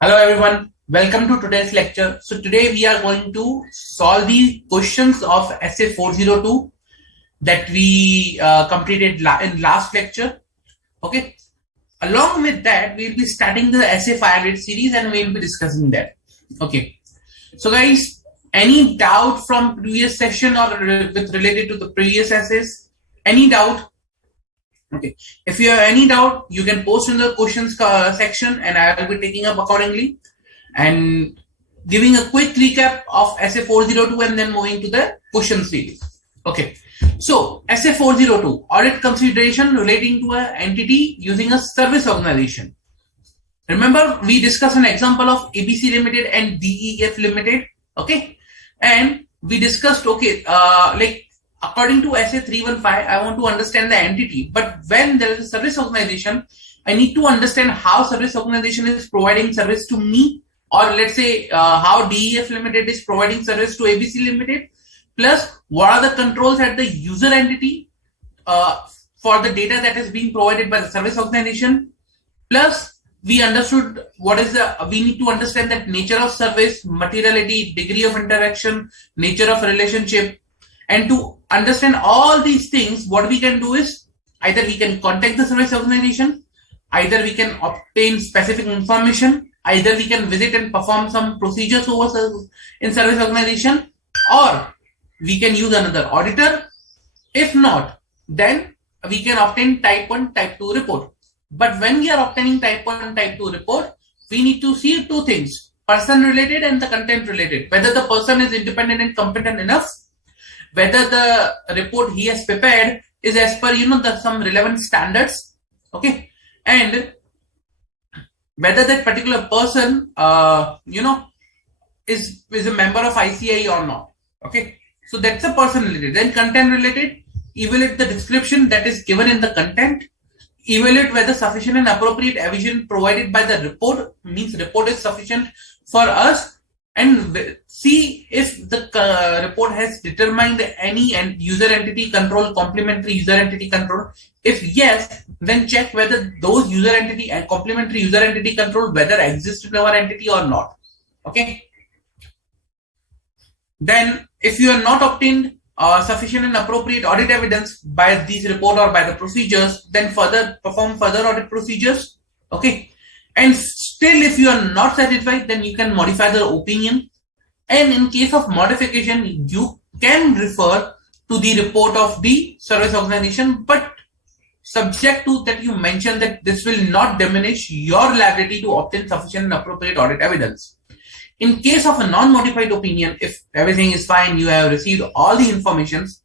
Hello everyone, welcome to today's lecture. So today we are going to solve the questions of essay 402 that we completed in last lecture. Okay. Along with that, we'll be starting the essay 500 series and we'll be discussing that. Okay. So guys, any doubt from previous session or related to the previous essays? Any doubt? Okay. If you have any doubt, you can post in the questions section and I will be taking up accordingly and giving a quick recap of essay 402 and then moving to the question series. Okay. So essay 402, audit consideration relating to an entity using a service organization. Remember, we discussed an example of ABC Limited and DEF Limited. Okay. And we discussed, like according to essay 315, I want to understand the entity. But when there is a service organization, I need to understand how service organization is providing service to me, or let's say how DEF Limited is providing service to ABC Limited. Plus, what are the controls at the user entity for the data that is being provided by the service organization. Plus, we understood we need to understand that nature of service, materiality, degree of interaction, nature of relationship. And to understand all these things, what we can do is either we can contact the service organization, either we can obtain specific information, either we can visit and perform some procedures in service organization, or we can use another auditor. If not, then we can obtain type 1, type 2 report. But when we are obtaining type 1 type 2 report, we need to see two things: person related and the content related. Whether the person is independent and competent enough, whether the report he has prepared is as per some relevant standards, okay, and whether that particular person is a member of ICI or not. Okay, so that's a person related. Then content related, evaluate the description that is given in the content, evaluate whether sufficient and appropriate evaluation provided by the report, means report is sufficient for us, and see if the report has determined any user entity control, complementary user entity control. If yes, then check whether those user entity and complementary user entity control whether exist in our entity or not. Okay. Then if you are not obtained sufficient and appropriate audit evidence by these report or by the procedures, then perform further audit procedures. Okay. And still, if you are not satisfied, then you can modify the opinion. And in case of modification, you can refer to the report of the service organization, but subject to that you mention that this will not diminish your liability to obtain sufficient and appropriate audit evidence. In case of a non-modified opinion, if everything is fine, you have received all the informations,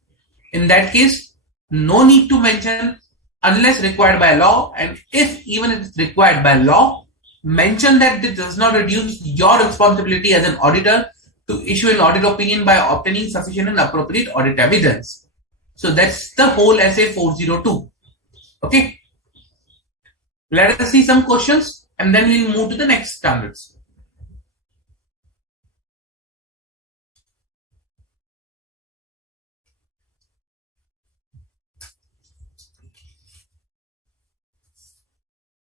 in that case, no need to mention unless required by law. And if even it is required by law, mention that this does not reduce your responsibility as an auditor to issue an audit opinion by obtaining sufficient and appropriate audit evidence. So that's the whole essay 402. Okay. Let us see some questions and then we'll move to the next standards.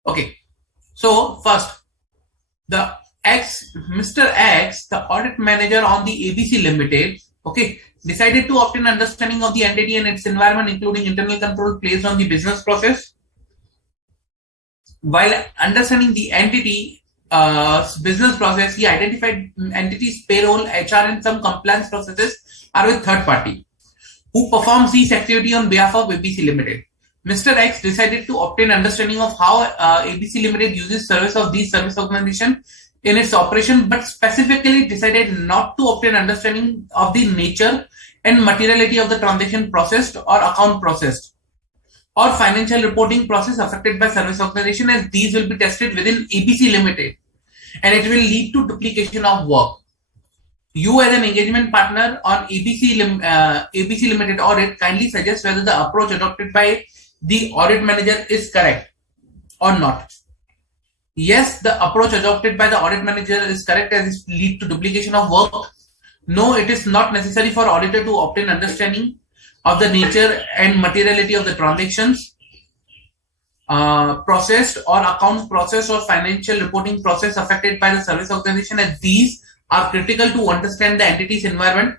Okay, so first, Mr. X, the audit manager on the ABC Limited, okay, decided to obtain understanding of the entity and its environment, including internal control placed on the business process. While understanding the entity business process, he identified entities, payroll, HR, and some compliance processes are with third party who performs these activity on behalf of ABC Limited. Mr. X decided to obtain understanding of how ABC Limited uses service of these service organization in its operation, but specifically decided not to obtain understanding of the nature and materiality of the transaction processed or account processed or financial reporting process affected by service organization, as these will be tested within ABC Limited and it will lead to duplication of work. You as an engagement partner on ABC Limited audit kindly suggest whether the approach adopted by the audit manager is correct or not. Yes, the approach adopted by the audit manager is correct as it leads to duplication of work. No, it is not necessary for auditor to obtain understanding of the nature and materiality of the transactions. processed or account process or financial reporting process affected by the service organization, and these are critical to understand the entity's environment?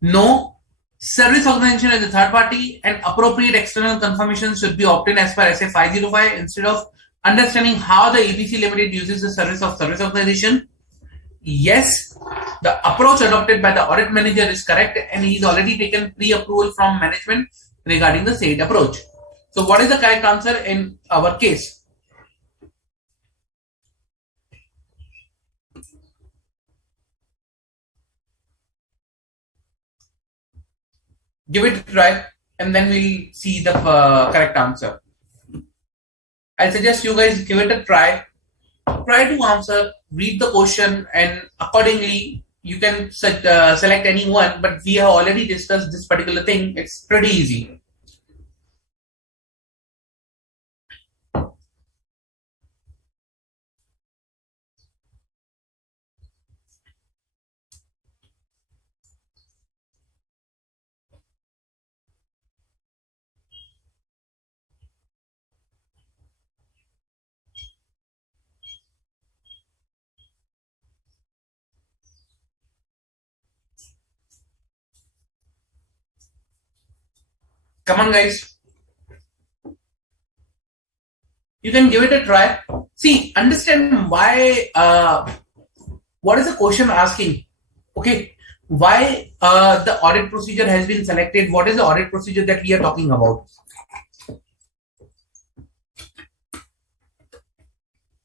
No. Service organization as a third party and appropriate external confirmation should be obtained as per SA 505 instead of understanding how the ABC Limited uses the service of service organization. Yes, the approach adopted by the audit manager is correct and he's already taken pre-approval from management regarding the said approach. So what is the correct answer in our case? Give it a try and then we'll see the correct answer. I suggest you guys give it a try. Try to answer, read the question, and accordingly you can select any one, but we have already discussed this particular thing. It's pretty easy. Come on, guys. You can give it a try. See, understand why, what is the question asking? Okay, why the audit procedure has been selected? What is the audit procedure that we are talking about?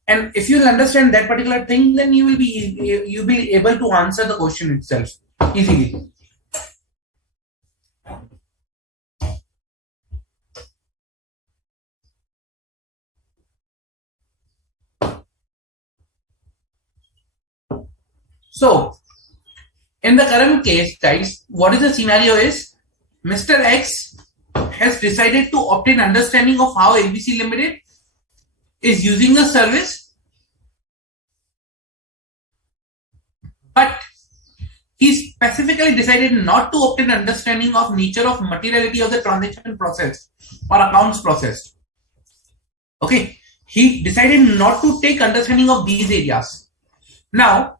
And if you understand that particular thing, then you'll be able to answer the question itself easily. So, in the current case, guys, what is the scenario is Mr. X has decided to obtain understanding of how ABC Limited is using the service, but he specifically decided not to obtain understanding of nature of materiality of the transaction process or accounts process. Okay, he decided not to take understanding of these areas. Now,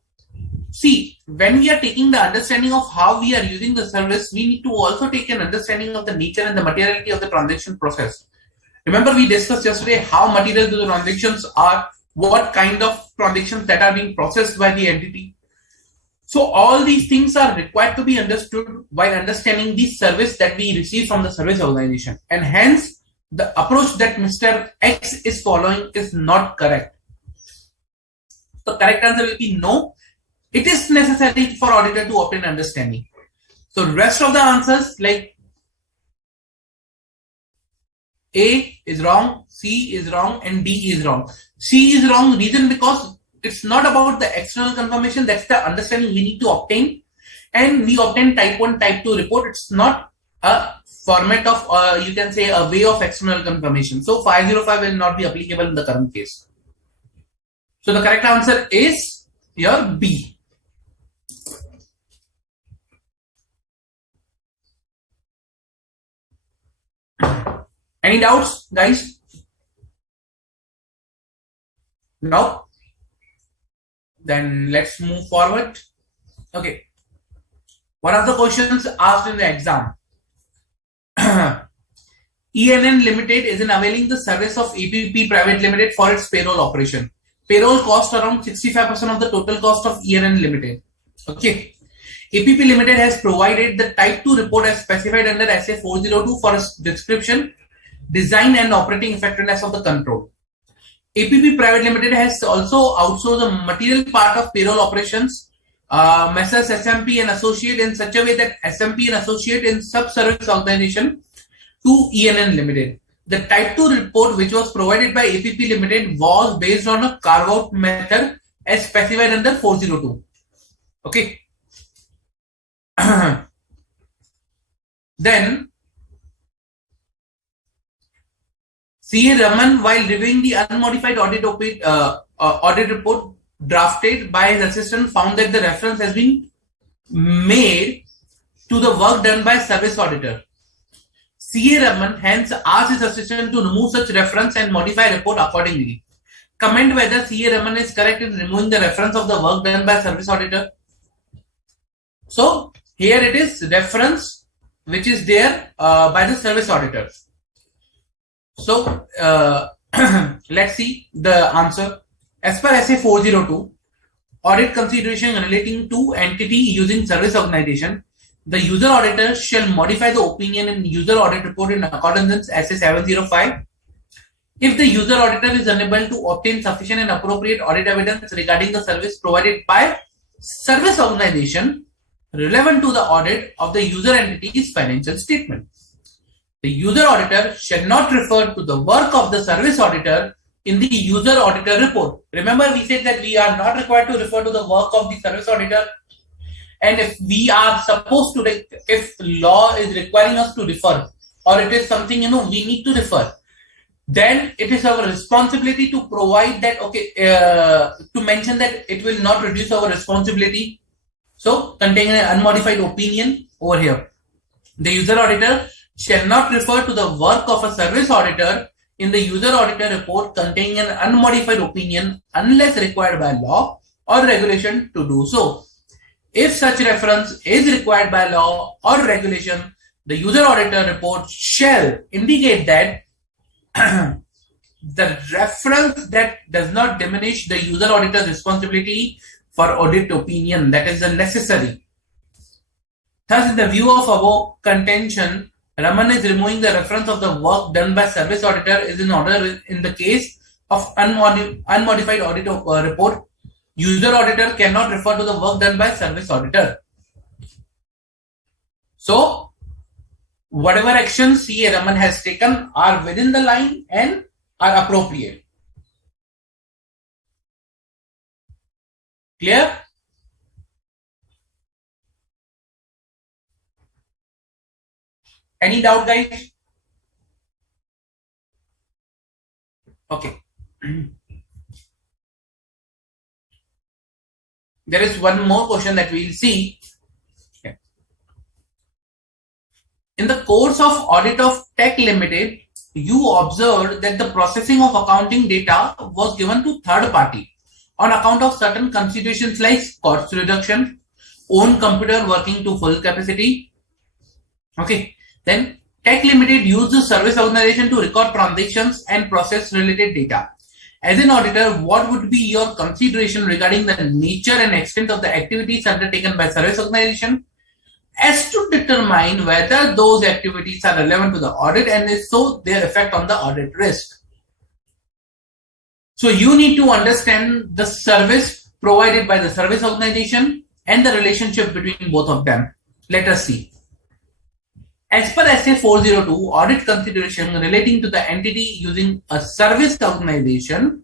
see, when we are taking the understanding of how we are using the service, we need to also take an understanding of the nature and the materiality of the transaction process. Remember, we discussed yesterday how material the transactions are, what kind of transactions that are being processed by the entity. So all these things are required to be understood while understanding the service that we receive from the service organization. And hence, the approach that Mr. X is following is not correct. The correct answer will be no. It is necessary for auditor to obtain understanding. So rest of the answers like A is wrong, C is wrong, and D is wrong. C is wrong reason because it's not about the external confirmation, that's the understanding we need to obtain. And we obtain type 1, type 2 report. It's not a format of, you can say, a way of external confirmation. So 505 will not be applicable in the current case. So the correct answer is your B. Any doubts, guys? No? Then let's move forward. Okay. One of the questions asked in the exam. ENN Limited is in availing the service of AAPE Private Limited for its payroll operation. Payroll cost around 65% of the total cost of ENN Limited. Okay. AAPE Limited has provided the type 2 report as specified under SA 402 for its description, design and operating effectiveness of the control. AAPE Private Limited has also outsourced the material part of payroll operations, Messrs. SMP and Associate in such a way that SMP and Associate in sub-service organization to ENN Limited. The type 2 report which was provided by AAPE Limited was based on a carve-out method as specified under 402. Okay. Then C.A. Raman, while reviewing the unmodified audit report drafted by his assistant, found that the reference has been made to the work done by service auditor. CA Raman hence asks his assistant to remove such reference and modify report accordingly. Comment whether CA Raman is correct in removing the reference of the work done by service auditor. So here it is reference which is there by the service auditor. So let's see the answer. As per SA 402, audit consideration relating to entity using service organization, the user auditor shall modify the opinion in user audit report in accordance with SA 705. If the user auditor is unable to obtain sufficient and appropriate audit evidence regarding the service provided by service organization relevant to the audit of the user entity's financial statement, the user auditor shall not refer to the work of the service auditor in the user auditor report. Remember, we said that we are not required to refer to the work of the service auditor. And if we are supposed to, if law is requiring us to refer, or it is something, we need to refer, then it is our responsibility to provide that, to mention that it will not reduce our responsibility. So, containing an unmodified opinion over here. The user auditor shall not refer to the work of a service auditor in the user auditor report containing an unmodified opinion unless required by law or regulation to do so. If such reference is required by law or regulation, the user auditor report shall indicate that the reference that does not diminish the user auditor's responsibility for audit opinion, that is necessary. Thus, in the view of above contention, Raman is removing the reference of the work done by service auditor is in order in the case of unmodified audit report. User auditor cannot refer to the work done by service auditor. So, whatever actions CA Raman has taken are within the line and are appropriate. Clear? Any doubt, guys? Okay. There is one more question that we will see. Okay. In the course of audit of Tech Limited, you observed that the processing of accounting data was given to third party on account of certain considerations like cost reduction, own computer working to full capacity. Okay. Then Tech Limited used the service organization to record transactions and process related data. As an auditor, what would be your consideration regarding the nature and extent of the activities undertaken by service organization as to determine whether those activities are relevant to the audit and if so, their effect on the audit risk? So you need to understand the service provided by the service organization and the relationship between both of them. Let us see. As per SA 402, audit consideration relating to the entity using a service organization,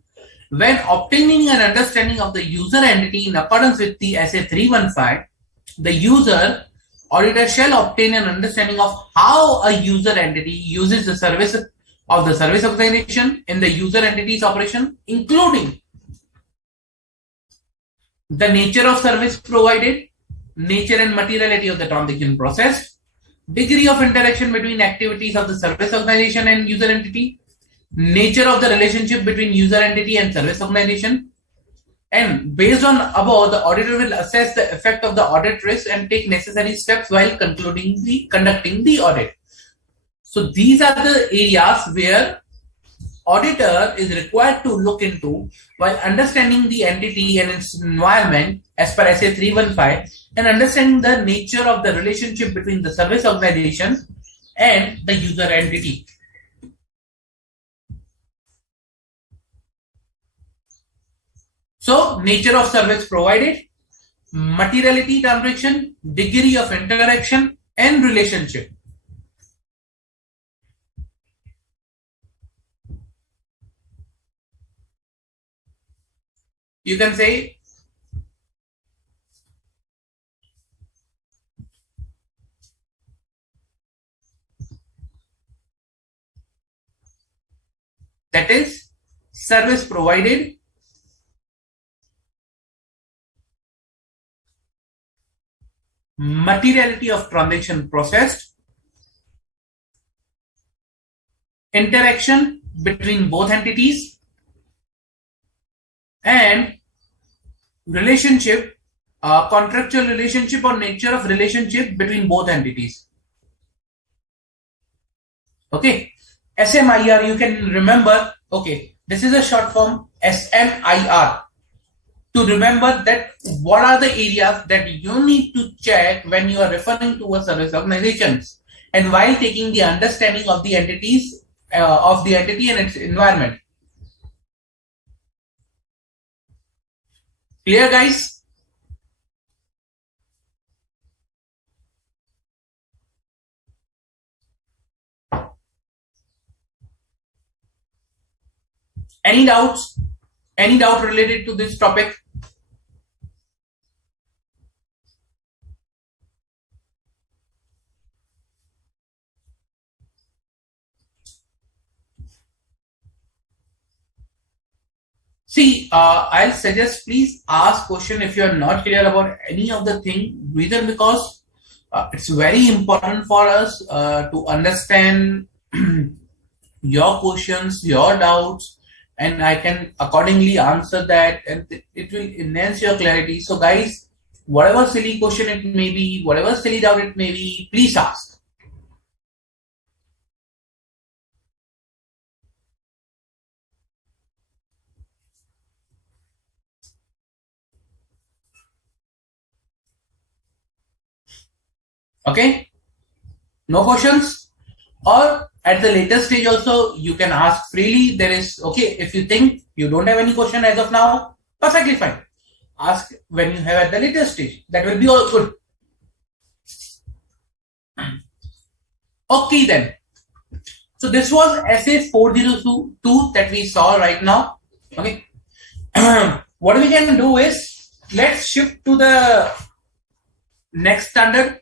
when obtaining an understanding of the user entity in accordance with the SA 315, the user auditor shall obtain an understanding of how a user entity uses the service of the service organization in the user entity's operation, including the nature of service provided, nature and materiality of the transaction process, degree of interaction between activities of the service organization and user entity, nature of the relationship between user entity and service organization, and based on above, the auditor will assess the effect of the audit risk and take necessary steps while conducting the audit. So these are the areas where auditor is required to look into while understanding the entity and its environment as per SA 315 and understanding the nature of the relationship between the service organization and the user entity. So, nature of service provided, materiality transaction, degree of interaction and relationship. You can say that is service provided, materiality of transaction processed, interaction between both entities, and relationship, contractual relationship or nature of relationship between both entities. Okay, SMIR, you can remember. Okay, this is a short form, SMIR. To remember that what are the areas that you need to check when you are referring to a service organizations, and while taking the understanding of the entities, of the entity and its environment. Clear, guys? Any doubts? Any doubt related to this topic? See, I'll suggest please ask question if you are not clear about any of the thing, reason because it's very important for us to understand your questions, your doubts, and I can accordingly answer that, and it will enhance your clarity. So, guys, whatever silly question it may be, whatever silly doubt it may be, please ask. Okay? No questions? Or at the later stage also, you can ask freely. There is, okay, if you think you don't have any question as of now, perfectly fine. Ask when you have at the later stage. That will be all good. Okay then. So this was SA 402 that we saw right now. Okay. What we can do is, let's shift to the next standard,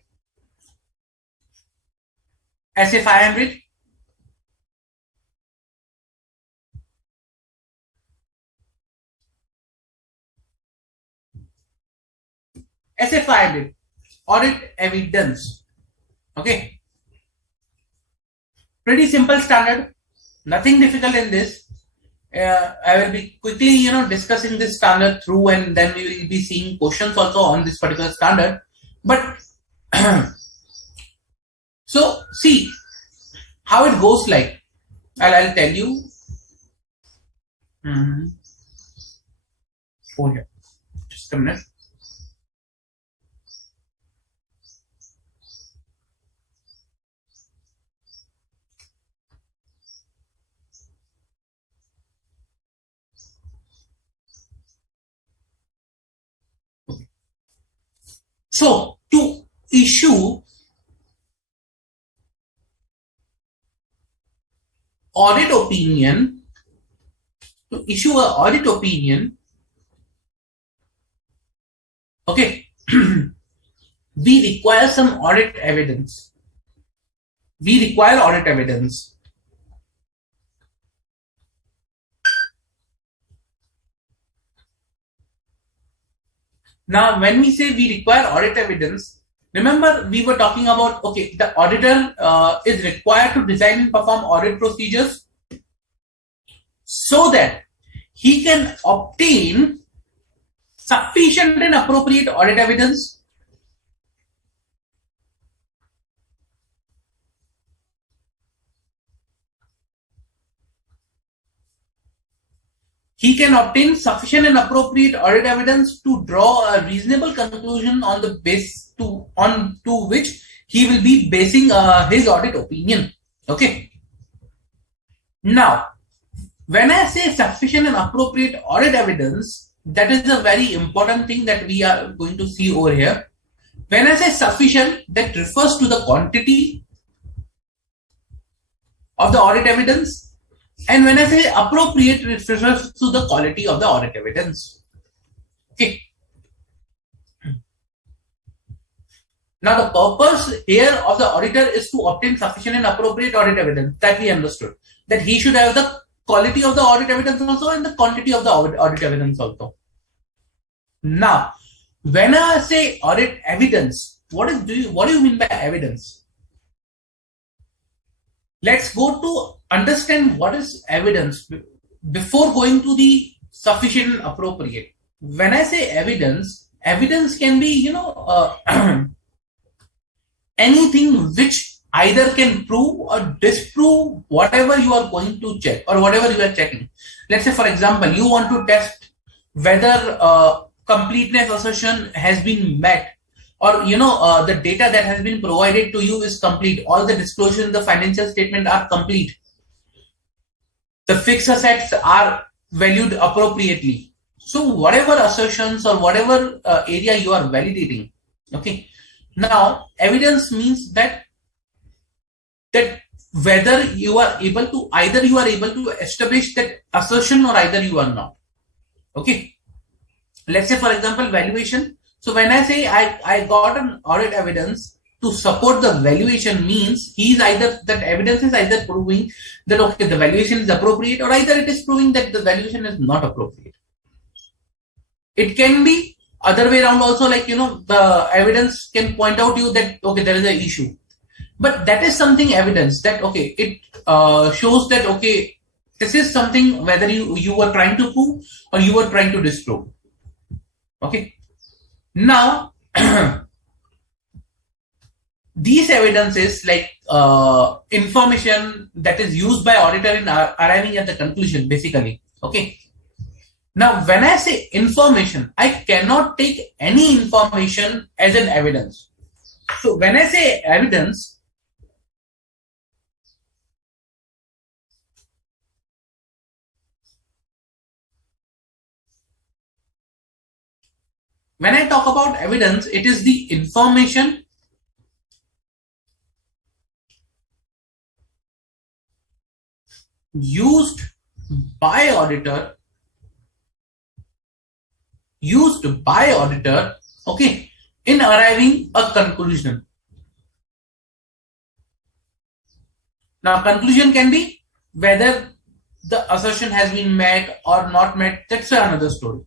SA 500. SA 500, audit evidence. Okay. Pretty simple standard, nothing difficult in this. I will be quickly, discussing this standard through, and then we will be seeing questions also on this particular standard. But so see how it goes like. I'll tell you. Oh yeah, just a minute. So to issue audit opinion, okay, we require some audit evidence. Now, when we say we require audit evidence, remember we were talking about, okay, the auditor is required to design and perform audit procedures so that he can obtain sufficient and appropriate audit evidence he can obtain sufficient and appropriate audit evidence to draw a reasonable conclusion on the base to which he will be basing his audit opinion. Okay. Now, when I say sufficient and appropriate audit evidence, that is a very important thing that we are going to see over here. When I say sufficient, that refers to the quantity of the audit evidence. And when I say appropriate, it refers to the quality of the audit evidence. Okay. Now, the purpose here of the auditor is to obtain sufficient and appropriate audit evidence. That we understood. That he should have the quality of the audit evidence also and the quantity of the audit evidence also. Now, when I say audit evidence, what do you mean by evidence? Let's go to understand what is evidence before going to the sufficient and appropriate. When I say evidence, evidence can be, anything which either can prove or disprove whatever you are going to check or whatever you are checking. Let's say, for example, you want to test whether completeness assertion has been met, or the data that has been provided to you is complete, all the disclosures in the financial statement are complete, the fixed assets are valued appropriately. So whatever assertions or whatever area you are validating, okay, now evidence means that whether you are able to, either you are able to establish that assertion or either you are not. Okay, let's say for example valuation. So when I say I got an audit evidence to support the valuation, means he is either, that evidence is either proving that okay, the valuation is appropriate, or either it is proving that the valuation is not appropriate. It can be other way around also, like the evidence can point out to you that okay, there is an issue, but that is something evidence that okay, it shows that okay, this is something whether you were trying to prove or you were trying to disprove. Okay, now these evidences like information that is used by auditor in arriving at the conclusion basically. Okay, now when I say information, I cannot take any information as an evidence. So when I say evidence, when I talk about evidence, it is the information used by auditor, okay, in arriving a conclusion. Now conclusion can be whether the assertion has been met or not met, that's another story.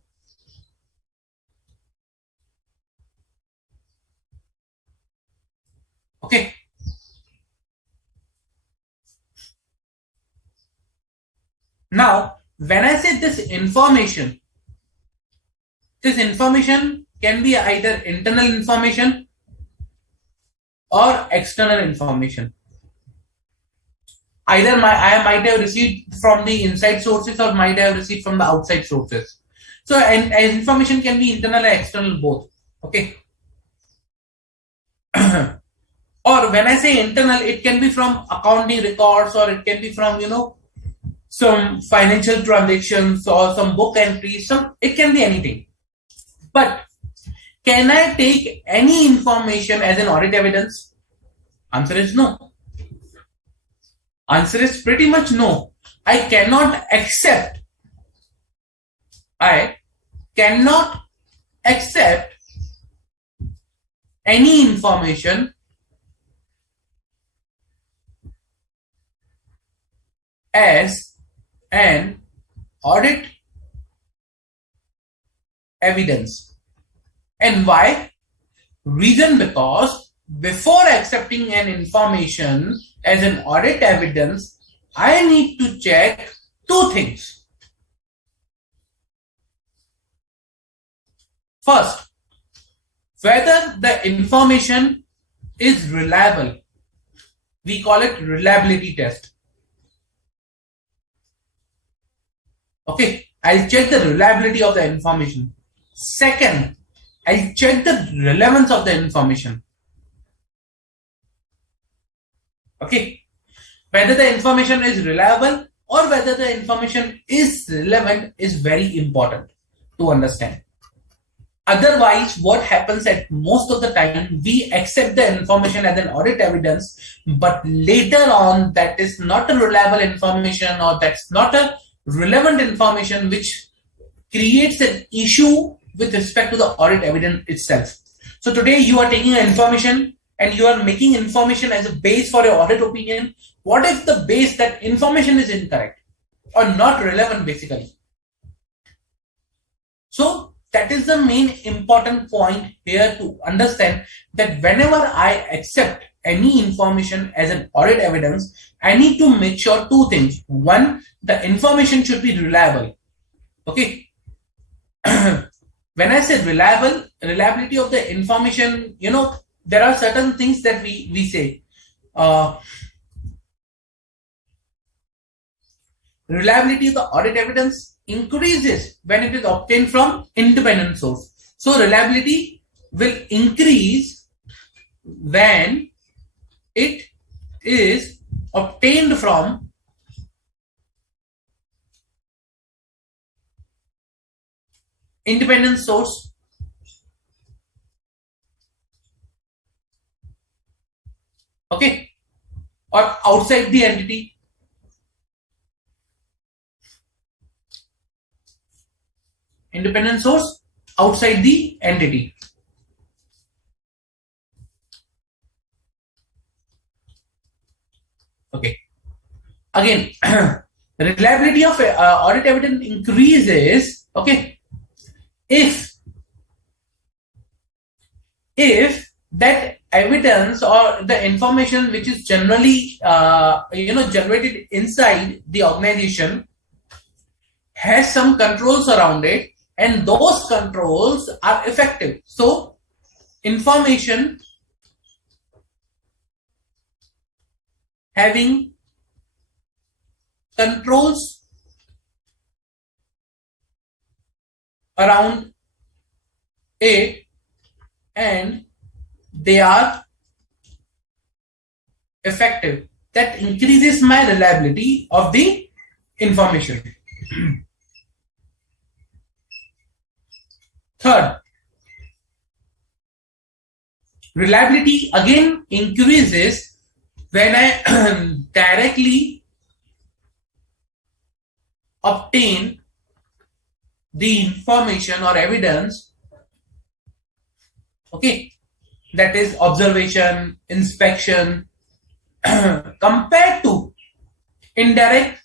Okay, now when I say this information can be either internal information or external information. Either I might have received from the inside sources or might have received from the outside sources. So and information can be internal and external both. Okay. Or when I say internal, it can be from accounting records, or it can be from some financial transactions or some book entries. It can be anything. But can I take any information as an audit evidence? Answer is no. Answer is pretty much no. I cannot accept any information as an audit evidence. And why? Reason because before accepting an information as an audit evidence, I need to check two things. First, whether the information is reliable. We call it reliability test. Okay, I'll check the reliability of the information. Second, I'll check the relevance of the information. Okay, whether the information is reliable or whether the information is relevant is very important to understand. Otherwise, what happens at most of the time, we accept the information as an audit evidence, but later on that is not a reliable information, or that's not a relevant information, which creates an issue with respect to the audit evidence itself. So today you are taking information and you are making information as a base for your audit opinion. What if the base, that information is incorrect or not relevant basically? So that is the main important point here to understand, that whenever I accept any information as an audit evidence, I need to make sure two things. One, the information should be reliable. Okay. When I say reliability of the information, there are certain things that we say. Reliability of the audit evidence increases when it is obtained from independent source. So reliability will increase when it is obtained from independent source. Okay, or outside the entity. Independent source outside the entity. Okay. Again, the reliability of audit evidence increases. Okay, if that evidence or the information which is generally generated inside the organization has some controls around it, and those controls are effective. So information having controls around it and they are effective, that increases my reliability of the information. Third, reliability again increases when I directly obtain the information or evidence, okay, that is observation, inspection, compared to indirect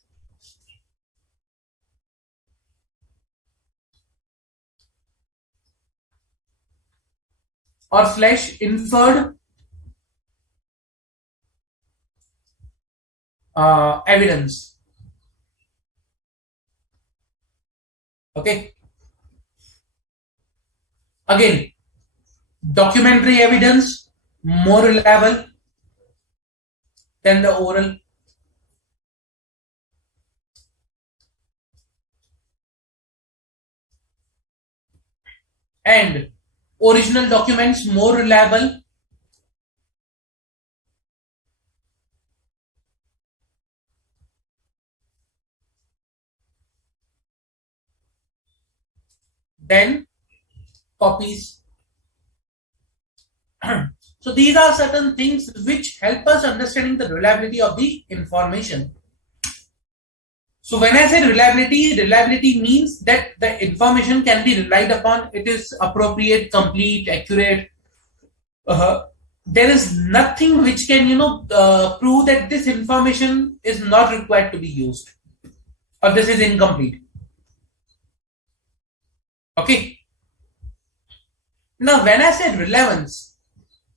or / inferred evidence. Okay. Again, documentary evidence more reliable than the oral. And original documents more reliable than copies. So these are certain things which help us understanding the reliability of the information. So when I say reliability means that the information can be relied upon. It is appropriate, complete, accurate. There is nothing which can prove that this information is not required to be used or this is incomplete. Okay. Now when I say relevance,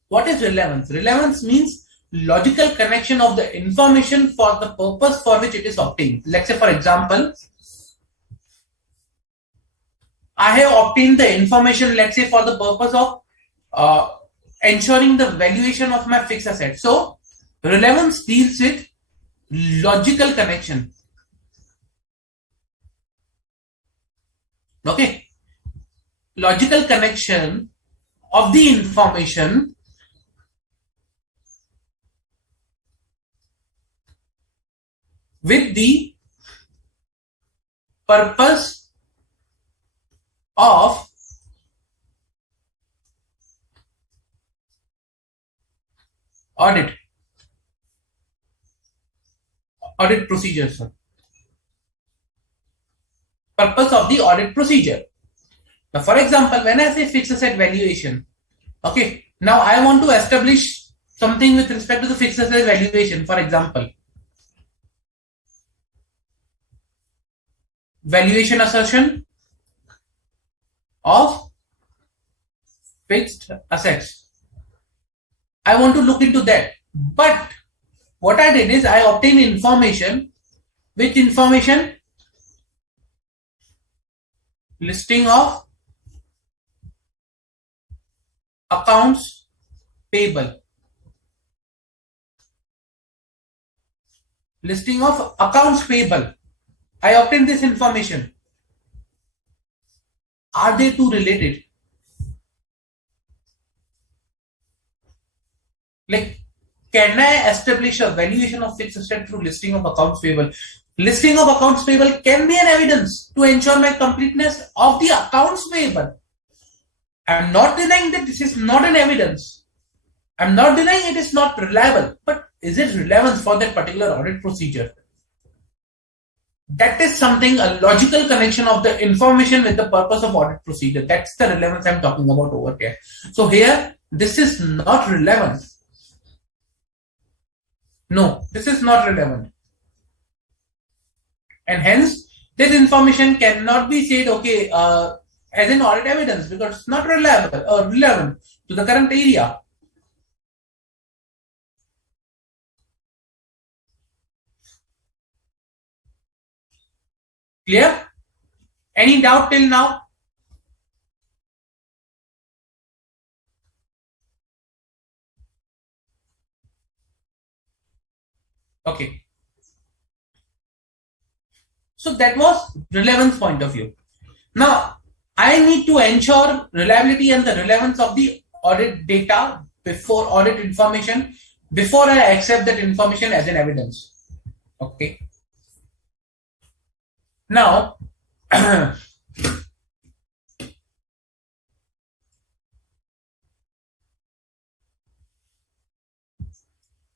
what is relevance? Relevance means logical connection of the information for the purpose for which it is obtained. Let's say, for example, I have obtained the information, let's say, for the purpose of ensuring the valuation of my fixed asset. So relevance deals with logical connection. Okay. Logical connection of the information with the purpose of audit procedure. Purpose of the audit procedure. Now, for example, when I say fixed asset valuation, okay, now I want to establish something with respect to the fixed asset valuation. For example, valuation assertion of fixed assets. I want to look into that. But what I did is I obtained information. Which information? Listing of accounts payable. Listing of accounts payable. I obtained this information. Are they two related? Like, can I establish a valuation of fixed asset through listing of accounts payable? Listing of accounts payable can be an evidence to ensure my completeness of the accounts payable. I'm not denying that this is not an evidence. I'm not denying it is not reliable, but is it relevant for that particular audit procedure? That is something, a logical connection of the information with the purpose of audit procedure. That's the relevance I'm talking about over here. So here, this is not relevant. No, this is not relevant. And hence, this information cannot be said, okay, as an audit evidence, because it's not reliable or relevant to the current area. Clear? Any doubt till now? Okay. So that was relevance point of view. Now, I need to ensure reliability and the relevance of the audit data before audit information, before I accept that information as an evidence. Okay. Now,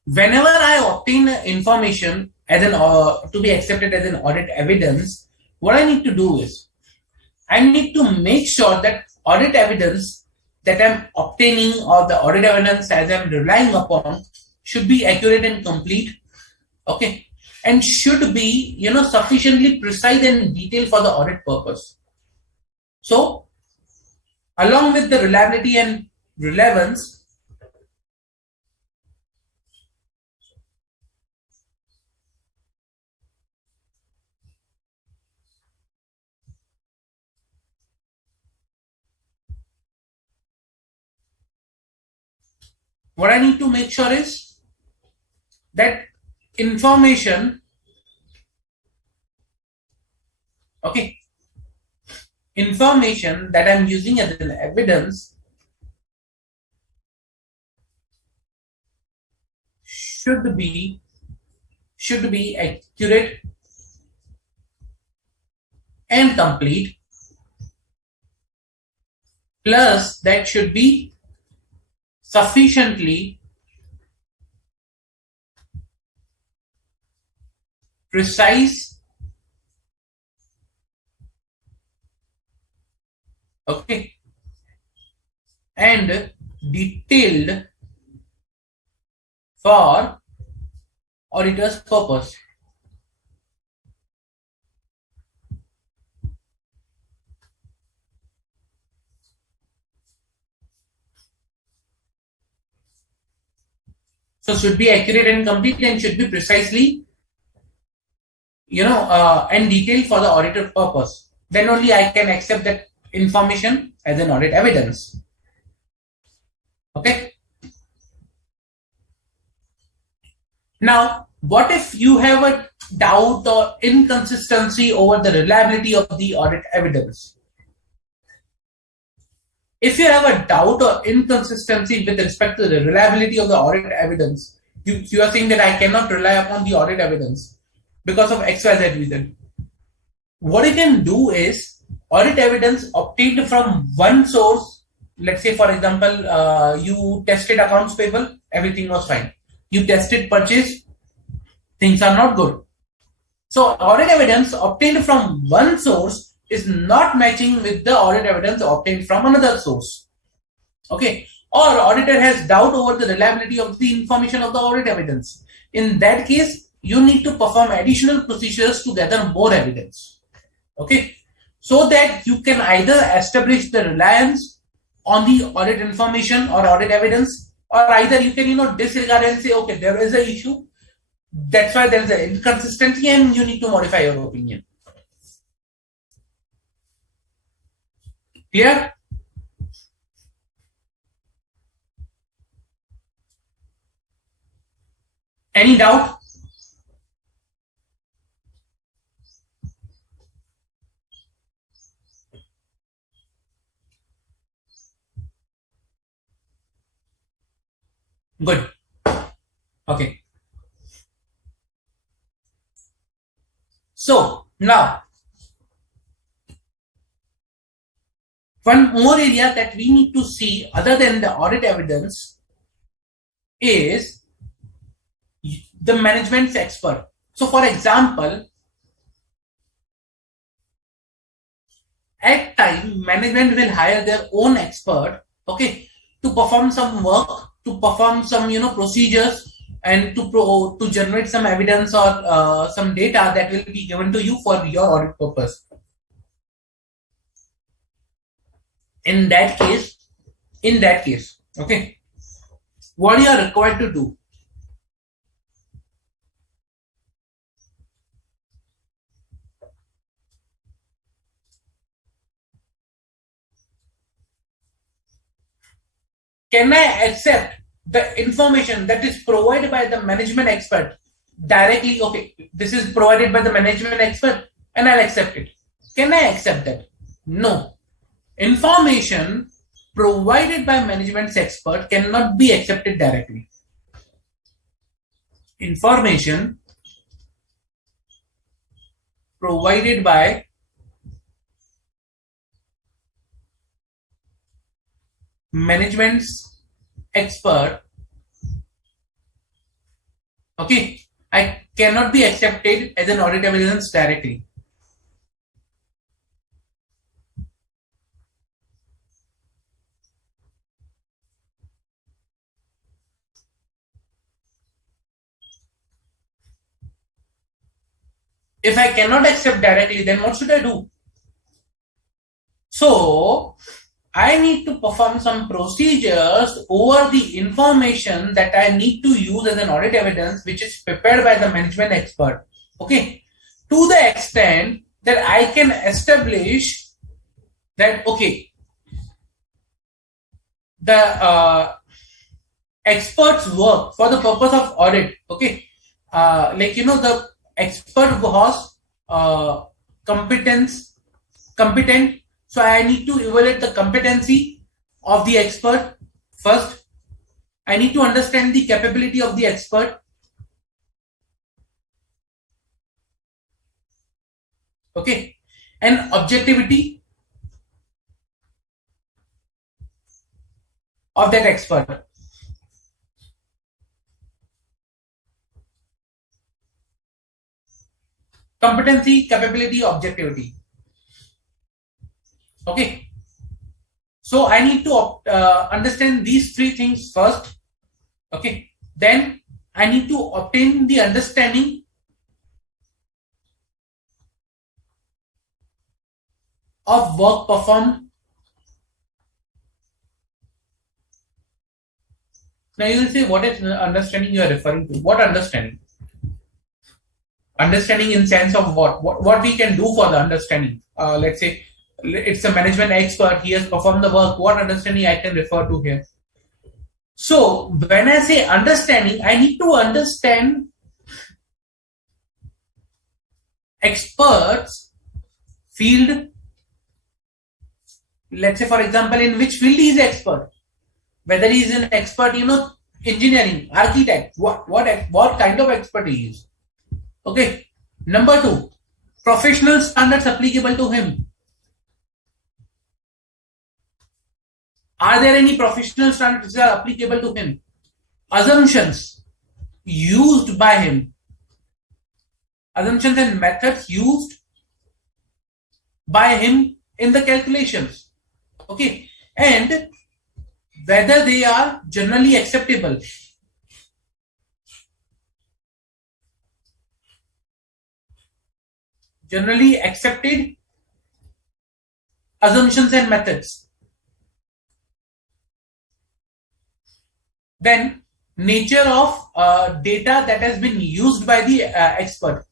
whenever I obtain information as an to be accepted as an audit evidence, what I need to do is I need to make sure that audit evidence that I'm obtaining or the audit evidence as I'm relying upon should be accurate and complete. Okay. And should be, sufficiently precise and detailed for the audit purpose. So, along with the reliability and relevance, what I need to make sure is that information, information that I'm using as an evidence should be accurate and complete, plus that should be sufficiently precise, and detailed for auditor's purpose. So should be accurate and complete and should be precisely, and detailed for the auditor purpose. Then only I can accept that information as an audit evidence. Okay. Now, what if you have a doubt or inconsistency over the reliability of the audit evidence? If you have a doubt or inconsistency with respect to the reliability of the audit evidence, you are saying that I cannot rely upon the audit evidence because of XYZ reason. What you can do is audit evidence obtained from one source. Let's say, for example, you tested accounts payable, everything was fine. You tested purchase, things are not good. So audit evidence obtained from one source is not matching with the audit evidence obtained from another source. Okay. Or auditor has doubt over the reliability of the information of the audit evidence. In that case, you need to perform additional procedures to gather more evidence. Okay. So that you can either establish the reliance on the audit information or audit evidence or either you can disregard and say, okay, there is an issue, that's why there is an inconsistency and you need to modify your opinion. Clear? Any doubt? Good. Okay. So now, one more area that we need to see other than the audit evidence is the management's expert. So for example, at time management will hire their own expert, okay, to perform some work, to perform some procedures, and to generate some evidence or some data that will be given to you for your audit purpose. In that case, okay, what you are required to do, can I accept the information that is provided by the management expert directly? Okay, this is provided by the management expert and I'll accept it. Can I accept that? No. Information provided by management's expert cannot be accepted directly. Information provided by management's expert, okay, I cannot be accepted as an audit evidence directly. If I cannot accept directly, then what should I do? So I need to perform some procedures over the information that I need to use as an audit evidence, which is prepared by the management expert. Okay, to the extent that I can establish that, okay, the expert's work for the purpose of audit, okay, the expert was competent. So I need to evaluate the competency of the expert first. I need to understand the capability of the expert. Okay, and objectivity of that expert. Competency, capability, objectivity. Okay, so I need to understand these three things first. Okay, then I need to obtain the understanding of work performed. Now you will say, what is understanding you are referring to? What understanding? Understanding in sense of what we can do for the understanding. Let's say it's a management expert, he has performed the work. What understanding I can refer to here? So when I say understanding, I need to understand experts field. Let's say, for example, in which field he is expert. Whether he is an expert, engineering, architect, what kind of expert he is. Okay. Number two, professional standards applicable to him. Are there any professional standards that are applicable to him? Assumptions used by him. Assumptions and methods used by him in the calculations. Okay. And whether they are generally acceptable. Generally accepted assumptions and methods. Then nature of data that has been used by the expert.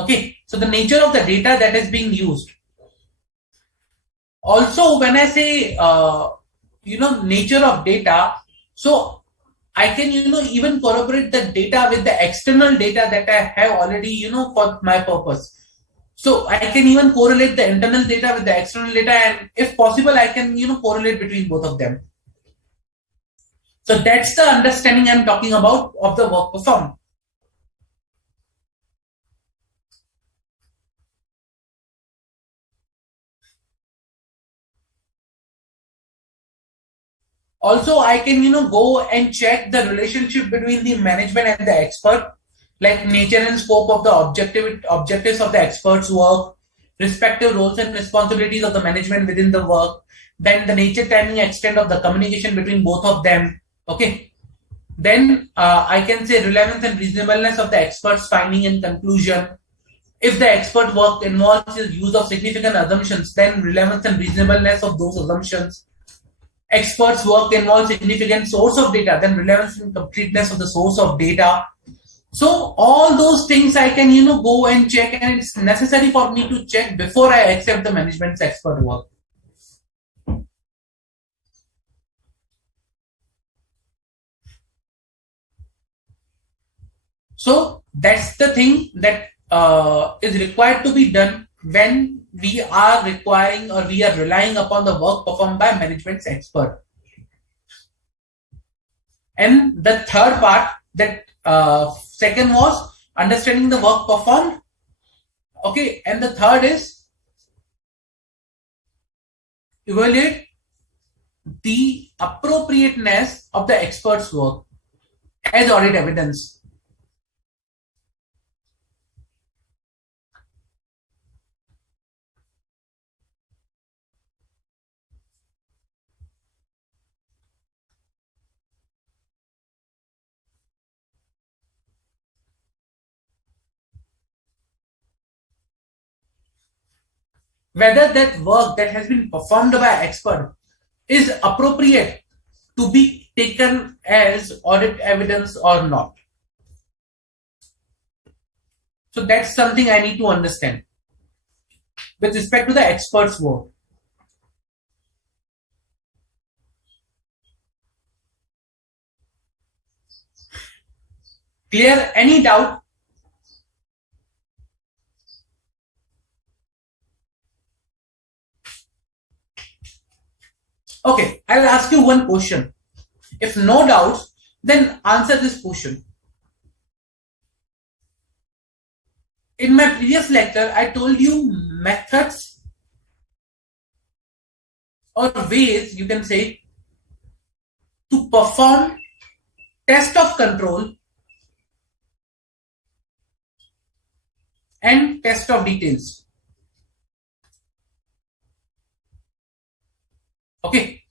Okay, so the nature of the data that is being used. Also, when I say nature of data, so I can even corroborate the data with the external data that I have already for my purpose. So I can even correlate the internal data with the external data, and if possible, I can correlate between both of them. So that's the understanding I'm talking about of the work performed. Also, I can go and check the relationship between the management and the expert, like nature and scope of the objectives of the expert's work, respective roles and responsibilities of the management within the work, then the nature, timing, extent of the communication between both of them. Okay, then I can say relevance and reasonableness of the expert's finding and conclusion. If the expert work involves the use of significant assumptions, then relevance and reasonableness of those assumptions. Experts' work involves significant source of data, then relevance and completeness of the source of data. So all those things I can go and check, and it's necessary for me to check before I accept the management's expert work. So that's the thing that is required to be done when we are requiring or we are relying upon the work performed by management's expert. And the third part, that second was understanding the work performed. Okay, and the third is evaluate the appropriateness of the expert's work as audit evidence. Whether that work that has been performed by expert is appropriate to be taken as audit evidence or not. So that's something I need to understand with respect to the expert's work. Clear? Any doubt? Okay, I'll ask you one question. If no doubts, then answer this question. In my previous lecture, I told you methods or ways, you can say, to perform test of control and test of details. Okay.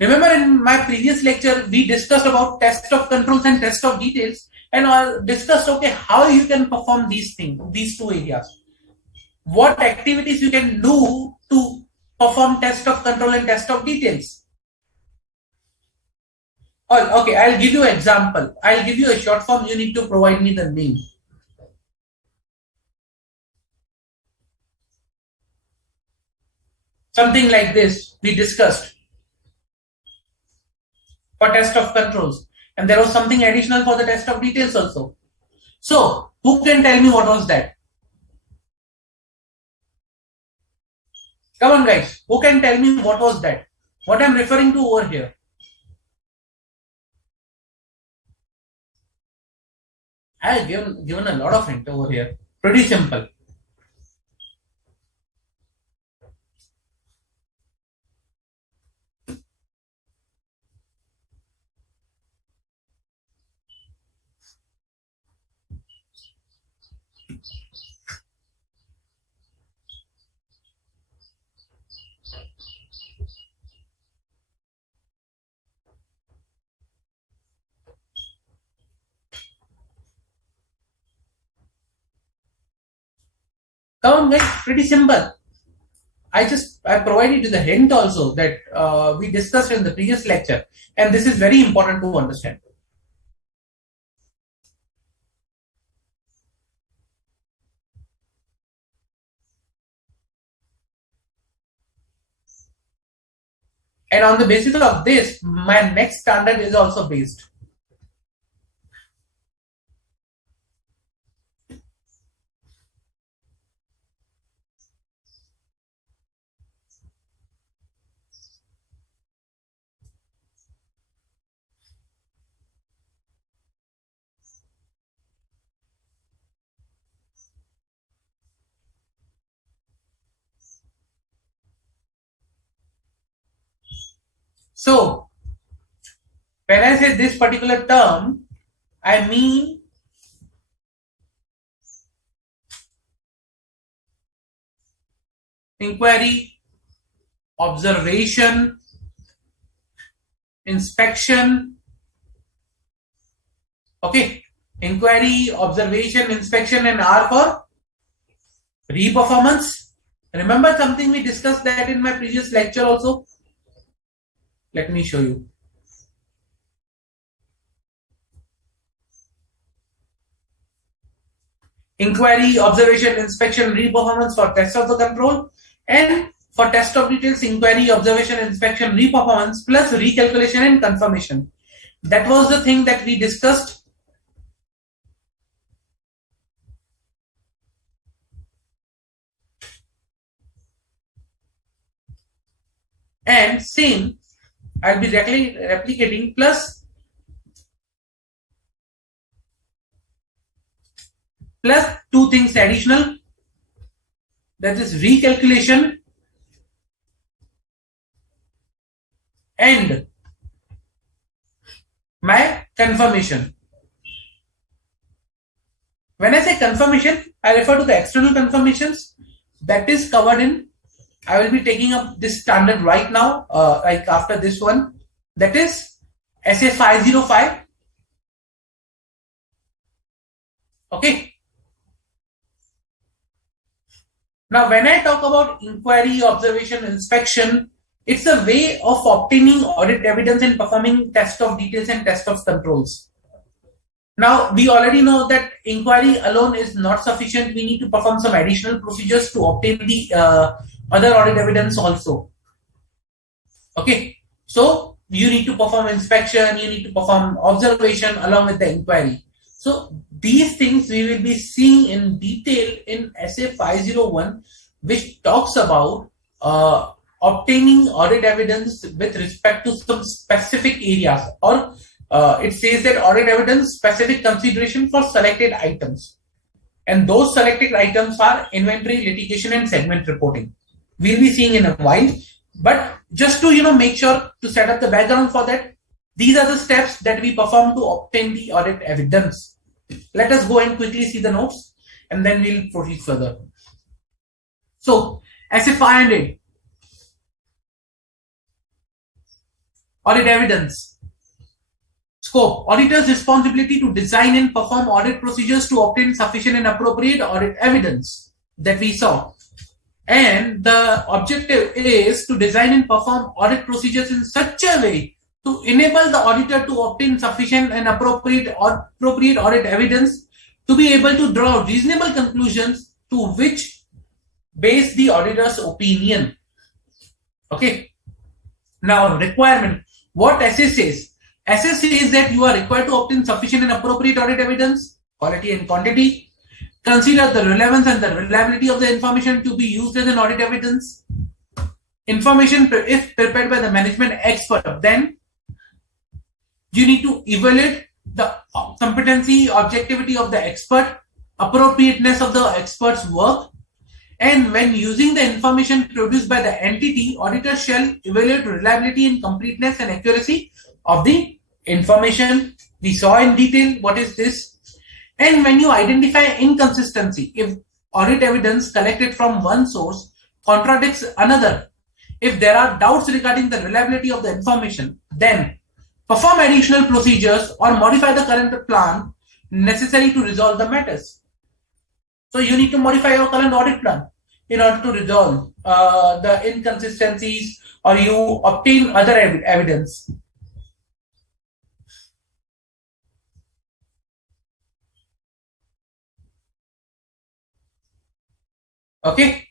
Remember in my previous lecture, we discussed about test of controls and test of details, and I discussed, okay, how you can perform these things, these two areas. What activities you can do to perform test of control and test of details. Oh, okay, I'll give you an example. I'll give you a short form. You need to provide me the name. Something like this we discussed for test of controls. And there was something additional for the test of details also. So, who can tell me what was that? Come on, guys. Who can tell me what was that? What I'm referring to over here? I have given a lot of hint over here. Pretty simple. Come on guys, pretty simple. I provided you the hint also that we discussed in the previous lecture, and this is very important to understand. And on the basis of this, my next standard is also based. So, when I say this particular term, I mean inquiry, observation, inspection. Okay, inquiry, observation, inspection, and R for re-performance. Remember something we discussed that in my previous lecture also? Let me show you. Inquiry, observation, inspection, re-performance for test of the control, and for test of details, inquiry, observation, inspection, re-performance plus recalculation and confirmation. That was the thing that we discussed. And same, I'll be replicating plus two things additional, that is recalculation and my confirmation. When I say confirmation, I refer to the external confirmations that is covered in, I will be taking up this standard right now, like after this one, that is SA 505. Okay. Now, when I talk about inquiry, observation, inspection, it's a way of obtaining audit evidence and performing test of details and test of controls. Now, we already know that inquiry alone is not sufficient. We need to perform some additional procedures to obtain the other audit evidence also. Okay, so you need to perform inspection, you need to perform observation along with the inquiry. So these things we will be seeing in detail in SA 501, which talks about obtaining audit evidence with respect to some specific areas, or it says that audit evidence specific consideration for selected items. And those selected items are inventory, litigation, and segment reporting. We'll be seeing in a while, but just to make sure to set up the background for that, these are the steps that we perform to obtain the audit evidence. Let us go and quickly see the notes, and then we'll proceed further. So, SA 500, audit evidence. Scope: auditor's responsibility to design and perform audit procedures to obtain sufficient and appropriate audit evidence that we saw. And the objective is to design and perform audit procedures in such a way to enable the auditor to obtain sufficient and appropriate audit evidence to be able to draw reasonable conclusions to which base the auditor's opinion. Okay. Now, requirement. What SA says? SA says that you are required to obtain sufficient and appropriate audit evidence, quality and quantity. Consider the relevance and the reliability of the information to be used as an audit evidence. Information, if prepared by the management expert, then you need to evaluate the competency, objectivity of the expert, appropriateness of the expert's work. And when using the information produced by the entity, auditor shall evaluate reliability and completeness and accuracy of the information. We saw in detail what is this. And when you identify inconsistency, if audit evidence collected from one source contradicts another, if there are doubts regarding the reliability of the information, then perform additional procedures or modify the current plan necessary to resolve the matters. So you need to modify your current audit plan in order to resolve the inconsistencies, or you obtain other evidence. Okay.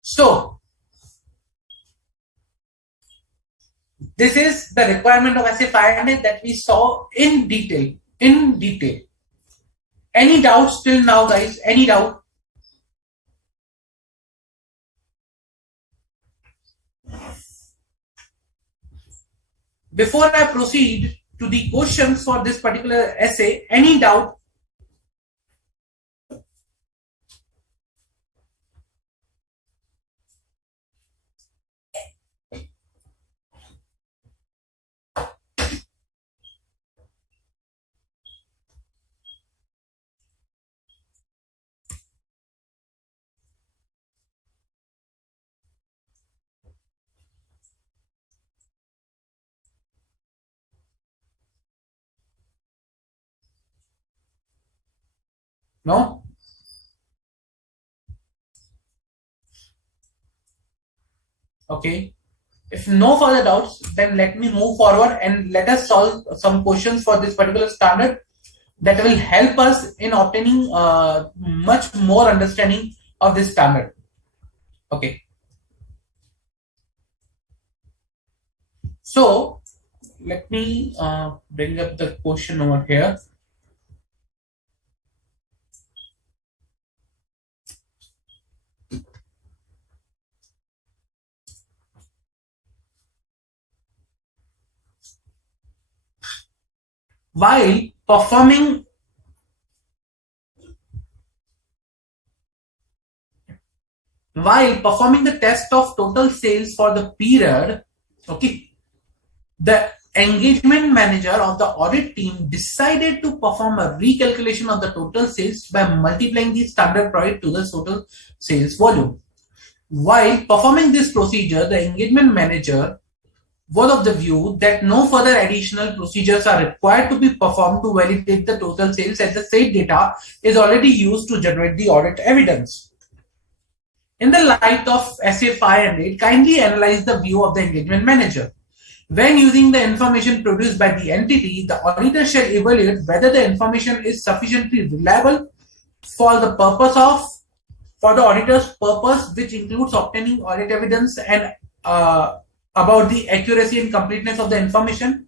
So this is the requirement of SA 500 that we saw in detail. In detail. Any doubts till now, guys? Any doubt? Before I proceed to the questions for this particular essay, any doubt? No? Okay. If no further doubts, then let me move forward and let us solve some questions for this particular standard that will help us in obtaining much more understanding of this standard. Okay. So let me bring up the question over here. While performing the test of total sales for the period, okay, the engagement manager of the audit team decided to perform a recalculation of the total sales by multiplying the standard product to the total sales volume. While performing this procedure, the engagement manager was of the view that no further additional procedures are required to be performed to validate the total sales, as the said data is already used to generate the audit evidence. In the light of SA 500, kindly analyze the view of the engagement manager. When using the information produced by the entity, the auditor shall evaluate whether the information is sufficiently reliable for the auditor's purpose, which includes obtaining audit evidence and about the accuracy and completeness of the information.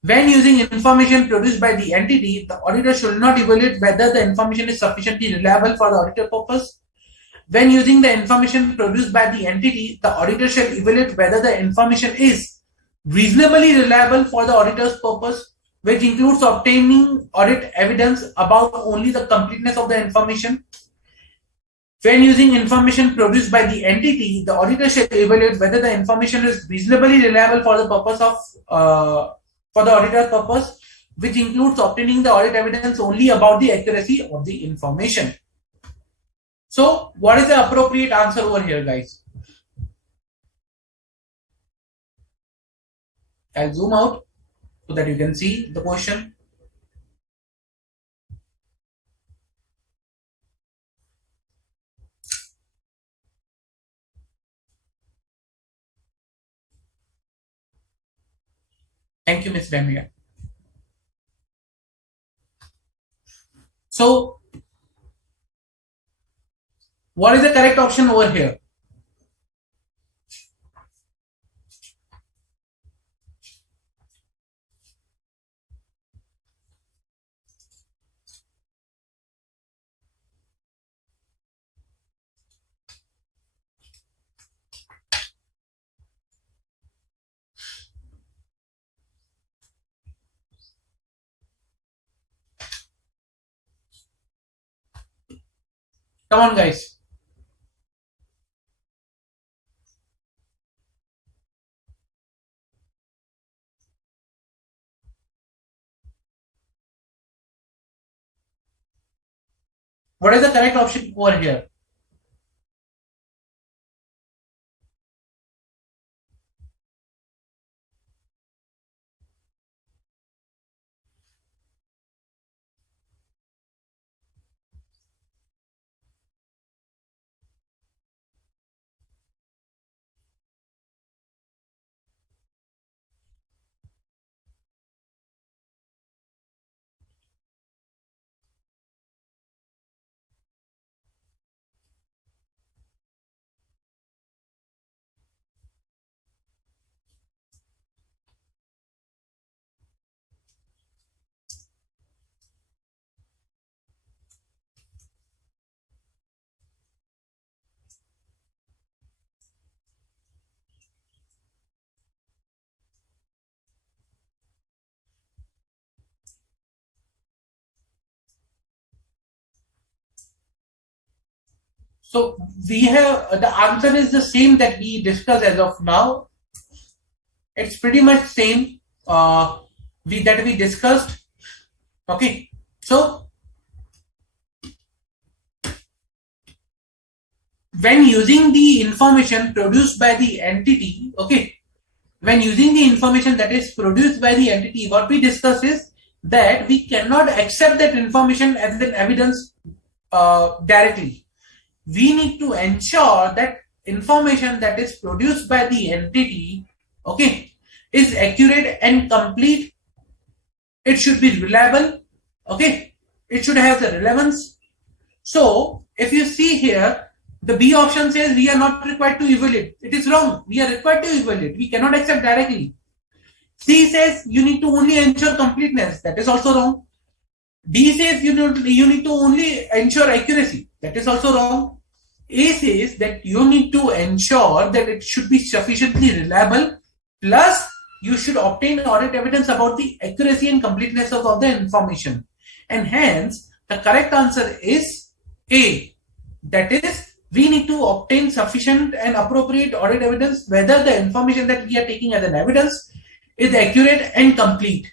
When using information produced by the entity, the auditor should not evaluate whether the information is sufficiently reliable for the auditor purpose. When using the information produced by the entity, the auditor shall evaluate whether the information is reasonably reliable for the auditor's purpose, which includes obtaining audit evidence about only the completeness of the information. When using information produced by the entity, the auditor shall evaluate whether the information is reasonably reliable for the purpose of for the auditor's purpose, which includes obtaining the audit evidence only about the accuracy of the information. So, what is the appropriate answer over here, guys? I'll zoom out so that you can see the question. Thank you, Ms. Ramya. So, what is the correct option over here? Come on, guys. What is the correct option over here? So we have the answer is the same that we discussed as of now. It's pretty much same we discussed. Okay, so when using the information produced by the entity, okay, when using the information that is produced by the entity, what we discuss is that we cannot accept that information as an evidence directly. We need to ensure that information that is produced by the entity, okay, is accurate and complete. It should be reliable, okay, it should have the relevance. So if you see here, the B option says we are not required to evaluate. It is wrong. We are required to evaluate. We cannot accept directly. C says you need to only ensure completeness. That is also wrong. D says you need to only ensure accuracy. That is also wrong. A says that you need to ensure that it should be sufficiently reliable, plus you should obtain audit evidence about the accuracy and completeness of the information. And hence, the correct answer is A. That is, we need to obtain sufficient and appropriate audit evidence whether the information that we are taking as an evidence is accurate and complete.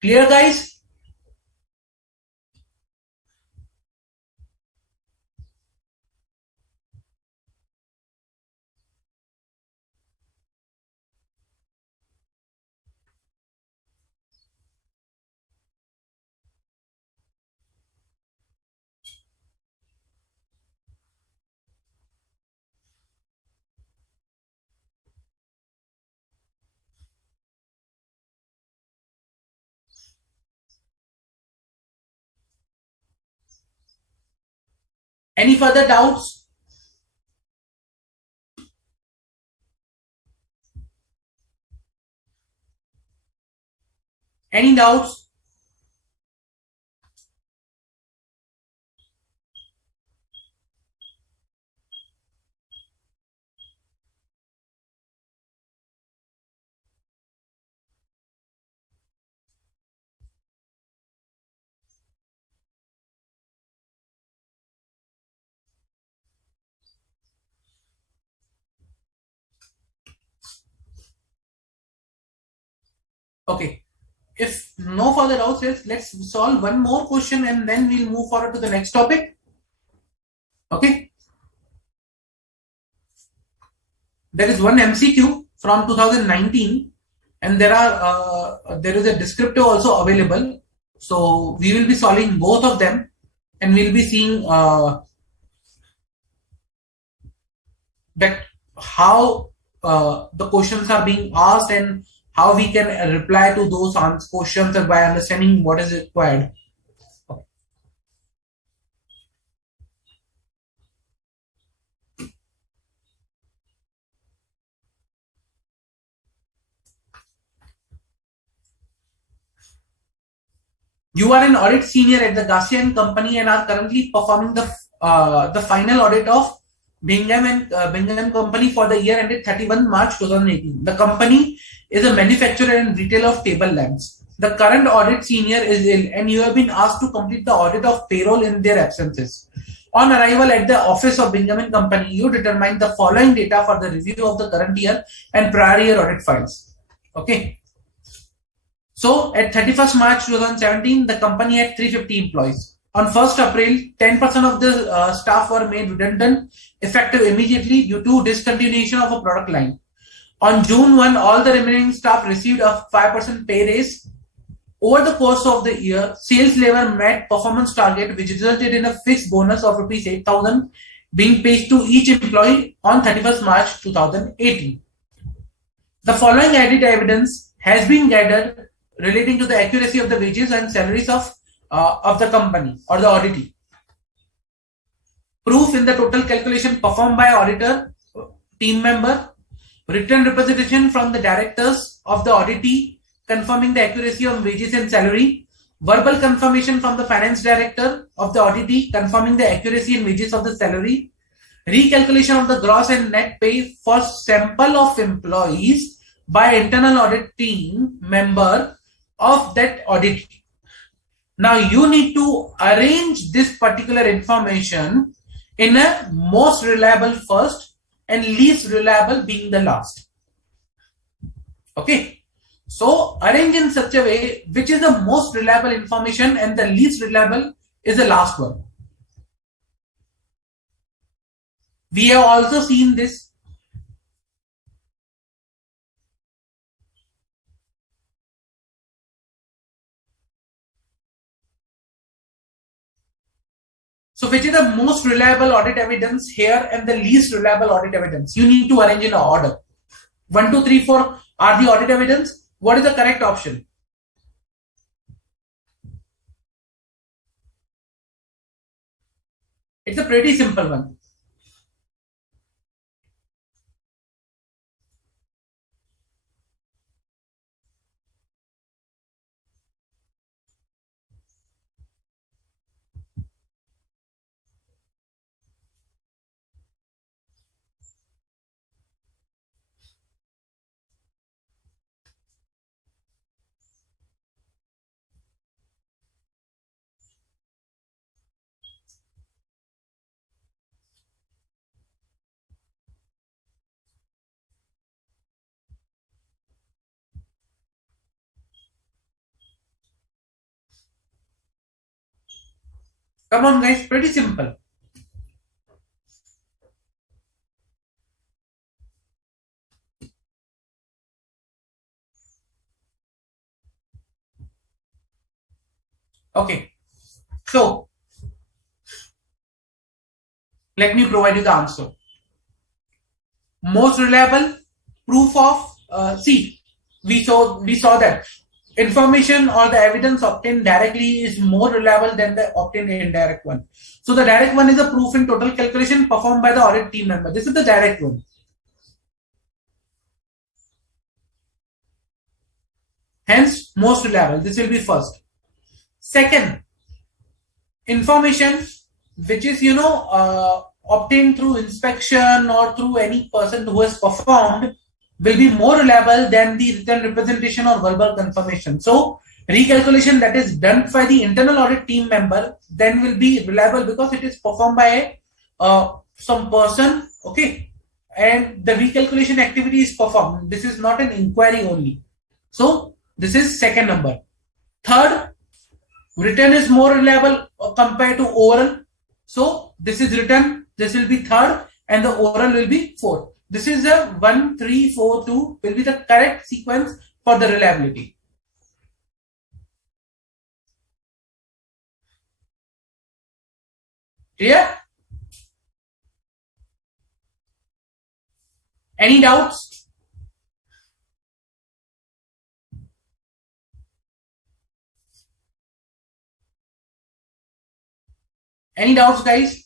Clear, guys? Any further doubts? Any doubts? Okay. If no further doubts, let's solve one more question and then we'll move forward to the next topic. Okay. There is one MCQ from 2019 and there is a descriptive also available. So we will be solving both of them and we'll be seeing that how the questions are being asked and how we can reply to those questions by understanding what is required. You are an audit senior at the Garcia & Company and are currently performing the final audit of Bingham & Company for the year ended 31 March 2018. The company is a manufacturer and retailer of table lamps. The current audit senior is ill and you have been asked to complete the audit of payroll in their absences. On arrival at the office of Bingham & Company, you determine the following data for the review of the current year and prior year audit files. Okay. So at 31st March 2017, the company had 350 employees. On 1st April, 10% of the staff were made redundant, effective immediately due to discontinuation of a product line. On June 1, all the remaining staff received a 5% pay raise. Over the course of the year, sales level met performance target, which resulted in a fixed bonus of Rs 8,000 being paid to each employee on 31st March 2018. The following audit evidence has been gathered relating to the accuracy of the wages and salaries of the company or the auditee. Proof in the total calculation performed by auditor, team member, written representation from the directors of the auditee confirming the accuracy of wages and salary, verbal confirmation from the finance director of the auditee confirming the accuracy and wages of the salary, recalculation of the gross and net pay for sample of employees by internal audit team member of that audit. Now you need to arrange this particular information in a most reliable first and least reliable being the last. Okay. So arrange in such a way which is the most reliable information and the least reliable is the last one. We have also seen this. So which is the most reliable audit evidence here and the least reliable audit evidence? You need to arrange in a order. 1, 2, 3, 4 are the audit evidence. What is the correct option? It's a pretty simple one. Come on guys, pretty simple. Okay. So let me provide you the answer. Most reliable proof of see, we saw that information or the evidence obtained directly is more reliable than the obtained indirect one. So the direct one is a proof in total calculation performed by the audit team member. This is the direct one. Hence, most reliable. This will be first. Second, information which is obtained through inspection or through any person who has performed will be more reliable than the written representation or verbal confirmation. So recalculation that is done by the internal audit team member then will be reliable because it is performed by some person, okay, and the recalculation activity is performed. This is not an inquiry only. So this is second number. Third, written is more reliable compared to oral. So this is written, this will be third, and the oral will be fourth. This is the 1, 3, 4, 2 will be the correct sequence for the reliability. Clear? Any doubts? Any doubts, guys?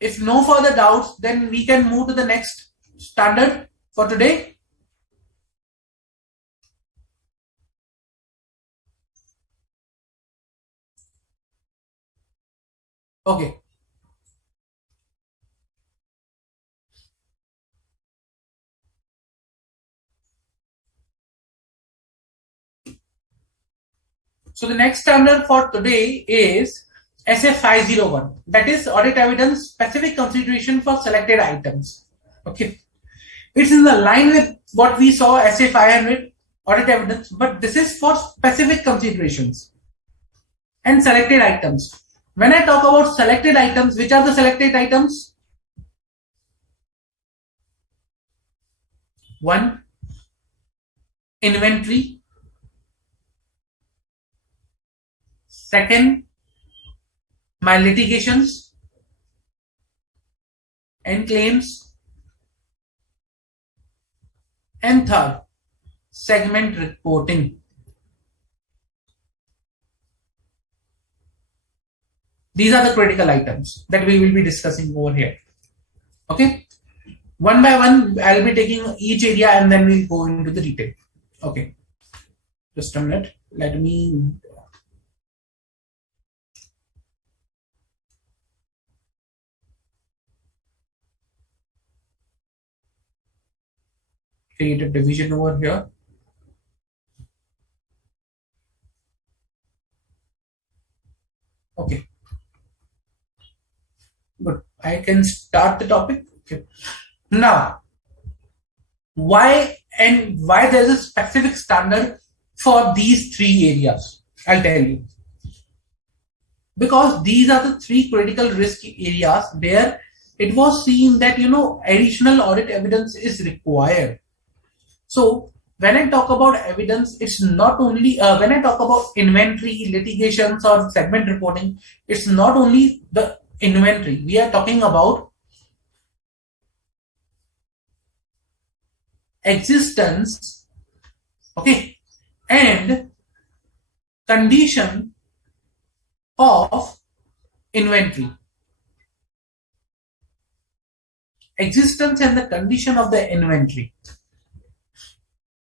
If no further doubts, then we can move to the next standard for today. Okay. So the next standard for today is SA501. That is audit evidence specific consideration for selected items. Okay. It's in the line with what we saw SA500 audit evidence, but this is for specific considerations and selected items. When I talk about selected items, which are the selected items? One, inventory. Second, my litigations. and claims, and third, segment reporting. These are the critical items that we will be discussing over here. Okay. One by one, I'll be taking each area and then we'll go into the detail. Okay. Just a minute. Let me create a division over here. Okay. Good. I can start the topic. Okay. Now, why there is a specific standard for these three areas? I'll tell you. Because these are the three critical risk areas where it was seen that additional audit evidence is required. So when I talk about evidence, it's not only when I talk about inventory, litigations, or segment reporting, it's not only the inventory. We are talking about existence, okay, and condition of inventory. Existence and the condition of the inventory.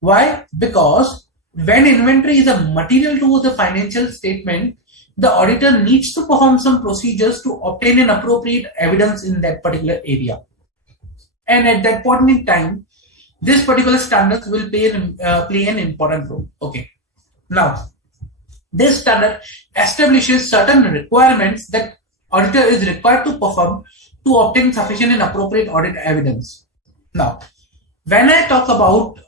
Why? Because when inventory is a material to the financial statement, the auditor needs to perform some procedures to obtain an appropriate evidence in that particular area. And at that point in time, this particular standards will play an important role. Okay. Now, this standard establishes certain requirements that auditor is required to perform to obtain sufficient and appropriate audit evidence. Now, when I talk about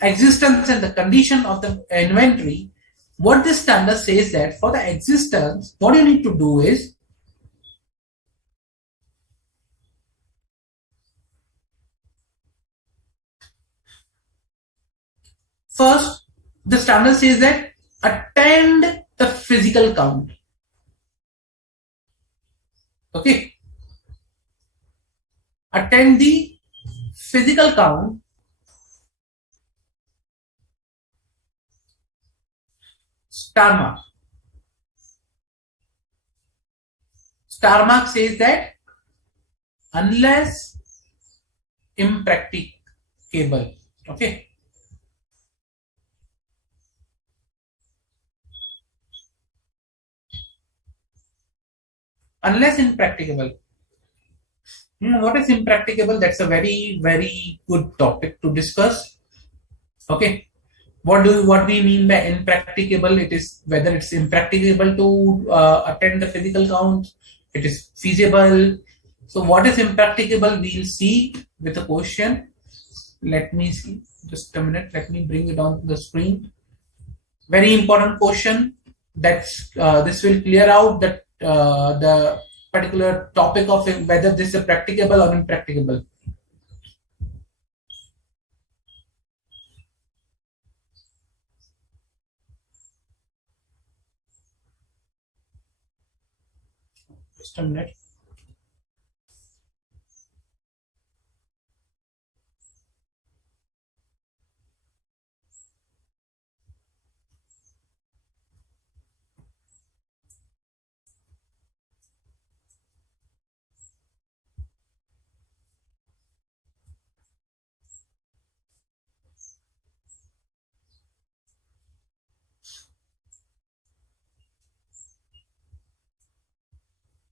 existence and the condition of the inventory, what this standard says that for the existence, what you need to do is first, the standard says that attend the physical count. Okay. Attend the physical count star mark. Star mark says that unless impracticable. Okay. Unless impracticable. What is impracticable? That's a very, very good topic to discuss. Okay. What we mean by impracticable? It is whether it's impracticable to attend the physical count. It is feasible. So what is impracticable? We'll see with a question. Let me see. Just a minute. Let me bring it on the screen. Very important question. That's this will clear out that the particular topic of whether this is practicable or impracticable. Just a minute.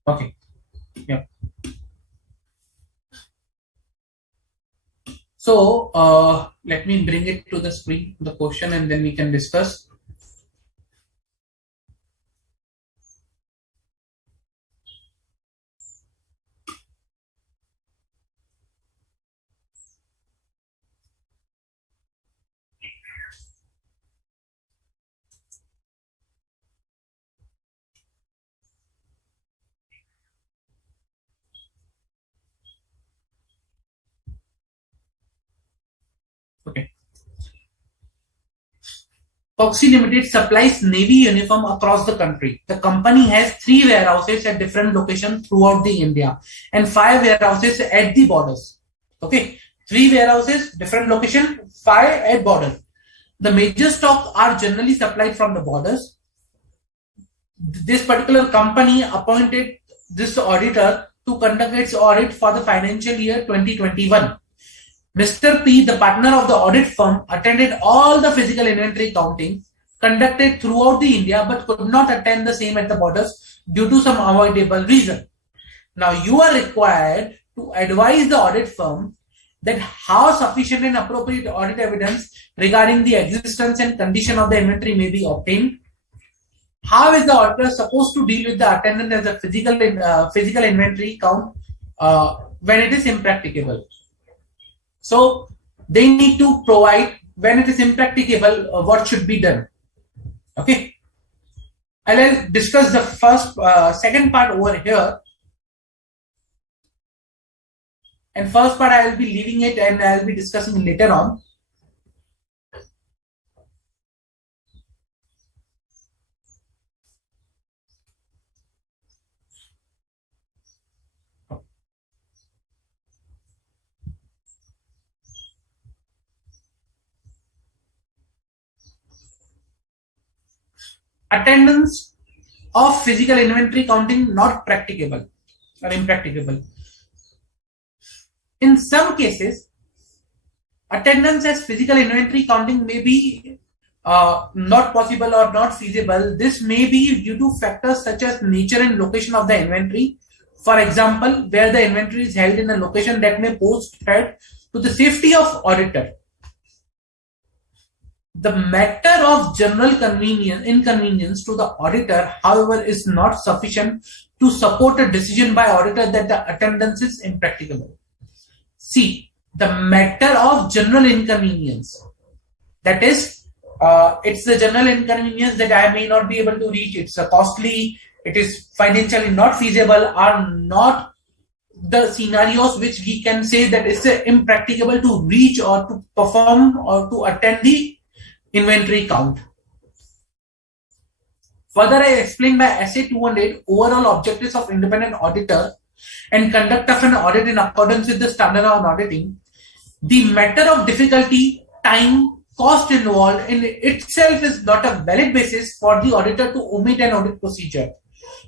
Okay. Yeah. So let me bring it to the screen, the question, and then we can discuss. Okay. Foxy Limited supplies Navy uniform across the country. The company has 3 warehouses at different locations throughout the India and 5 warehouses at the borders. Okay, 3 warehouses, different location, 5 at borders. The major stock are generally supplied from the borders. This particular company appointed this auditor to conduct its audit for the financial year 2021. Mr. P, the partner of the audit firm, attended all the physical inventory counting conducted throughout the India but could not attend the same at the borders due to some avoidable reason. Now you are required to advise the audit firm that how sufficient and appropriate audit evidence regarding the existence and condition of the inventory may be obtained. How is the auditor supposed to deal with the attendance as a physical inventory count when it is impracticable? So they need to provide when it is impracticable what should be done. Okay, I'll discuss the second part over here. And first part I will be leaving it and I will be discussing later on. Attendance of physical inventory counting not practicable or impracticable. In some cases, attendance as physical inventory counting may be not possible or not feasible. This may be due to factors such as nature and location of the inventory. For example, where the inventory is held in a location that may pose threat to the safety of auditor. The matter of general inconvenience to the auditor, however, is not sufficient to support a decision by auditor that the attendance is impracticable. See, the matter of general inconvenience, that is, it's the general inconvenience that I may not be able to reach. It's costly, it is financially not feasible, are not the scenarios which we can say that it's impracticable to reach or to perform or to attend the inventory count. Further, I explained by Essay 208 overall objectives of independent auditor and conduct of an audit in accordance with the standard on auditing. The matter of difficulty, time, cost involved in itself is not a valid basis for the auditor to omit an audit procedure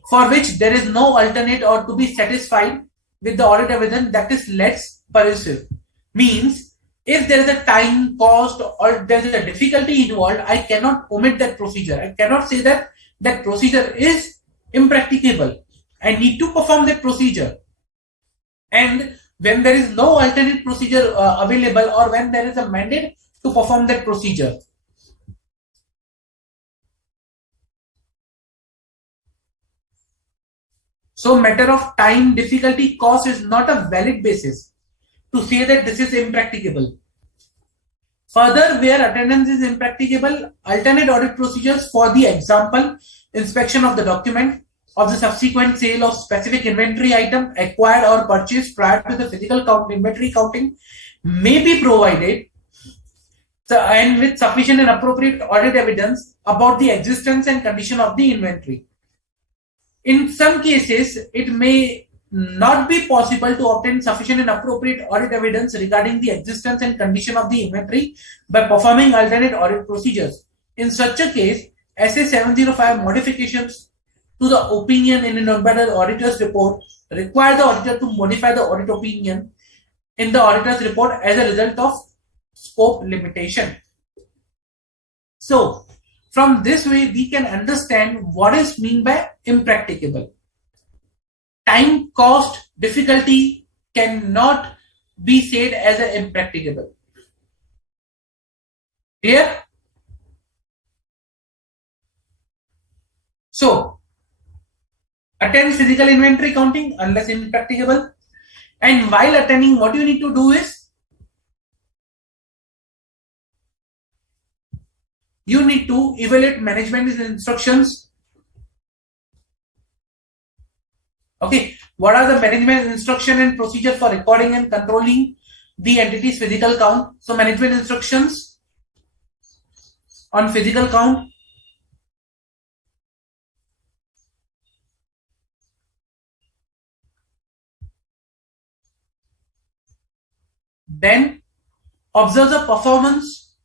for which there is no alternate or to be satisfied with the audit evidence that is less persuasive. Means, if there is a time, cost, or there is a difficulty involved, I cannot omit that procedure. I cannot say that that procedure is impracticable. I need to perform that procedure. And when there is no alternate procedure available, or when there is a mandate to perform that procedure. So matter of time, difficulty, cost is not a valid basis to say that this is impracticable. Further, where attendance is impracticable, alternate audit procedures, for the example, inspection of the document of the subsequent sale of specific inventory item acquired or purchased prior to the physical inventory counting, may be provided and with sufficient and appropriate audit evidence about the existence and condition of the inventory. In some cases, it may not be possible to obtain sufficient and appropriate audit evidence regarding the existence and condition of the inventory by performing alternate audit procedures. In such a case, SA 705 modifications to the opinion in an embedded auditor's report require the auditor to modify the audit opinion in the auditor's report as a result of scope limitation. So, from this way, we can understand what is meant by impracticable. Time, cost, difficulty cannot be said as an impracticable. Clear? So, attend physical inventory counting unless impracticable. And while attending, what you need to do is you need to evaluate management instructions. Okay, what are the management instruction and procedure for recording and controlling the entity's physical count? So management instructions on physical count. Then observe the performance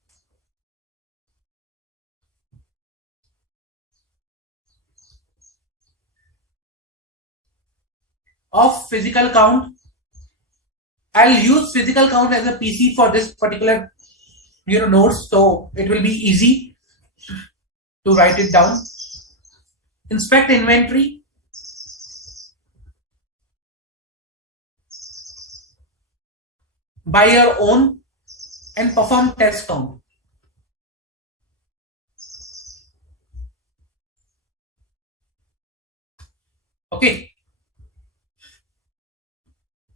of physical count. I'll use physical count as a PC for this particular notes, so it will be easy to write it down. Inspect inventory. By your own and perform test count. Okay.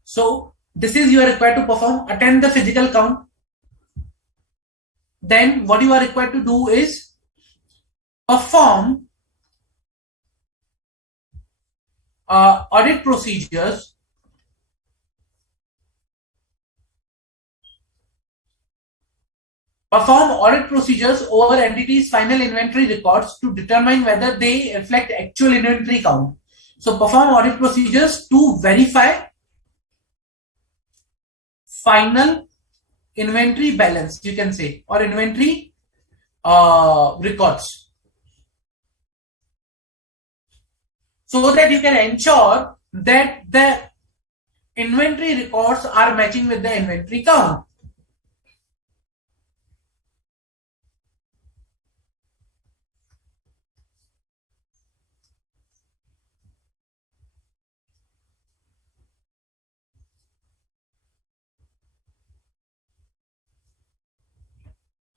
So this is you are required to perform. Attend the physical count. Then what you are required to do is perform audit procedures over entities' final inventory records to determine whether they reflect actual inventory count. So perform audit procedures to verify final inventory balance, you can say, or inventory records, so that you can ensure that the inventory records are matching with the inventory count.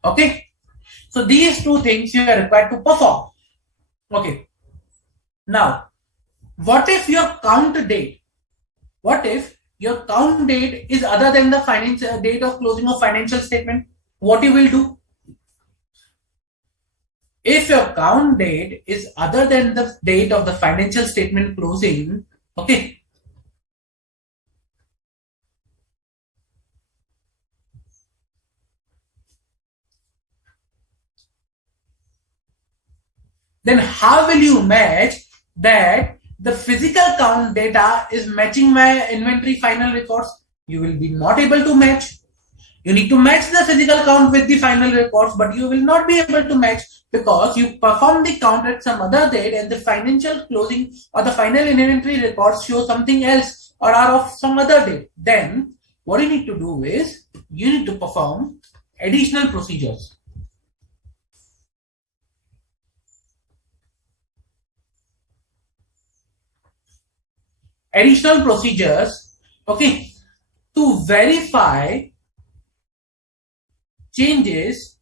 Okay, so these two things you are required to perform. Okay, now what if your count date is other than the financial date of closing of financial statement? What you will do? If your count date is other than the date of the financial statement closing, okay, then how will you match that the physical count data is matching my inventory final records? You will be not able to match. You need to match the physical count with the final records, but you will not be able to match because you perform the count at some other date and the financial closing or the final inventory records show something else or are of some other date. Then what you need to do is you need to perform additional procedures. Additional procedures, okay, to verify changes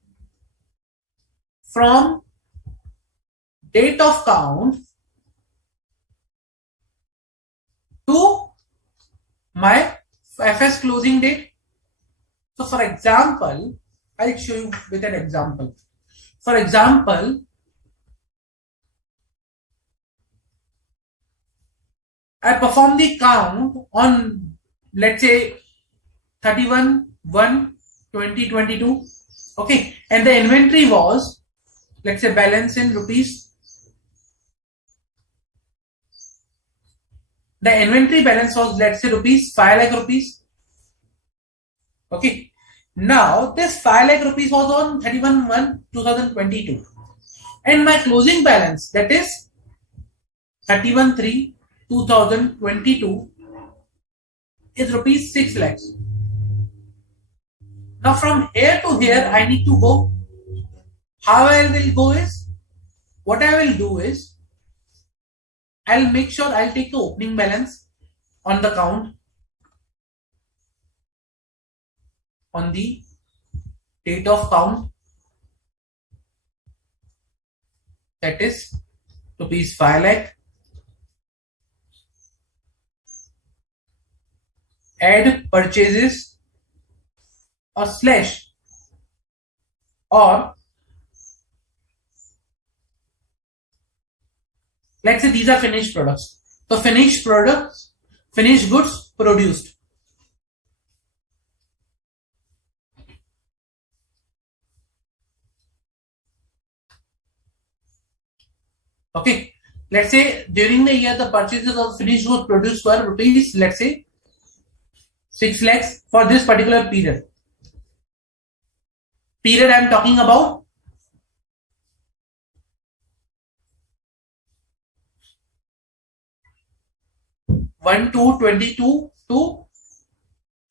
from date of count to my FS closing date. So for example, I'll show you with an example. For example, I perform the count on, let's say, 31/1/2022. Okay, and the inventory was, let's say, balance in rupees. The inventory balance was, let's say, 5 lakh rupees. Okay, now this 5 lakh rupees was on 31/1/2022, and my closing balance, that is 31/3/2022, is rupees 6 lakhs. Now from here to here I need to go. How I will go is, what I will do is, I'll make sure I'll take the opening balance on the count on the date of count, that is rupees 5 lakh. Add purchases or slash, or let's say these are finished products. So finished products, finished goods produced. Okay. Let's say during the year the purchases of finished goods produced were rupees, let's say 6 lakhs for this particular period. Period I'm talking about 1/2/22 to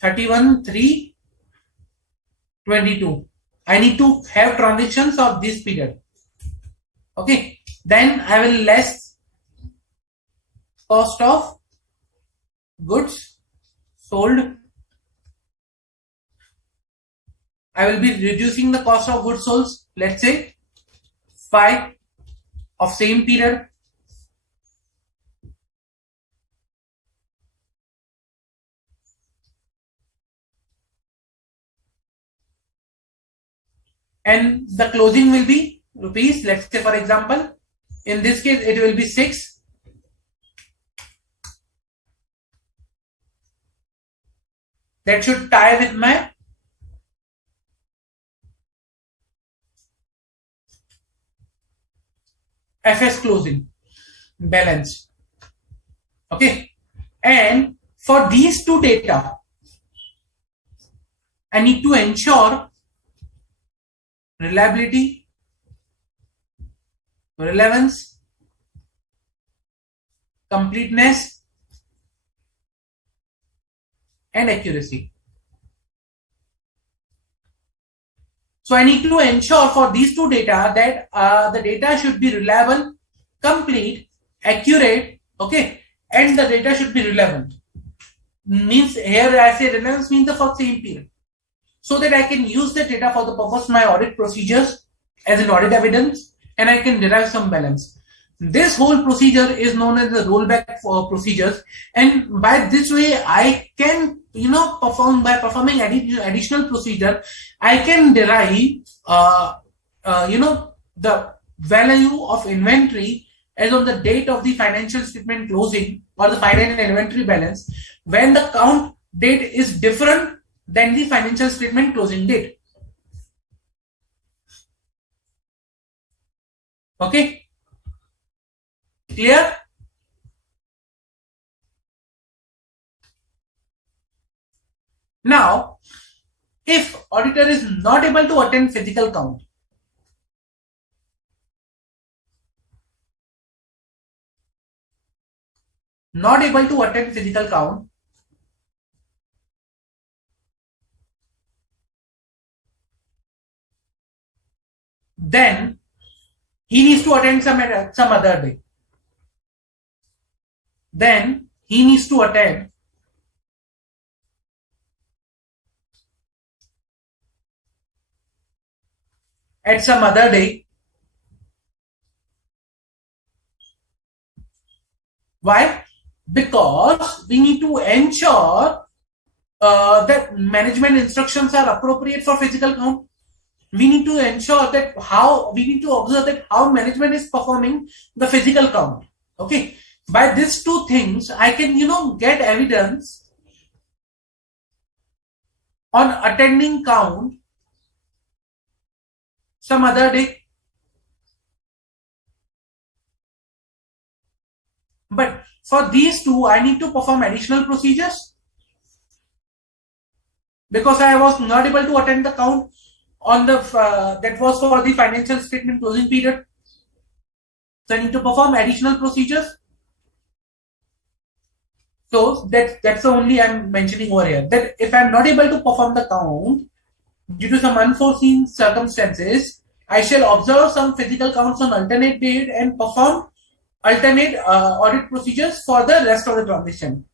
31/3/22. I need to have transactions of this period. Okay. Then I will less cost of goods sold. I will be reducing the cost of goods sold, let's say 5 of same period. And the closing will be rupees, let's say for example, in this case it will be 6. That should tie with my FS closing balance. Okay. And for these two data, I need to ensure reliability, relevance, completeness, and accuracy. So I need to ensure for these two data that the data should be reliable, complete, accurate, okay, and the data should be relevant. Means here I say relevance means the for same period. So that I can use the data for the purpose of my audit procedures as an audit evidence, and I can derive some balance. This whole procedure is known as the rollback for procedures, and by this way I can perform by performing additional procedure, I can derive the value of inventory as on the date of the financial statement closing or the final inventory balance when the count date is different than the financial statement closing date. Okay, clear? Now, if auditor is not able to attend physical count, then he needs to attend some other day. Then he needs to attend at some other day. Why? Because we need to ensure that management instructions are appropriate for physical count. We need to ensure that we need to observe that how management is performing the physical count. Okay. By these two things, I can, get evidence on attending count some other day. But for these two, I need to perform additional procedures because I was not able to attend the count on the that was for the financial statement closing period. So I need to perform additional procedures. So that's the only I'm mentioning over here. That if I'm not able to perform the count due to some unforeseen circumstances, I shall observe some physical counts on alternate date and perform alternate audit procedures for the rest of the transaction.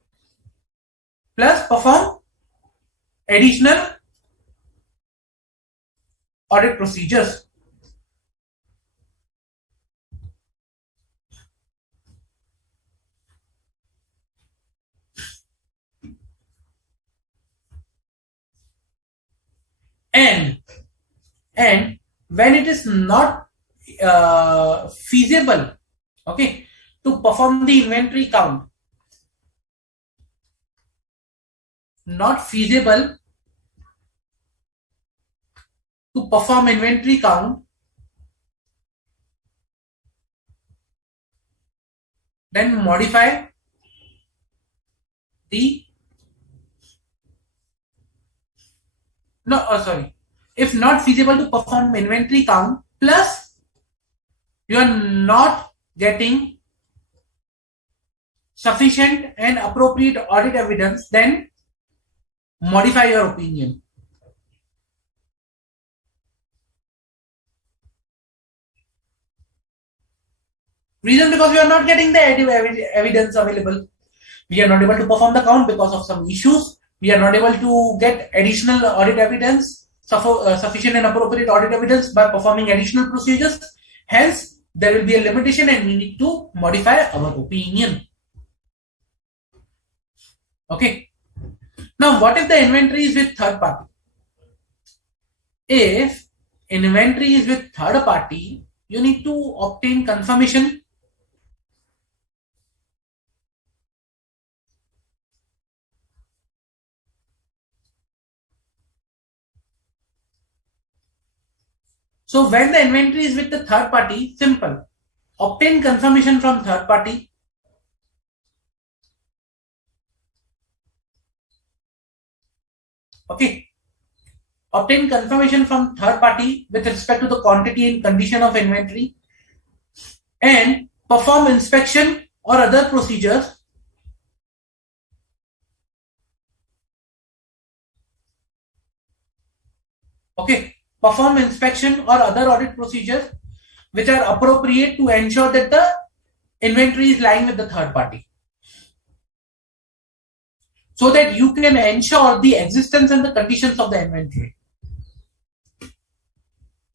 Plus perform additional audit procedures. And when it is not feasible, okay, to perform the inventory count, not feasible to perform inventory count, then modify the sorry, if not feasible to perform inventory count, plus you are not getting sufficient and appropriate audit evidence, then modify your opinion. Reason, because we are not getting the evidence available. We are not able to perform the count because of some issues. We are not able to get additional audit evidence, sufficient and appropriate audit evidence by performing additional procedures. Hence, there will be a limitation and we need to modify our opinion. Okay. Now, what if the inventory is with third party? If inventory is with third party, you need to obtain confirmation. So when the inventory is with the third party, simple. Obtain confirmation from third party. Okay. Obtain confirmation from third party with respect to the quantity and condition of inventory, and perform inspection or other procedures perform inspection or other audit procedures which are appropriate to ensure that the inventory is lying with the third party, so that you can ensure the existence and the conditions of the inventory.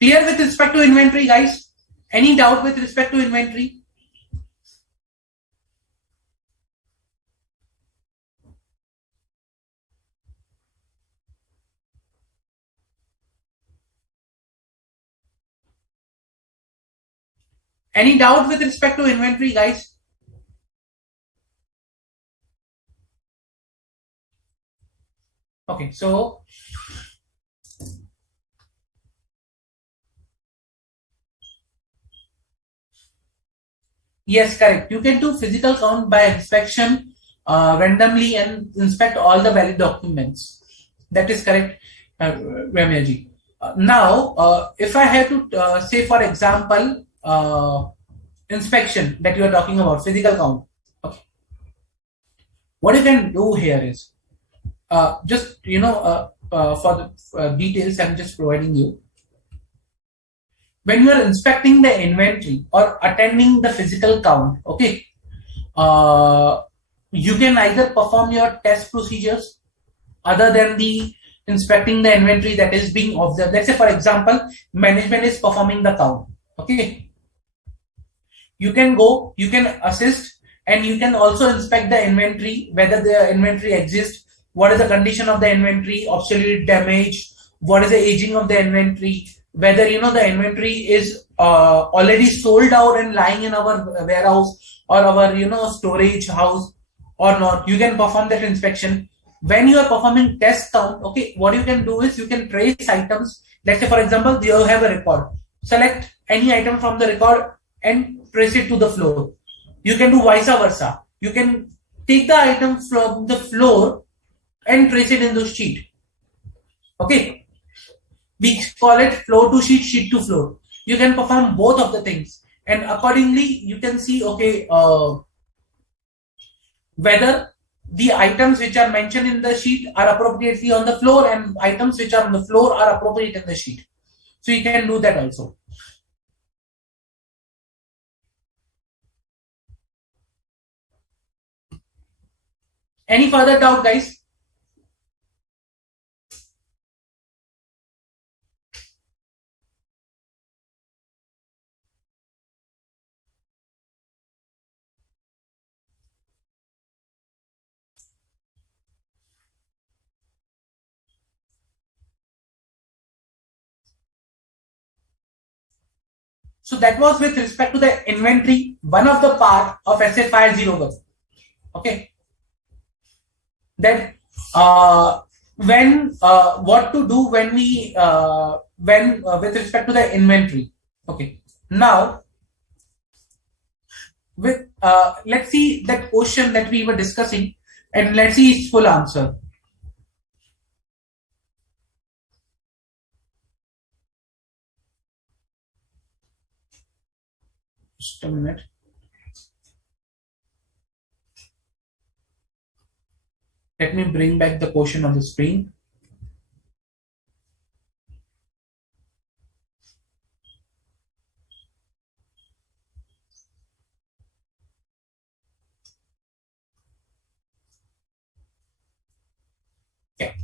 Clear with respect to inventory, guys? Any doubt with respect to inventory? Any doubt with respect to inventory, guys? Okay, so yes, correct. You can do physical count by inspection randomly and inspect all the valid documents. That is correct, Ramyaji. Now, if I have to say, for example, inspection that you are talking about, physical count. Okay. What you can do here is just, for the details, I'm just providing you. When you are inspecting the inventory or attending the physical count, okay, you can either perform your test procedures other than the inspecting the inventory that is being observed. Let's say, for example, management is performing the count. Okay, you can go, you can assist, and you can also inspect the inventory, whether the inventory exists, what is the condition of the inventory, obsolete, damage, what is the aging of the inventory, whether the inventory is already sold out and lying in our warehouse or our storage house or not. You can perform that inspection. When you are performing test count, okay, what you can do is you can trace items. Let's say, for example, you have a record. Select any item from the record and trace it to the floor. You can do vice versa. You can take the item from the floor and trace it in the sheet. Okay, we call it floor to sheet, sheet to floor. You can perform both of the things, and accordingly you can see, okay, whether the items which are mentioned in the sheet are appropriately on the floor, and items which are on the floor are appropriate in the sheet. So you can do that also. Any further doubt, guys? So that was with respect to the inventory, one of the part of SA 501. Okay. Then when what to do when we with respect to the inventory. Okay. Now, with let's see that question that we were discussing, and let's see its full answer. Just a minute. Let me bring back the question on the screen. Okay.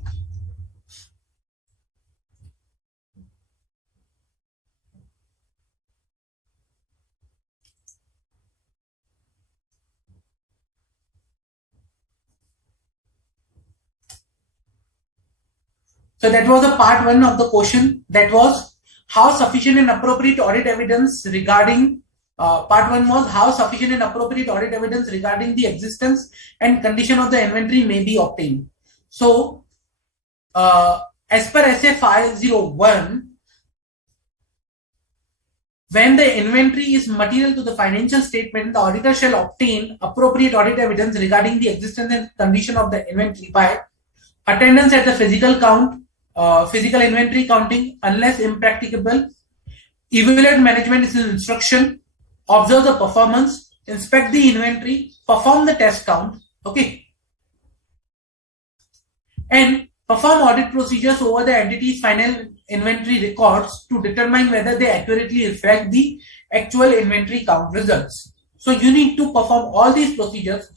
So that was a part one of the question. That was how sufficient and appropriate audit evidence regarding part one was how sufficient and appropriate audit evidence regarding the existence and condition of the inventory may be obtained. So as per SA 501, when the inventory is material to the financial statement, the auditor shall obtain appropriate audit evidence regarding the existence and condition of the inventory by attendance at the physical count, physical inventory counting, unless impracticable, evaluate management instruction, observe the performance, inspect the inventory, perform the test count, okay, and perform audit procedures over the entity's final inventory records to determine whether they accurately reflect the actual inventory count results. So you need to perform all these procedures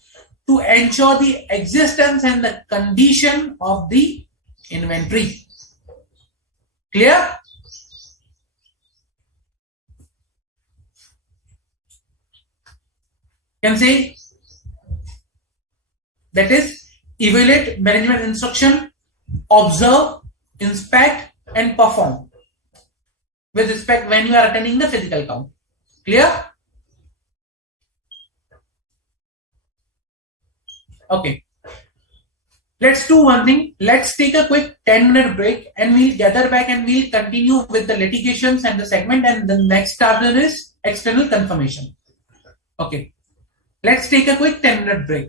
to ensure the existence and the condition of the inventory. Clear? Can say that is evaluate management instruction, observe, inspect, and perform with respect when you are attending the physical count. Clear? Okay. Let's do one thing. Let's take a quick 10-minute break and we'll gather back and we'll continue with the litigations and the segment, and the next chapter is external confirmation. Okay. Let's take a quick 10-minute break.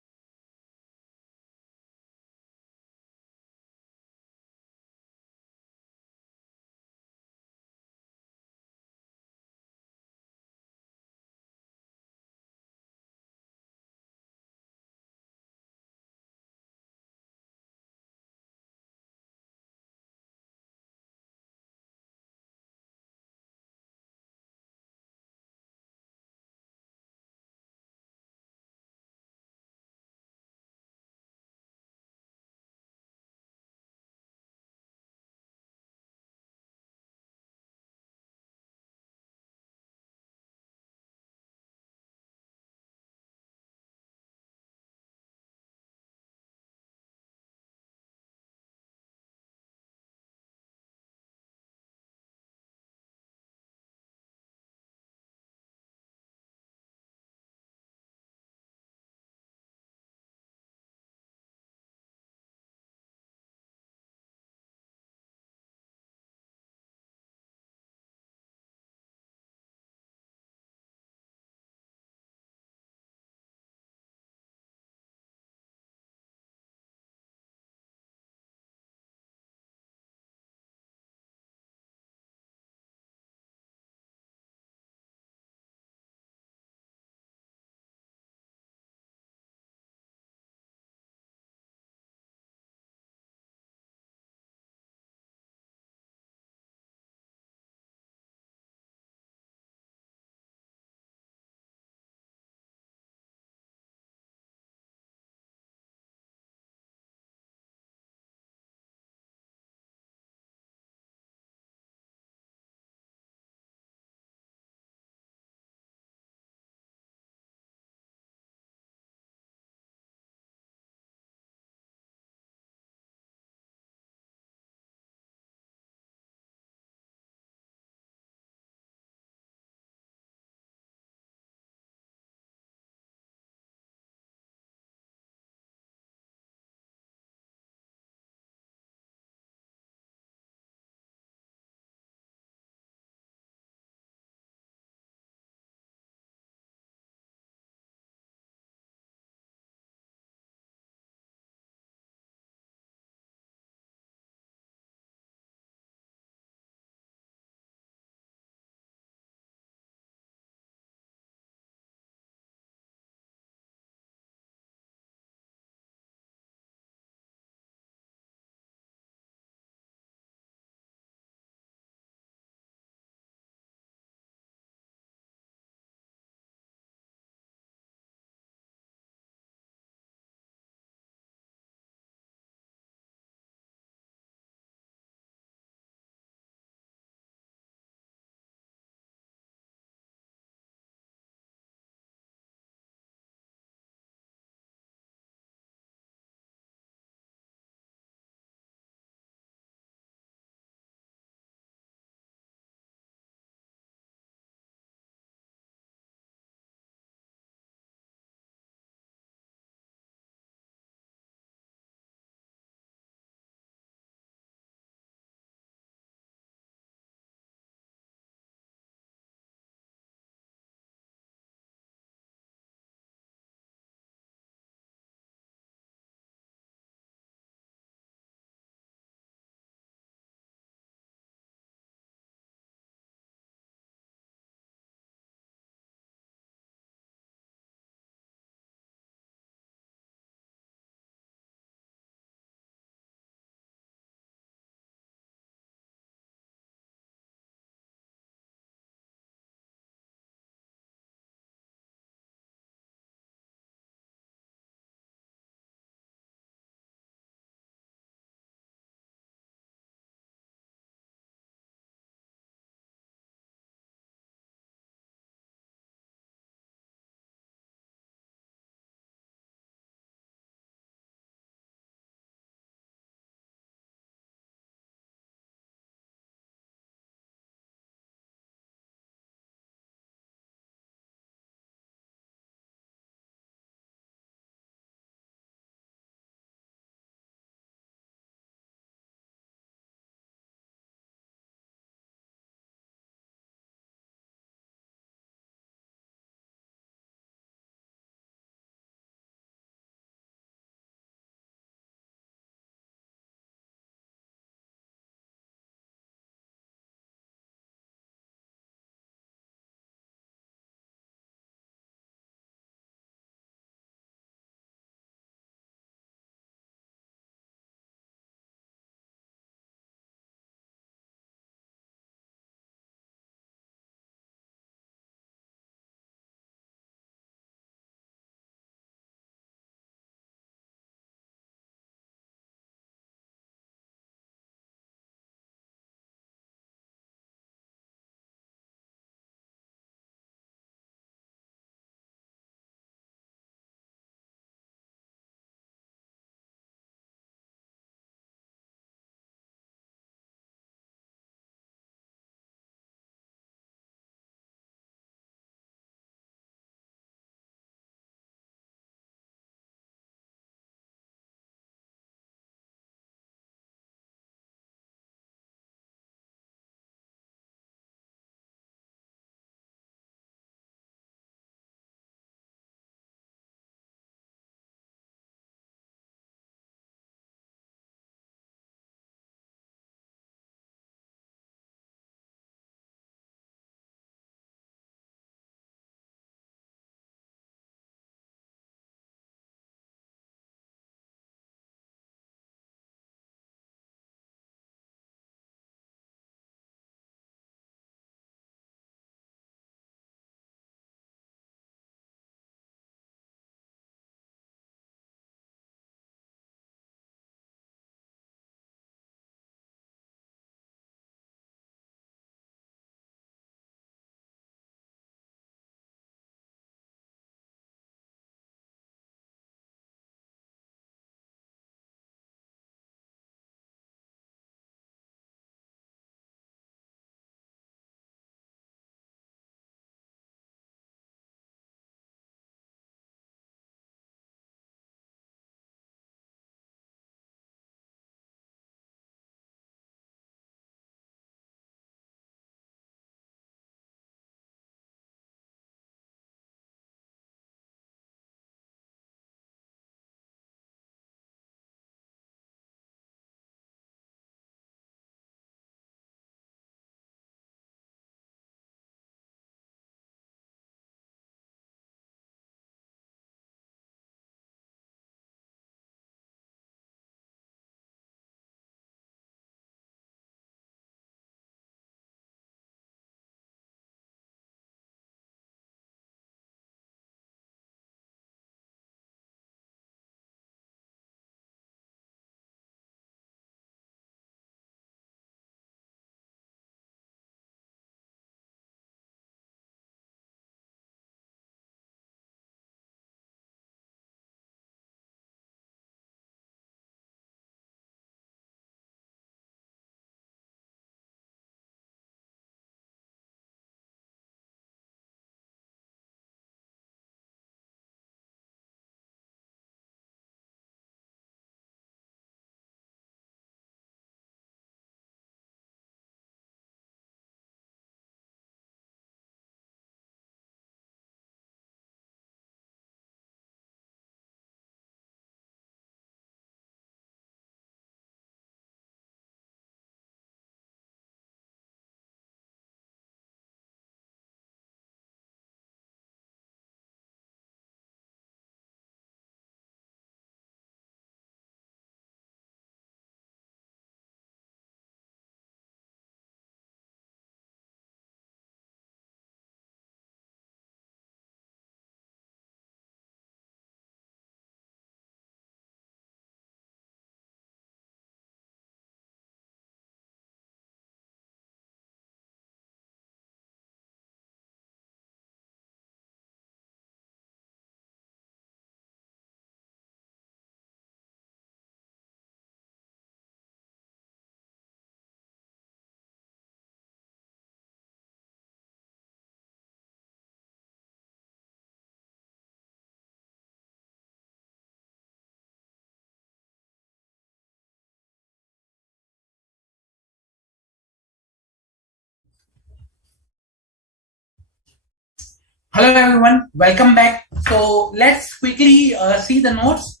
Hello everyone, welcome back. So let's quickly see the notes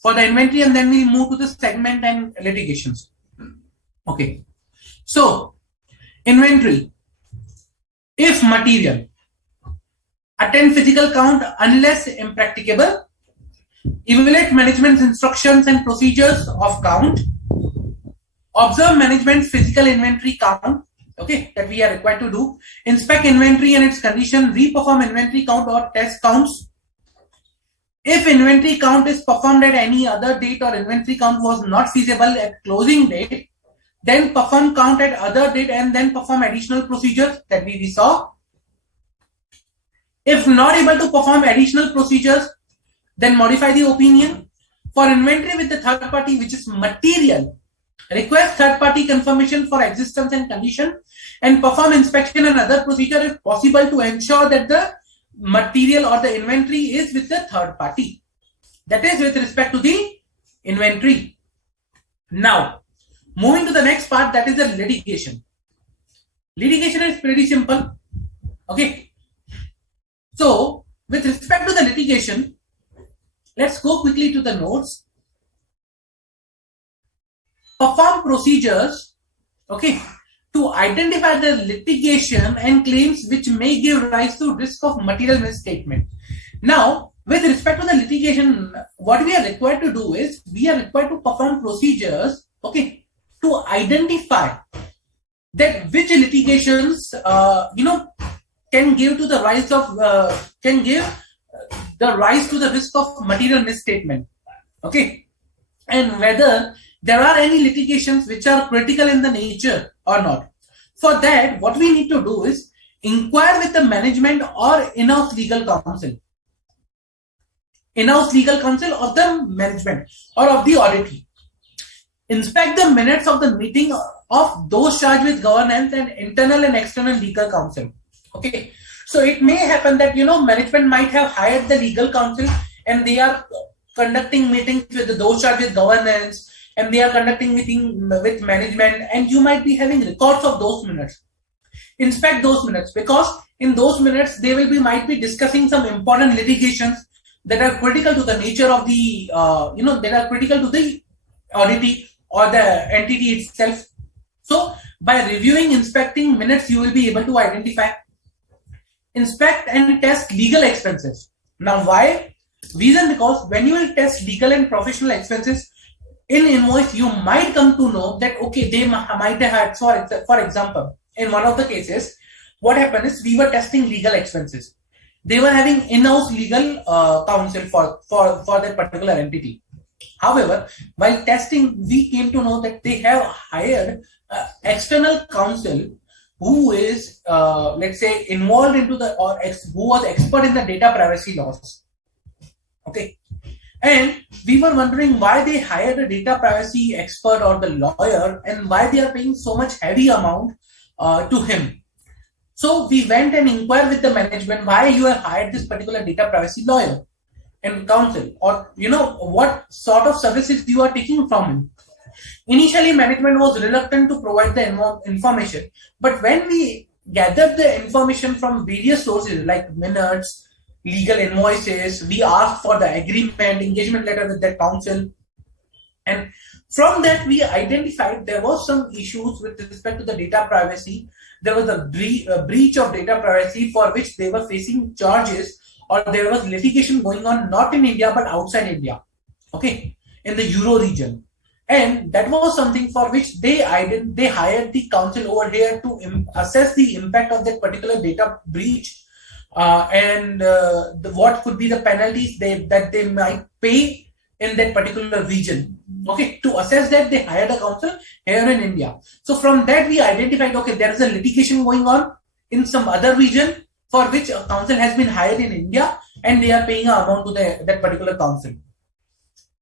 for the inventory and then we'll move to the segment and litigations. Okay, so inventory. If material, attend physical count unless impracticable, evaluate management's instructions and procedures of count, observe management's physical inventory count, okay, that we are required to do, inspect inventory and its condition, re-perform inventory count or test counts. If inventory count is performed at any other date or inventory count was not feasible at closing date, then perform count at other date and then perform additional procedures that we saw. If not able to perform additional procedures, then modify the opinion. For inventory with the third party, which is material, request third party confirmation for existence and condition and perform inspection and other procedure if possible to ensure that the material or the inventory is with the third party. That is with respect to the inventory. Now, moving to the next part, that is the litigation. Litigation is pretty simple. Okay. So, with respect to the litigation, let's go quickly to the notes. Perform procedures, okay, to identify the litigation and claims which may give rise to risk of material misstatement. Now, with respect to the litigation, what we are required to do is we are required to perform procedures, okay, to identify that which litigations, can give to the rise of the rise to the risk of material misstatement, okay, and whether there are any litigations which are critical in the nature or not. For that, what we need to do is inquire with the management or in-house legal counsel. In-house legal counsel of the management or of the auditee. Inspect the minutes of the meeting of those charged with governance and internal and external legal counsel. Okay, so it may happen that management might have hired the legal counsel and they are conducting meetings with those charged with governance and they are conducting meeting with management, and you might be having records of those minutes. Inspect those minutes because in those minutes they might be discussing some important litigations that are critical to the nature of the that are critical to the auditee or the entity itself. So by reviewing, inspecting minutes, you will be able to identify. Inspect and test legal expenses. Now, why? Reason because when you will test legal and professional expenses in invoice, you might come to know that okay, they might have had, for example, in one of the cases, what happened is we were testing legal expenses. They were having in-house legal counsel for that particular entity. However, while testing, we came to know that they have hired external counsel who is, let's say, involved into who was expert in the data privacy laws. Okay. And we were wondering why they hired a data privacy expert or the lawyer and why they are paying so much heavy amount to him. So we went and inquired with the management why you have hired this particular data privacy lawyer and counsel, or what sort of services you are taking from him. Initially, management was reluctant to provide the information, but when we gathered the information from various sources like minutes, legal invoices, we asked for the agreement, engagement letter with that counsel, and from that we identified there was some issues with respect to the data privacy. There was a breach of data privacy for which they were facing charges, or there was litigation going on not in India but outside India, okay, in the Euro region. And that was something for which they hired the counsel over here to assess the impact of that particular data breach and what could be the penalties that they might pay in that particular region. Okay, to assess that, they hired a counsel here in India. So from that, we identified, okay, there is a litigation going on in some other region for which a counsel has been hired in India and they are paying an amount to that particular counsel.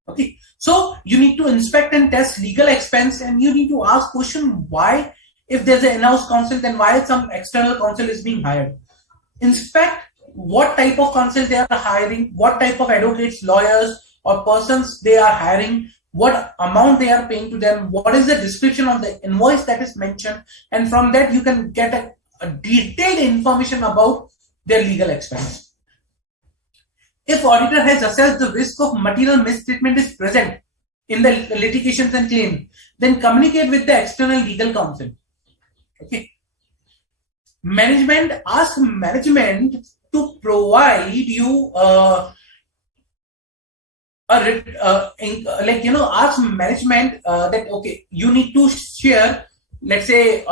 Okay, so you need to inspect and test legal expense, and you need to ask question why, if there's an in-house counsel, then why some external counsel is being hired. Inspect what type of counsel they are hiring, what type of advocates, lawyers or persons they are hiring, what amount they are paying to them, what is the description of the invoice that is mentioned, and from that you can get a detailed information about their legal expense. If auditor has assessed the risk of material mistreatment is present in the litigations and claim, then communicate with the external legal counsel. Okay. Ask management to provide you ask management that okay, you need to share, let's say,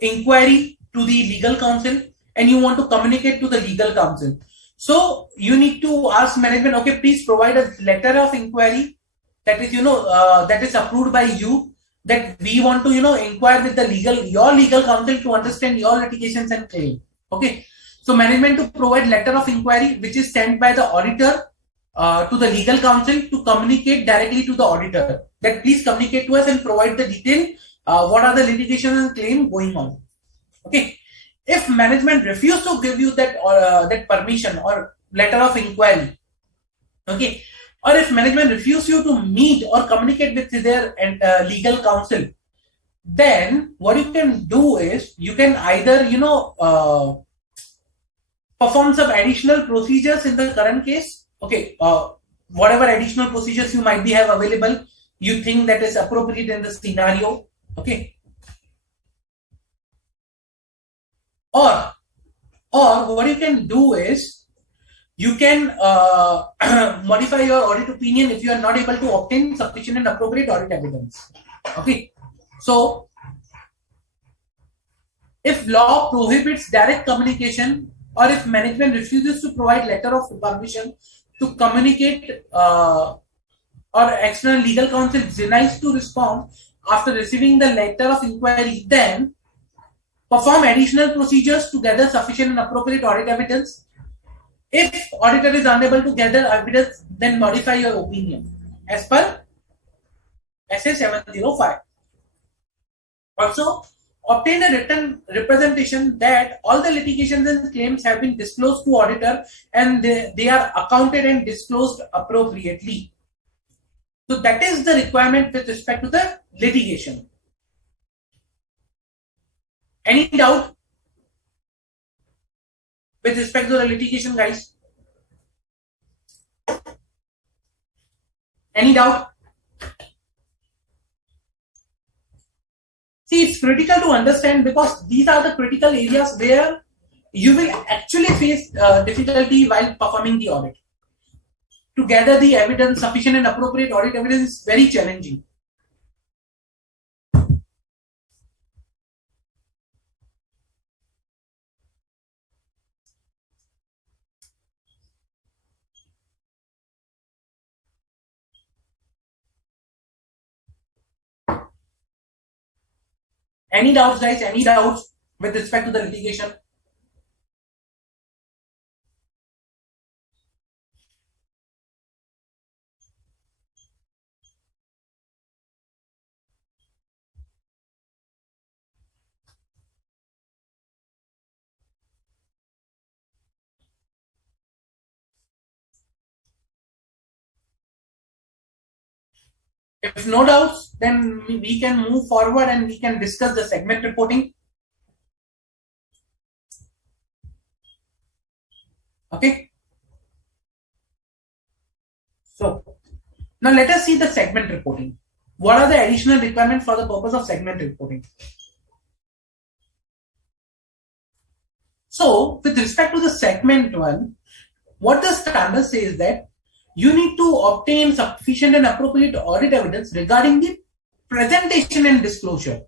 inquiry to the legal counsel, and you want to communicate to the legal counsel. So you need to ask management, okay, please provide a letter of inquiry that is, that is approved by you, that we want to, inquire with the your legal counsel to understand your litigations and claim. Okay. So management to provide letter of inquiry, which is sent by the auditor to the legal counsel to communicate directly to the auditor, that please communicate to us and provide the detail, what are the litigation and claim going on. Okay. If management refuse to give you that that permission or letter of inquiry, okay, or if management refuse you to meet or communicate with their legal counsel, then what you can do is you can either perform some additional procedures in the current case. Okay, whatever additional procedures you might be have available, you think that is appropriate in the scenario. Okay. Or what you can do is you can modify your audit opinion if you are not able to obtain sufficient and appropriate audit evidence. Okay. So if law prohibits direct communication, or if management refuses to provide letter of permission to communicate, or external legal counsel denies to respond after receiving the letter of inquiry, then perform additional procedures to gather sufficient and appropriate audit evidence. If auditor is unable to gather evidence, then modify your opinion as per SA 705. Also, obtain a written representation that all the litigations and claims have been disclosed to auditor and they are accounted and disclosed appropriately. So that is the requirement with respect to the litigation. Any doubt with respect to the litigation, guys? Any doubt? See, it's critical to understand because these are the critical areas where you will actually face difficulty while performing the audit. To gather the evidence, sufficient and appropriate audit evidence is very challenging. Any doubts, guys? Any doubts with respect to the litigation? If no doubts, then we can move forward and we can discuss the segment reporting. Okay. So now let us see the segment reporting. What are the additional requirements for the purpose of segment reporting? So with respect to the segment one, what the standard says is that you need to obtain sufficient and appropriate audit evidence regarding the presentation and disclosure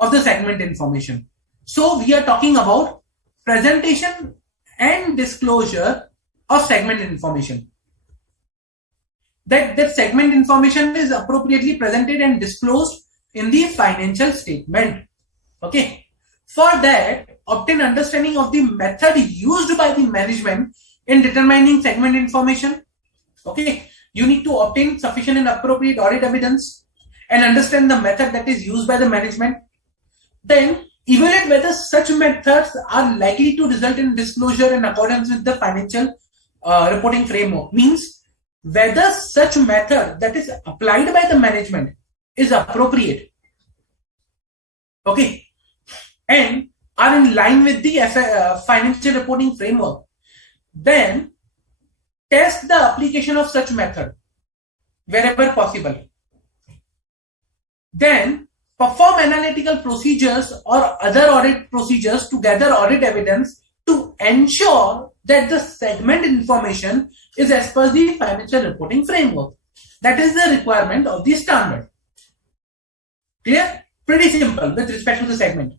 of the segment information. So we are talking about presentation and disclosure of segment information. That segment information is appropriately presented and disclosed in the financial statement. Okay. For that, obtain understanding of the method used by the management in determining segment information. Okay. You need to obtain sufficient and appropriate audit evidence and understand the method that is used by the management. Then evaluate whether such methods are likely to result in disclosure in accordance with the financial reporting framework. Means whether such method that is applied by the management is appropriate. Okay. And are in line with the financial reporting framework, then test the application of such method wherever possible. Then perform analytical procedures or other audit procedures to gather audit evidence to ensure that the segment information is as per the financial reporting framework. That is the requirement of the standard. Clear? Pretty simple with respect to the segment.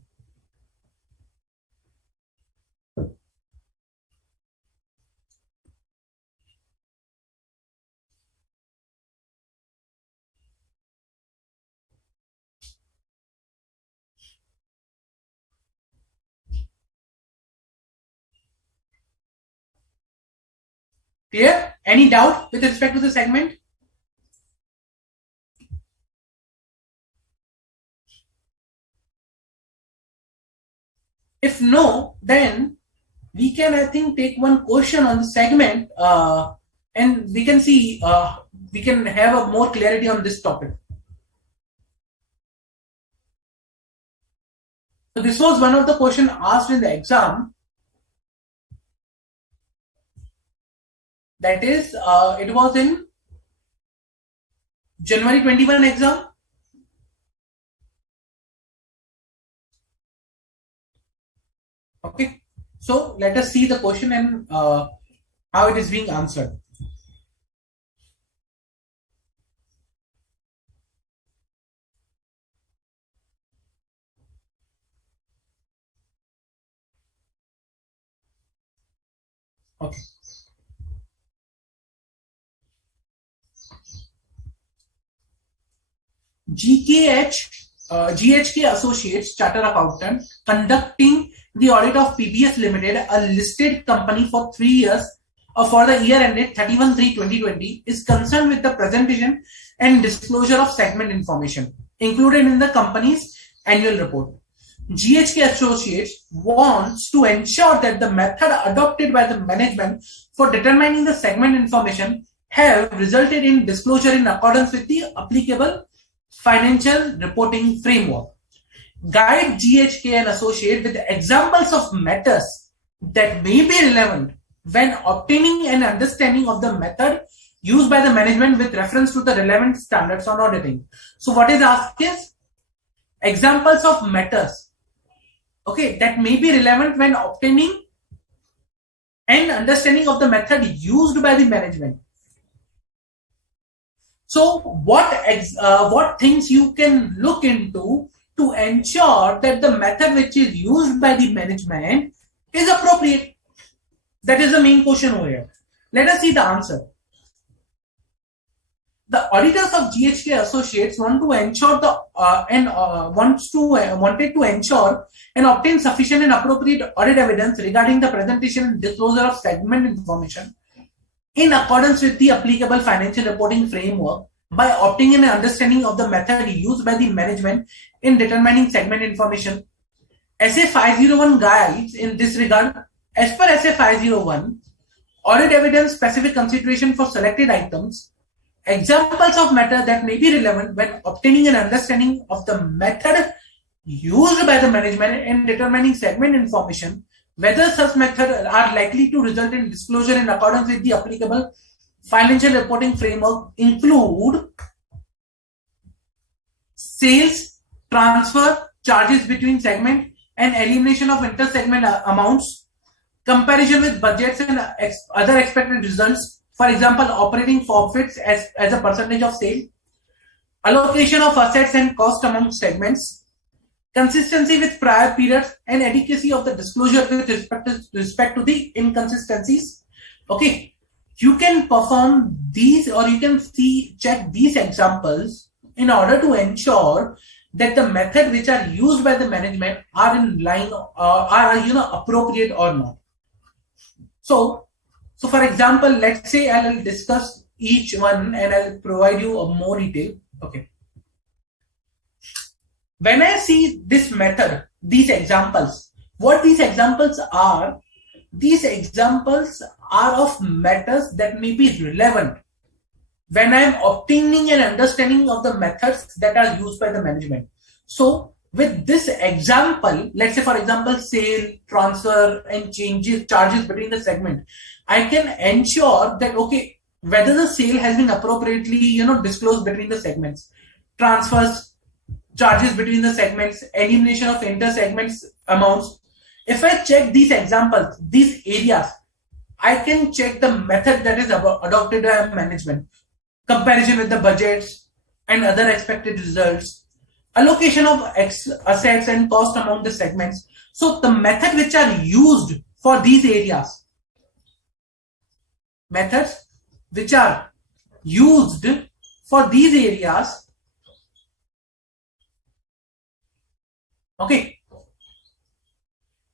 Clear? Any doubt with respect to the segment? If no, then we can, I think, take one question on the segment and we can see, we can have a more clarity on this topic. So this was one of the questions asked in the exam. That is, it was in January 21 exam. Okay, so let us see the question and how it is being answered. Okay. GHK Associates Chartered Accountant conducting the audit of PBS Limited, a listed company for 3 years for the year ended 31/3/2020, is concerned with the presentation and disclosure of segment information included in the company's annual report. GHK Associates wants to ensure that the method adopted by the management for determining the segment information have resulted in disclosure in accordance with the applicable financial reporting framework. Guide GHK and Associate with examples of matters that may be relevant when obtaining an understanding of the method used by the management with reference to the relevant standards on auditing. So what is asked is examples of matters, okay, that may be relevant when obtaining an understanding of the method used by the management. So what things you can look into to ensure that the method which is used by the management is appropriate? That is the main question over here. Let us see the answer. The auditors of GHK Associates wanted to ensure and obtain sufficient and appropriate audit evidence regarding the presentation and disclosure of segment information in accordance with the applicable financial reporting framework by obtaining an understanding of the method used by the management in determining segment information. SA 501 guides in this regard. As per SA 501, audit evidence specific consideration for selected items, examples of matter that may be relevant when obtaining an understanding of the method used by the management in determining segment information, whether such methods are likely to result in disclosure in accordance with the applicable financial reporting framework, include sales, transfer, charges between segment and elimination of inter-segment amounts, comparison with budgets and other expected results, for example, operating forfeits as a percentage of sale, allocation of assets and cost among segments, consistency with prior periods, and adequacy of the disclosure with respect to the inconsistencies. Okay, you can perform these, or you can check these examples in order to ensure that the method which are used by the management are in line, are appropriate or not. So for example, let's say I will discuss each one and I'll provide you a more detail. Okay. When I see this method, these examples, what these examples are of matters that may be relevant when I am obtaining an understanding of the methods that are used by the management. So with this example, let's say for example, sale, transfer, and charges between the segment, I can ensure that okay, whether the sale has been appropriately disclosed between the segments, transfers, charges between the segments, elimination of inter segments amounts. If I check these examples, these areas, I can check the method that is adopted by management, comparison with the budgets and other expected results, allocation of assets and cost among the segments. So the method which are used for these areas, methods which are used for these areas, okay,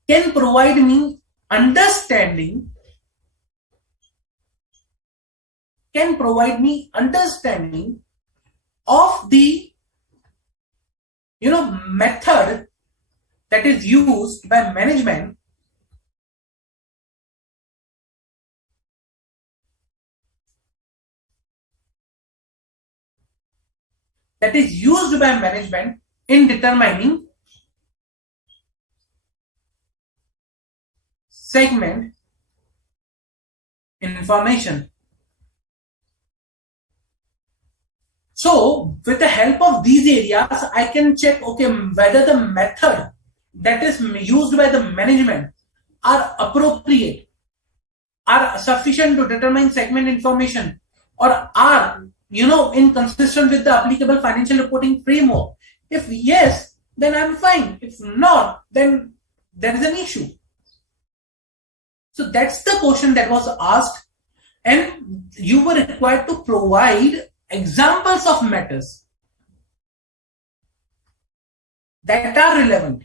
can provide me understanding of the method that is used by management in determining segment information. So with the help of these areas, I can check okay whether the method that is used by the management are appropriate, are sufficient to determine segment information, or are inconsistent with the applicable financial reporting framework. If yes, then I'm fine. If not, then there is an issue. So that's the question that was asked, and you were required to provide examples of matters that are relevant.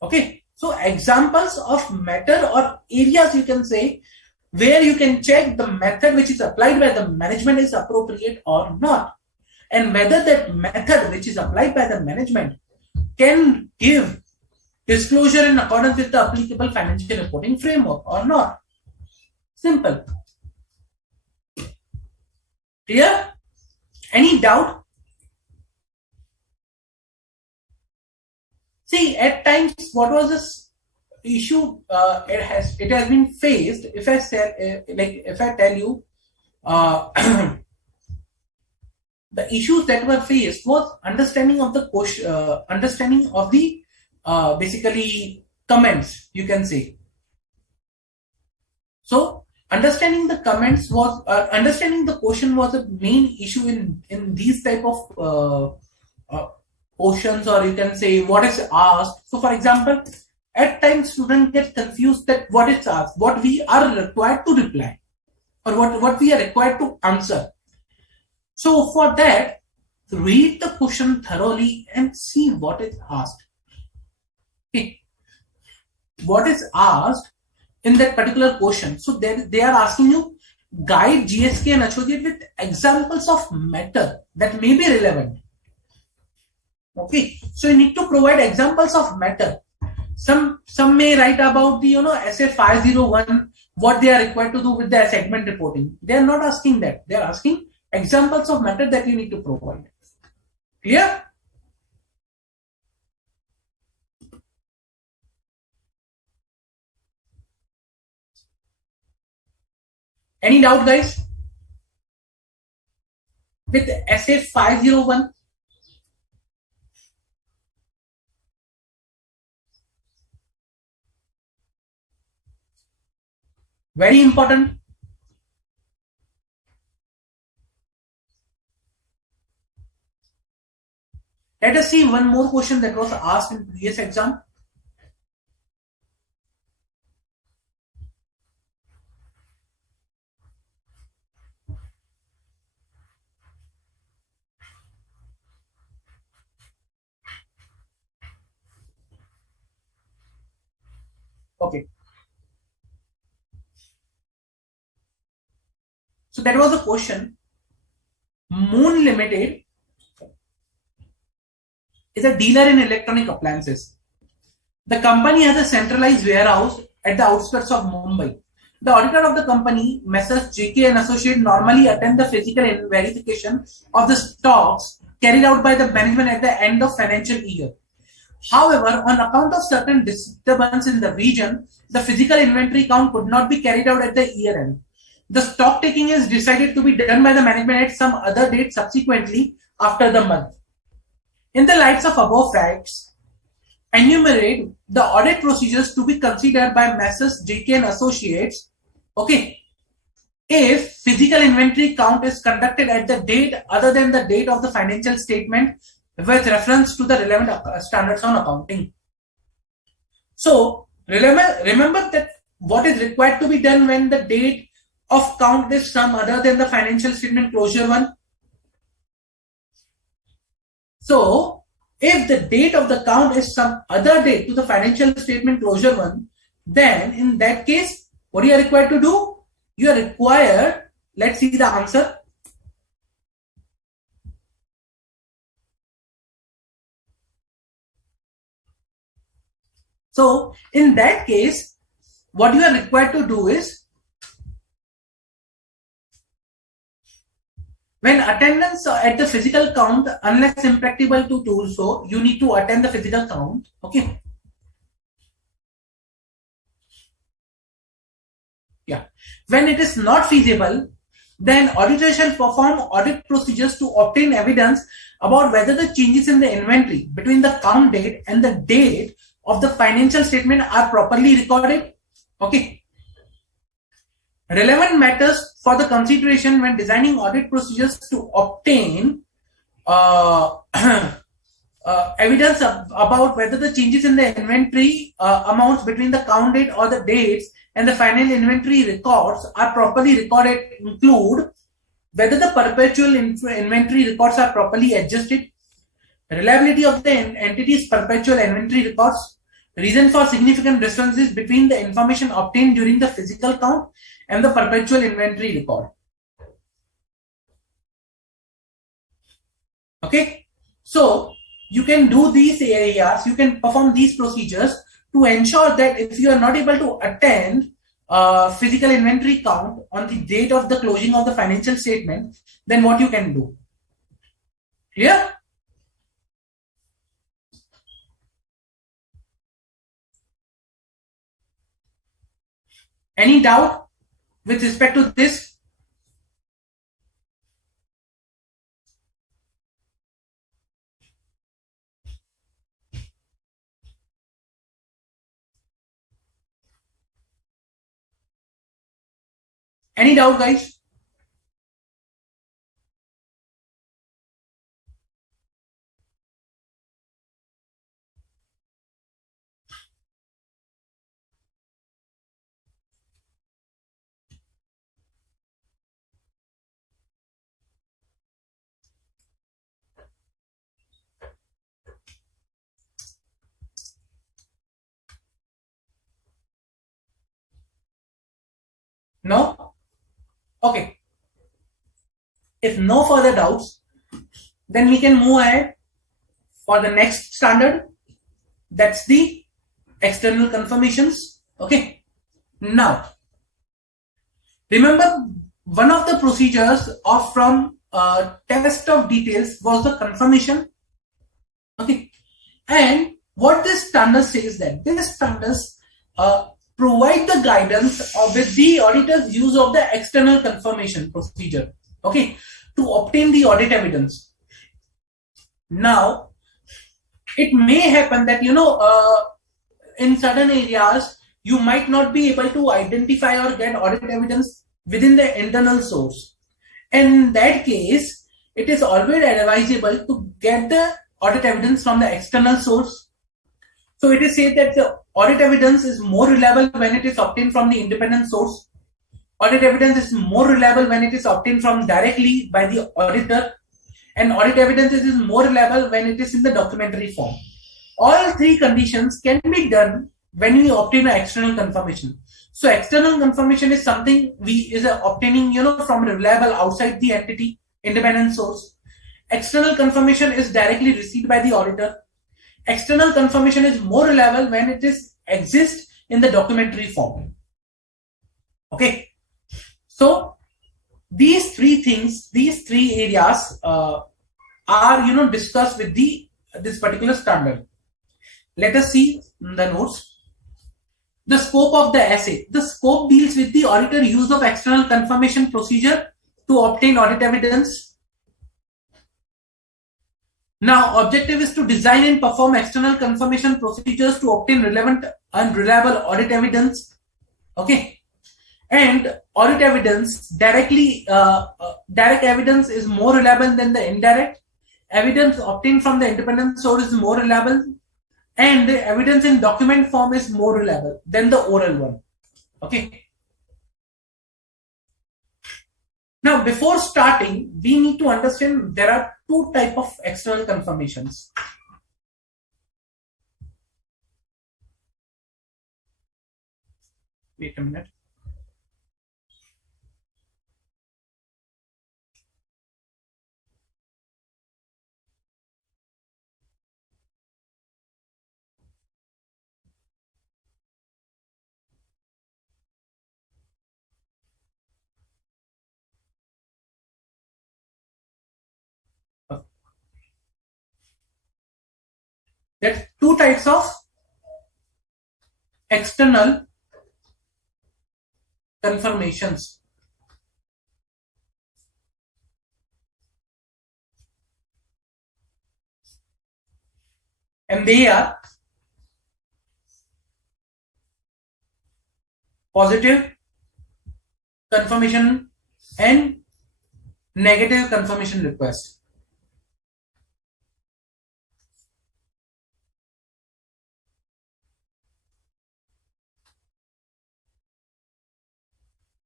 Okay, so examples of matter or areas you can say where you can check the method which is applied by the management is appropriate or not, and whether that method which is applied by the management can give disclosure in accordance with the applicable financial reporting framework or not. Simple. Clear? Any doubt? See, at times, what was this issue? It has been faced. If I tell you, the issues that were faced was understanding of the question, understanding of the basically comments. You can say. So understanding the comments was understanding the question was a main issue in these type of questions, or you can say what is asked. So for example, at times students get confused that what is asked, what we are required to reply, or what we are required to answer. So for that, read the question thoroughly and see what is asked. Okay. What is asked in that particular question. So they are asking you guide GSK and associate with examples of matter that may be relevant. Okay, so you need to provide examples of matter. Some may write about the SA 501, what they are required to do with their segment reporting. They are not asking that. They are asking examples of matter that you need to provide. Clear? Any doubt, guys? With SA 501, very important. Let us see one more question that was asked in previous exam. Okay. So that was the question. Moon Limited is a dealer in electronic appliances. The company has a centralized warehouse at the outskirts of Mumbai. The auditor of the company, Messrs. JK and Associate, normally attend the physical verification of the stocks carried out by the management at the end of financial year. However, on account of certain disturbance in the region, the physical inventory count could not be carried out at the year end. The stock taking is decided to be done by the management at some other date subsequently after the month. In the lights of above facts, enumerate the audit procedures to be considered by Messrs. JK and Associates. Okay, if physical inventory count is conducted at the date other than the date of the financial statement with reference to the relevant standards on accounting. So remember that what is required to be done when the date of count is some other than the financial statement closure one. So if the date of the count is some other date to the financial statement closure one, then in that case, what you are required to do? You are required, let's see the answer. So in that case, what you are required to do is, when attendance at the physical count, unless impracticable to do so, you need to attend the physical count. Okay. Yeah. When it is not feasible, then auditor shall perform audit procedures to obtain evidence about whether the changes in the inventory between the count date and the date of the financial statement are properly recorded. Okay. Relevant matters for the consideration when designing audit procedures to obtain evidence about whether the changes in the inventory amounts between the count date or the dates and the final inventory records are properly recorded include whether the perpetual inventory records are properly adjusted, reliability of the entity's perpetual inventory records, reason for significant differences between the information obtained during the physical count and the perpetual inventory record. Okay, so you can do these areas, you can perform these procedures to ensure that if you are not able to attend physical inventory count on the date of the closing of the financial statement, then what you can do. Clear? Any doubt with respect to this? Any doubt, guys? No? Okay. If no further doubts, then we can move ahead for the next standard. That's the external confirmations. Okay. Now, remember one of the procedures of from test of details was the confirmation. Okay. And what this standard says that this standards provide the guidance with the auditor's use of the external confirmation procedure. Okay. To obtain the audit evidence. Now, it may happen that, in certain areas, you might not be able to identify or get audit evidence within the internal source. In that case, it is always advisable to get the audit evidence from the external source. So it is said that the audit evidence is more reliable when it is obtained from the independent source. Audit evidence is more reliable when it is obtained from directly by the auditor. And audit evidence is more reliable when it is in the documentary form. All three conditions can be done when we obtain an external confirmation. So external confirmation is something we is obtaining, from reliable outside the entity, independent source. External confirmation is directly received by the auditor. External confirmation is more reliable when it is exists in the documentary form. Okay. So these three things, these three areas are discussed with this particular standard. Let us see the notes. The scope of the essay. The scope deals with the auditor use of external confirmation procedure to obtain audit evidence. Now, objective is to design and perform external confirmation procedures to obtain relevant and reliable audit evidence. Okay, and audit evidence direct evidence is more reliable than the indirect. Evidence obtained from the independent source is more reliable, and the evidence in document form is more reliable than the oral one. Okay. Now, before starting, we need to understand there are two types of external confirmations. Wait a minute. There's two types of external confirmations. And they are positive confirmation and negative confirmation request.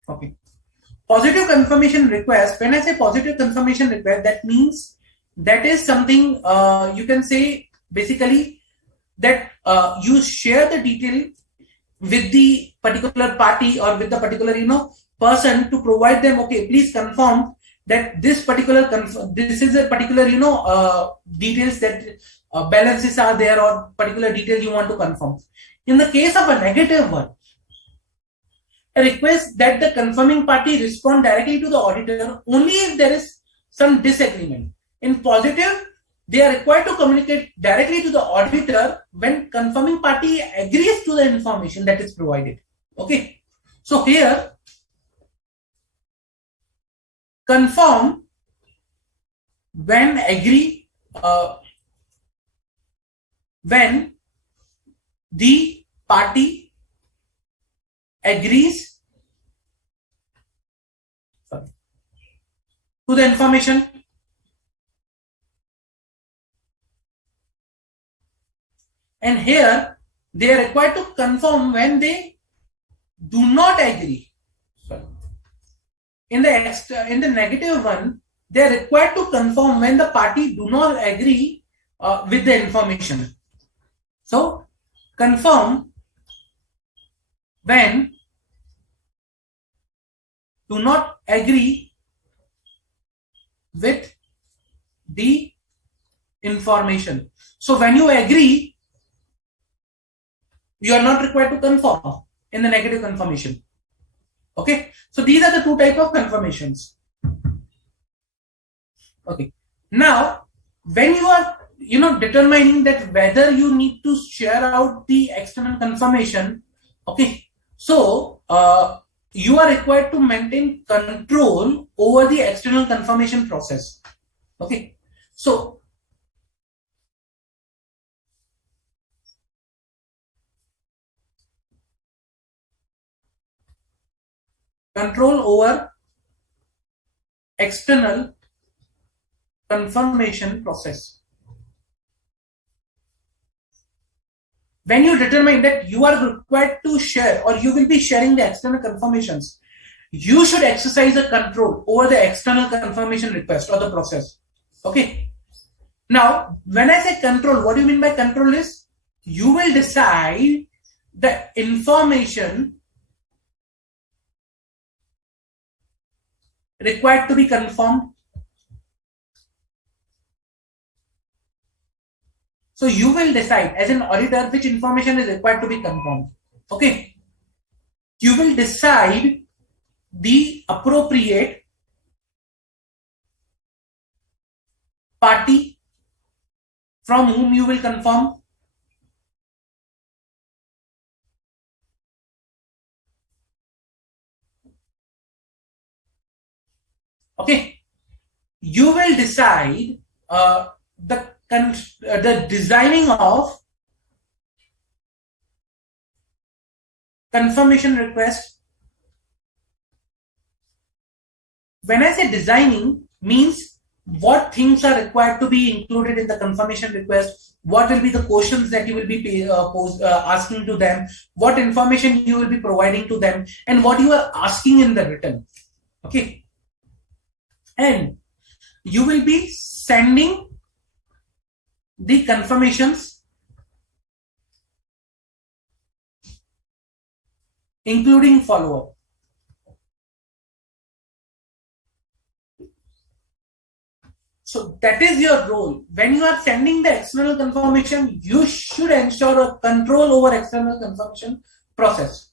Okay. Positive confirmation request. When I say positive confirmation request, that means that is something you can say basically that you share the detail with the particular party or with the particular person to provide them. Okay, please confirm that this particular this is a particular details that balances are there or particular details you want to confirm. In the case of a negative one, a request that the confirming party respond directly to the auditor only if there is some disagreement. In positive, they are required to communicate directly to the auditor when confirming party agrees to the information that is provided. Okay. So here, confirm when agree, when the party agrees to the information. And here they are required to confirm when they do not agree. In the negative one, they are required to confirm when the party do not agree with the information. So confirm when do not agree with the information. So when you agree, you are not required to confirm in the negative confirmation. Okay, so these are the two types of confirmations. Okay, now when you are determining that whether you need to share out the external confirmation, okay, so you are required to maintain control over the external confirmation process. Okay, so control over external confirmation process. When you determine that you are required to share or you will be sharing the external confirmations, you should exercise a control over the external confirmation request or the process. Okay. Now, when I say control, what do you mean by control is you will decide the information required to be confirmed. So you will decide as an auditor which information is required to be confirmed. Okay. You will decide the appropriate party from whom you will confirm Okay, you will decide the designing of confirmation request. When I say designing, means what things are required to be included in the confirmation request, what will be the questions that you will be asking to them, what information you will be providing to them, and what you are asking in the written. Okay, and you will be sending the confirmations including follow-up. So that is your role. When you are sending the external confirmation, you should ensure a control over external confirmation process.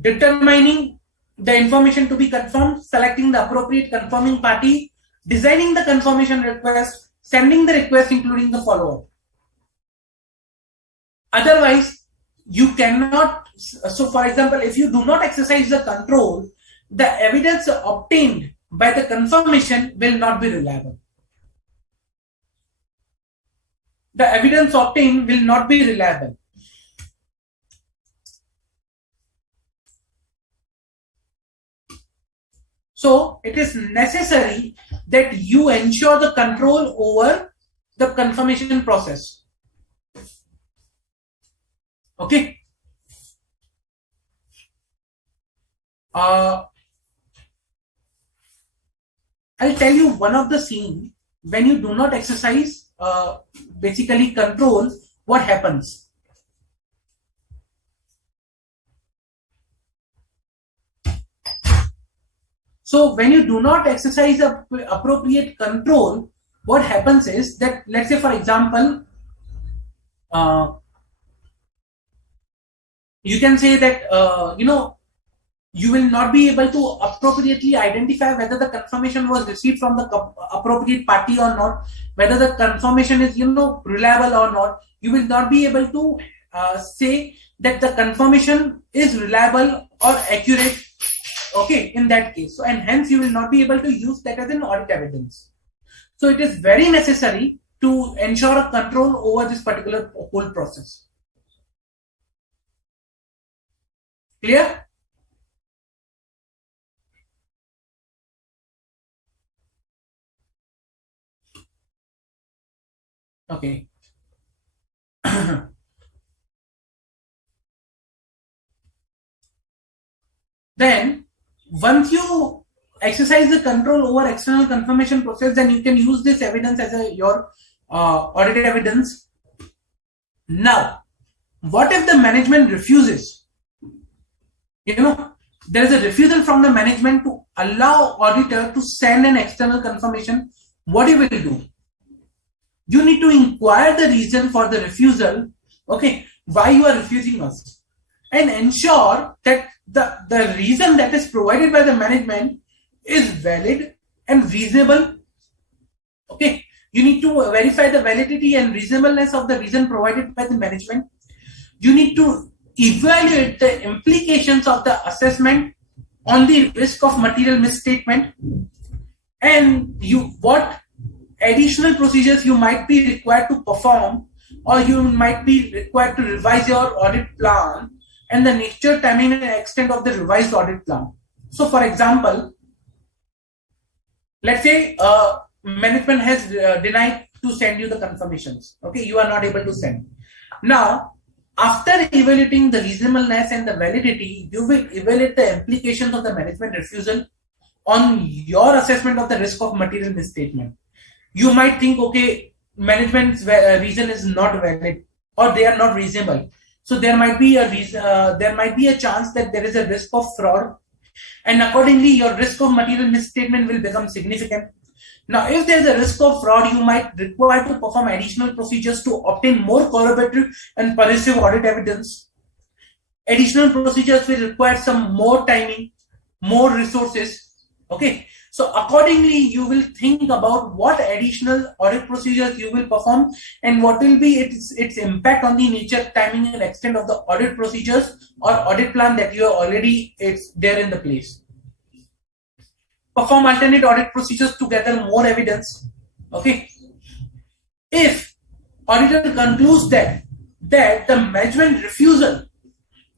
Determining the information to be confirmed, selecting the appropriate confirming party, designing the confirmation request, sending the request including the follow-up. Otherwise, you cannot. So for example, if you do not exercise the control, the evidence obtained by the confirmation will not be reliable. The evidence obtained will not be reliable. So it is necessary that you ensure the control over the confirmation process. Okay. I'll tell you one of the scene when you do not exercise basically control, what happens. So when you do not exercise appropriate control, what happens is that, let's say for example, you can say that you will not be able to appropriately identify whether the confirmation was received from the appropriate party or not, whether the confirmation is reliable or not. You will not be able to say that the confirmation is reliable or accurate. Okay, in that case, so and hence you will not be able to use that as an audit evidence. So it is very necessary to ensure a control over this particular whole process. Clear? Okay. Then once you exercise the control over external confirmation process, then you can use this evidence as your audit evidence. Now, what if the management refuses? There is a refusal from the management to allow auditor to send an external confirmation. What you will do? You need to inquire the reason for the refusal. Okay, why you are refusing us, and ensure that the reason that is provided by the management is valid and reasonable. Okay, you need to verify the validity and reasonableness of the reason provided by the management. You need to evaluate the implications of the assessment on the risk of material misstatement, and what additional procedures you might be required to perform, or you might be required to revise your audit plan, and the nature, timing, and extent of the revised audit plan. So for example, let's say management has denied to send you the confirmations. Okay, you are not able to send. Now, after evaluating the reasonableness and the validity, you will evaluate the implications of the management refusal on your assessment of the risk of material misstatement. You might think, okay, management's reason is not valid, or they are not reasonable. So there might be a chance that there is a risk of fraud, and accordingly, your risk of material misstatement will become significant. Now, if there is a risk of fraud, you might require to perform additional procedures to obtain more corroborative and persuasive audit evidence. Additional procedures will require some more timing, more resources. Okay, so accordingly, you will think about what additional audit procedures you will perform and what will be its impact on the nature, timing, and extent of the audit procedures or audit plan that you are already there in the place. perform alternate audit procedures to gather more evidence. Okay. If auditor concludes that the management refusal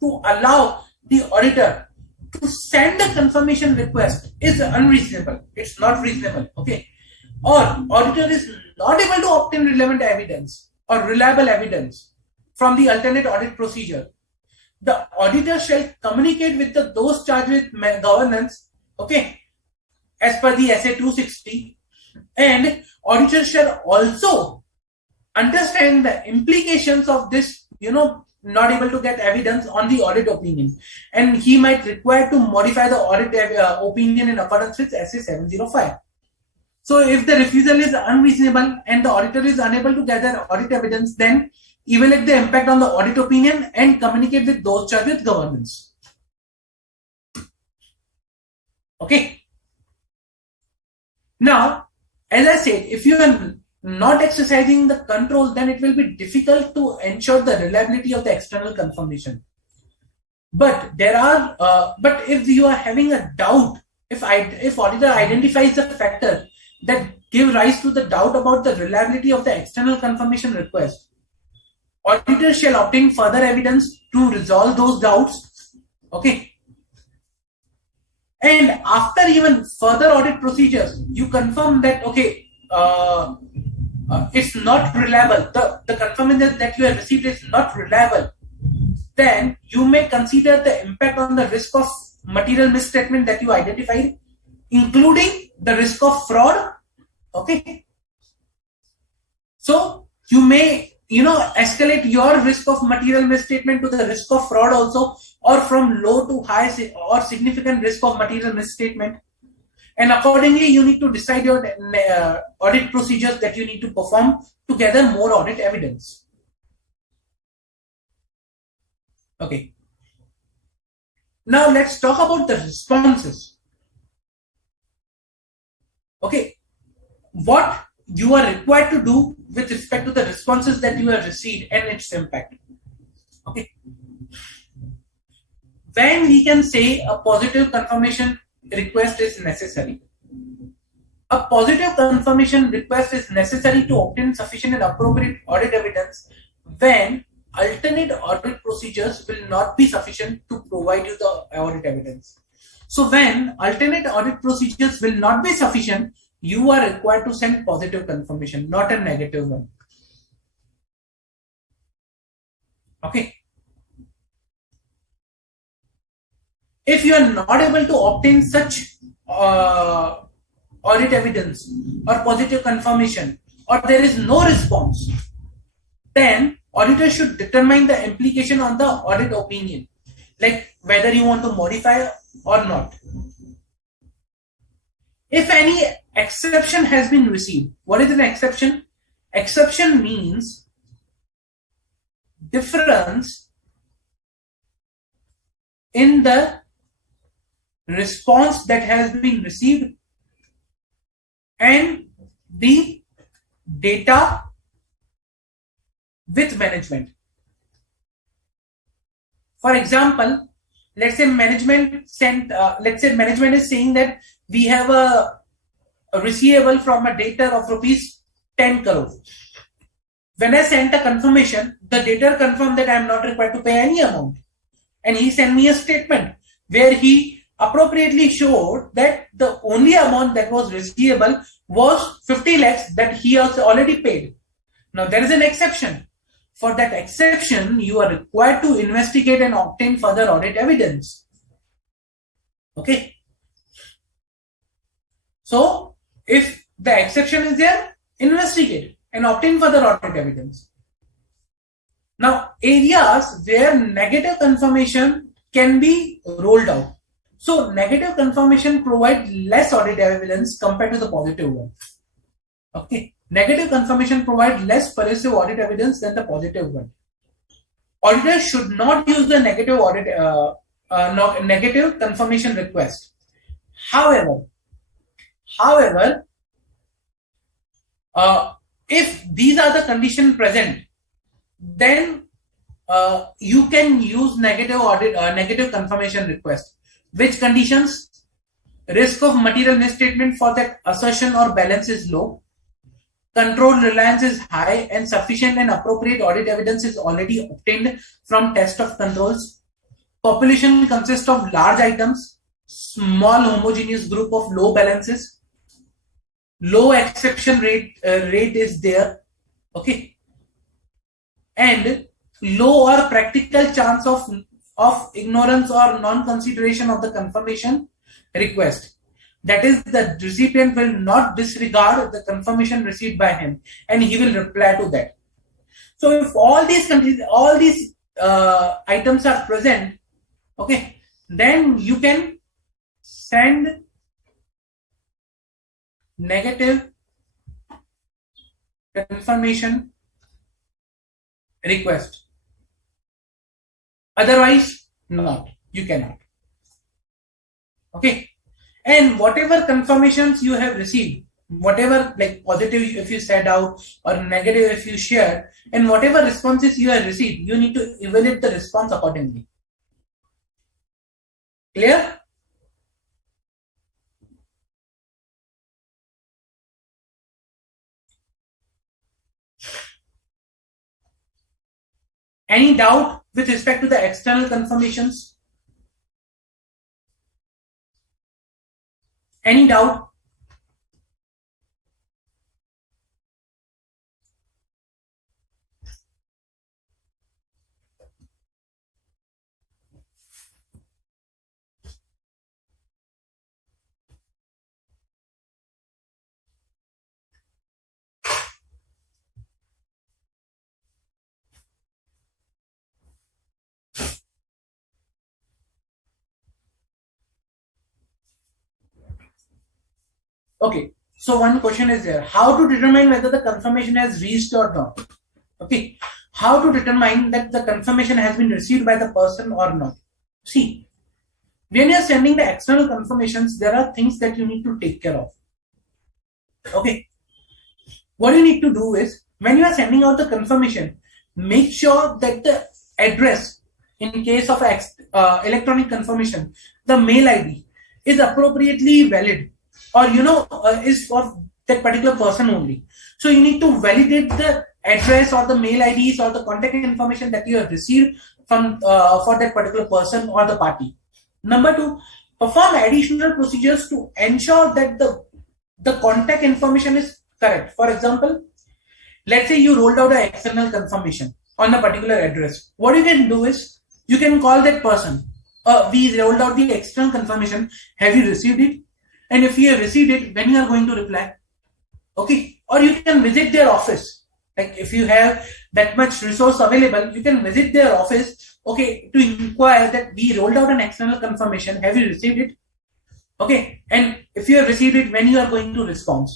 to allow the auditor to send a confirmation request is unreasonable, it's not reasonable, okay, or auditor is not able to obtain relevant evidence or reliable evidence from the alternate audit procedure, the auditor shall communicate with those charged with governance, okay, as per the SA 260, and auditor shall also understand the implications of this, not able to get evidence on the audit opinion, and he might require to modify the audit opinion in accordance with SA 705. So if the refusal is unreasonable and the auditor is unable to gather audit evidence, then evaluate the impact on the audit opinion and communicate with those charged with governance. Okay. Now, as I said, if you are not exercising the control, then it will be difficult to ensure the reliability of the external confirmation. But but if you are having a doubt, if auditor identifies the factor that give rise to the doubt about the reliability of the external confirmation request, auditor shall obtain further evidence to resolve those doubts. Okay. And after even further audit procedures, you confirm that, okay, it's not reliable, the confirmation that you have received is not reliable, then you may consider the impact on the risk of material misstatement that you identified, including the risk of fraud. Okay. So you may, escalate your risk of material misstatement to the risk of fraud also, or from low to high or significant risk of material misstatement. And accordingly, you need to decide your audit procedures that you need to perform to gather more audit evidence. Okay. Now let's talk about the responses. Okay. What you are required to do with respect to the responses that you have received and its impact. Okay. When we can say a positive confirmation request is necessary. A positive confirmation request is necessary to obtain sufficient and appropriate audit evidence when alternate audit procedures will not be sufficient to provide you the audit evidence. So when alternate audit procedures will not be sufficient, you are required to send positive confirmation, not a negative one. Okay. If you are not able to obtain such audit evidence or positive confirmation, or there is no response, then auditor should determine the implication on the audit opinion, like whether you want to modify or not. If any exception has been received, what is an exception? Exception means difference in the response that has been received and the data with management. For example, let's say management is saying that we have a receivable from a debtor of rupees 10 crore. When I sent a confirmation, the debtor confirmed that I am not required to pay any amount, and he sent me a statement where he appropriately showed that the only amount that was receivable was 50 lakhs that he has already paid. Now there is an exception. For that exception, you are required to investigate and obtain further audit evidence. Okay. So if the exception is there, investigate and obtain further audit evidence. Now, areas where negative confirmation can be rolled out. So negative confirmation provides less audit evidence compared to the positive one. Okay. Negative confirmation provides less pervasive audit evidence than the positive one. Auditors should not use the negative negative confirmation request. However, if these are the conditions present, then you can use negative confirmation request. Which conditions? Risk of material misstatement for that assertion or balance is low. Control reliance is high, and sufficient and appropriate audit evidence is already obtained from test of controls. Population consists of large items, small homogeneous group of low balances, low exception rate is there, okay, and low or practical chance of ignorance or non-consideration of the confirmation request. That is, the recipient will not disregard the confirmation received by him, and he will reply to that. So if all these items are present, okay, then you can send negative confirmation request. Otherwise, not. You cannot. Okay. And whatever confirmations you have received, whatever like positive if you send out or negative if you share, and whatever responses you have received, you need to evaluate the response accordingly. Clear? Any doubt with respect to the external confirmations? Any doubt? Okay, so one question is there. How to determine whether the confirmation has reached or not? Okay, how to determine that the confirmation has been received by the person or not? See, when you are sending the external confirmations, there are things that you need to take care of. Okay, what you need to do is, when you are sending out the confirmation, make sure that the address, in case of electronic confirmation, the mail ID is appropriately valid, or is for that particular person only. So you need to validate the address or the mail IDs or the contact information that you have received from for that particular person or the party. Number two, perform additional procedures to ensure that the contact information is correct. For example, let's say you rolled out an external confirmation on a particular address. What you can do is, you can call that person. We rolled out the external confirmation. Have you received it? And if you have received it, when you are going to reply? Okay. Or you can visit their office. Like if you have that much resource available, you can visit their office, okay, to inquire that we rolled out an external confirmation. Have you received it? Okay. And if you have received it, when you are going to respond?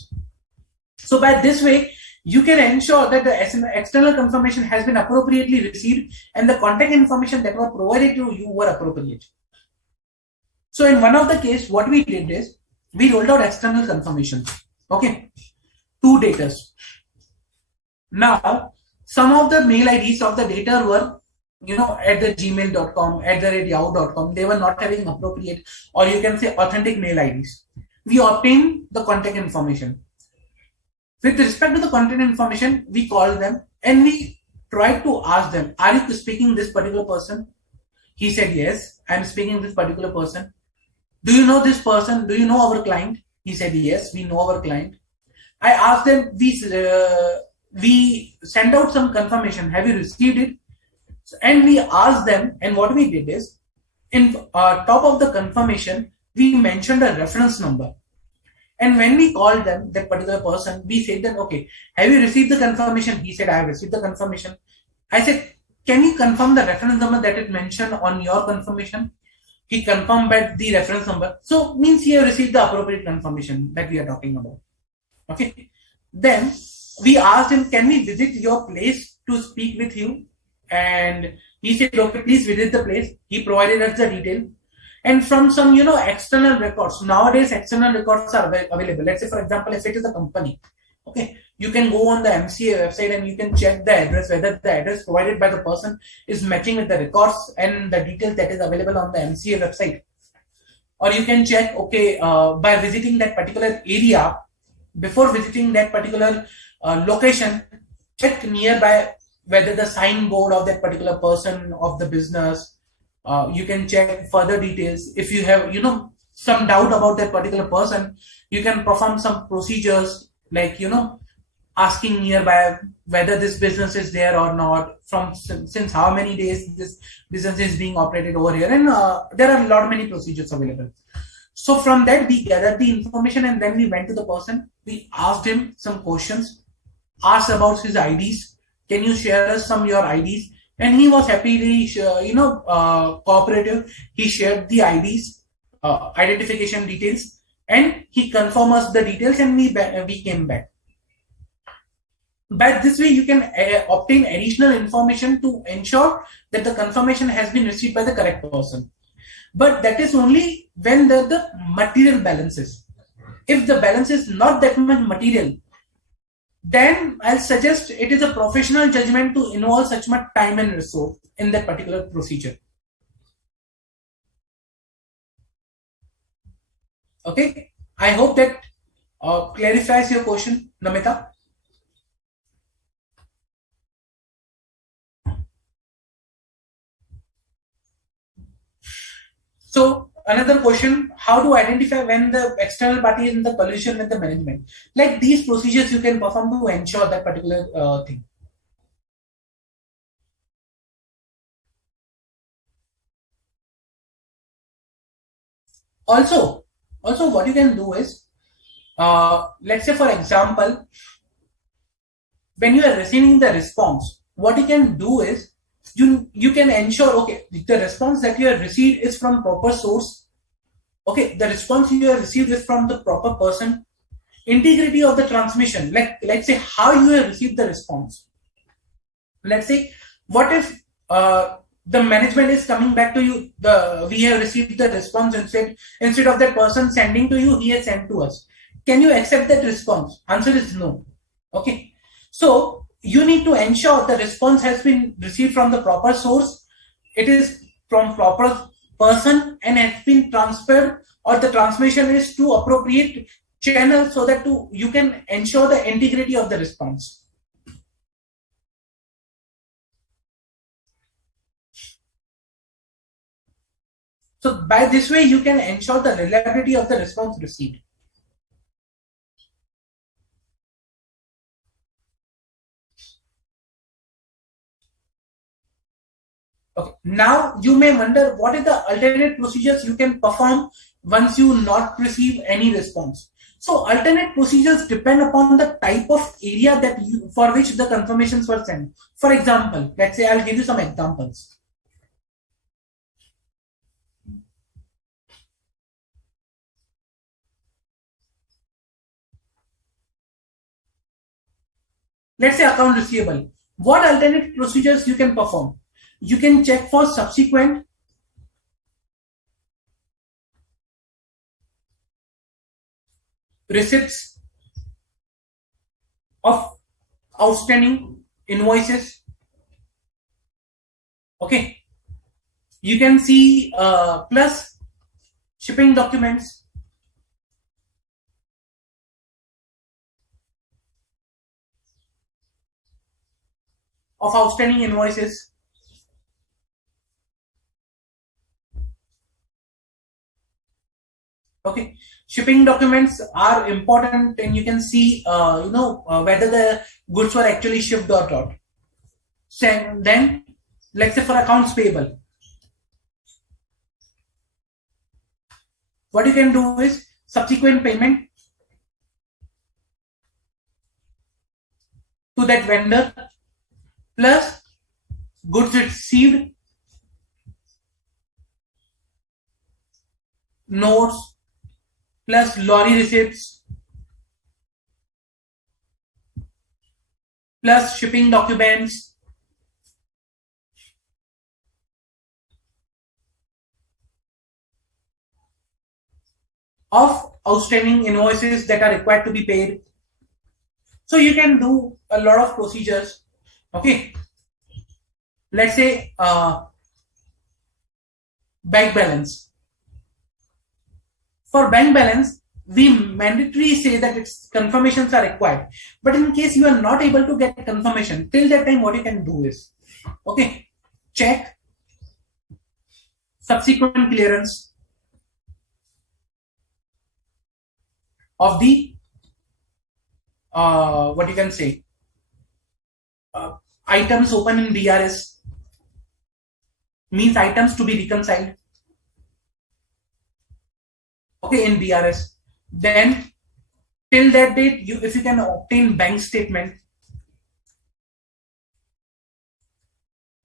So by this way, you can ensure that the external confirmation has been appropriately received and the contact information that were provided to you were appropriate. So in one of the case, what we did is, we rolled out external confirmation. Okay. 2 data. Now, some of the mail IDs of the data were, at the gmail.com, at the yahoo.com, they were not having appropriate, or you can say authentic mail IDs. We obtained the contact information. With respect to the contact information, we called them and we tried to ask them, are you speaking this particular person? He said, yes, I'm speaking this particular person. Do you know this person? Do you know our client? He said, yes, we know our client. I asked them, we sent out some confirmation. Have you received it? And we asked them, and what we did is, in top of the confirmation, we mentioned a reference number. And when we called them, that particular person, we said that, okay, have you received the confirmation? He said, I have received the confirmation. I said, can you confirm the reference number that is mentioned on your confirmation? He confirmed that the reference number. So means he have received the appropriate confirmation that we are talking about. Okay. Then we asked him, can we visit your place to speak with you? And he said, okay, please visit the place. He provided us the detail. And from some, external records, nowadays external records are available. Let's say, for example, if it is a company, okay, you can go on the MCA website and you can check the address, whether the address provided by the person is matching with the records and the details that is available on the MCA website. or you can check, okay, by visiting that particular area, before visiting that particular location, check nearby whether the signboard of that particular person of the business. You can check further details. If you have, some doubt about that particular person, you can perform some procedures like, asking nearby whether this business is there or not, from since how many days this business is being operated over here, and there are a lot many procedures available. So from that we gathered the information, and then we went to the person, we asked him some questions, asked about his IDs. Can you share us some your IDs? And he was happily cooperative. He shared the IDs, identification details, and he confirmed us the details, and we came back. By this way, you can obtain additional information to ensure that the confirmation has been received by the correct person. But that is only when the material balance is. If the balance is not that much material, then I'll suggest it is a professional judgment to involve such much time and resource in that particular procedure. Okay, I hope that clarifies your question, Namita. So another question, how to identify when the external party is in the collusion with the management? Like these procedures you can perform to ensure that particular thing. Also, what you can do is, let's say for example, when you are receiving the response, what you can do is you can ensure, okay, the response that you have received is from proper source. Okay, the response you have received is from the proper person. Integrity of the transmission, like let's say how you have received the response. Let's say, what if the management is coming back to you, we have received the response, instead of that person sending to you, he has sent to us. Can you accept that response? Answer is no. Okay, so you need to ensure the response has been received from the proper source, it is from proper person, and has been transferred, or the transmission is to appropriate channel, so that you can ensure the integrity of the response. So by this way, you can ensure the reliability of the response received. Okay. Now you may wonder, what is the alternate procedures you can perform once you not receive any response? So alternate procedures depend upon the type of area for which the confirmations were sent. For example, let's say I'll give you some examples. Let's say account receivable. What alternate procedures you can perform? You can check for subsequent receipts of outstanding invoices. Okay, you can see plus shipping documents, of outstanding invoices. Okay, shipping documents are important, and you can see whether the goods were actually shipped or not. So then, let's say for accounts payable, what you can do is subsequent payment to that vendor, plus goods received, notes, plus lorry receipts, plus shipping documents, of outstanding invoices that are required to be paid. So you can do a lot of procedures. Okay, let's say bank balance. For bank balance, we mandatory say that its confirmations are required. But in case you are not able to get confirmation, till that time what you can do is, okay, check subsequent clearance of the what you can say items open in BRS, means items to be reconciled, okay, in BRS. Then till that date, if you can obtain bank statement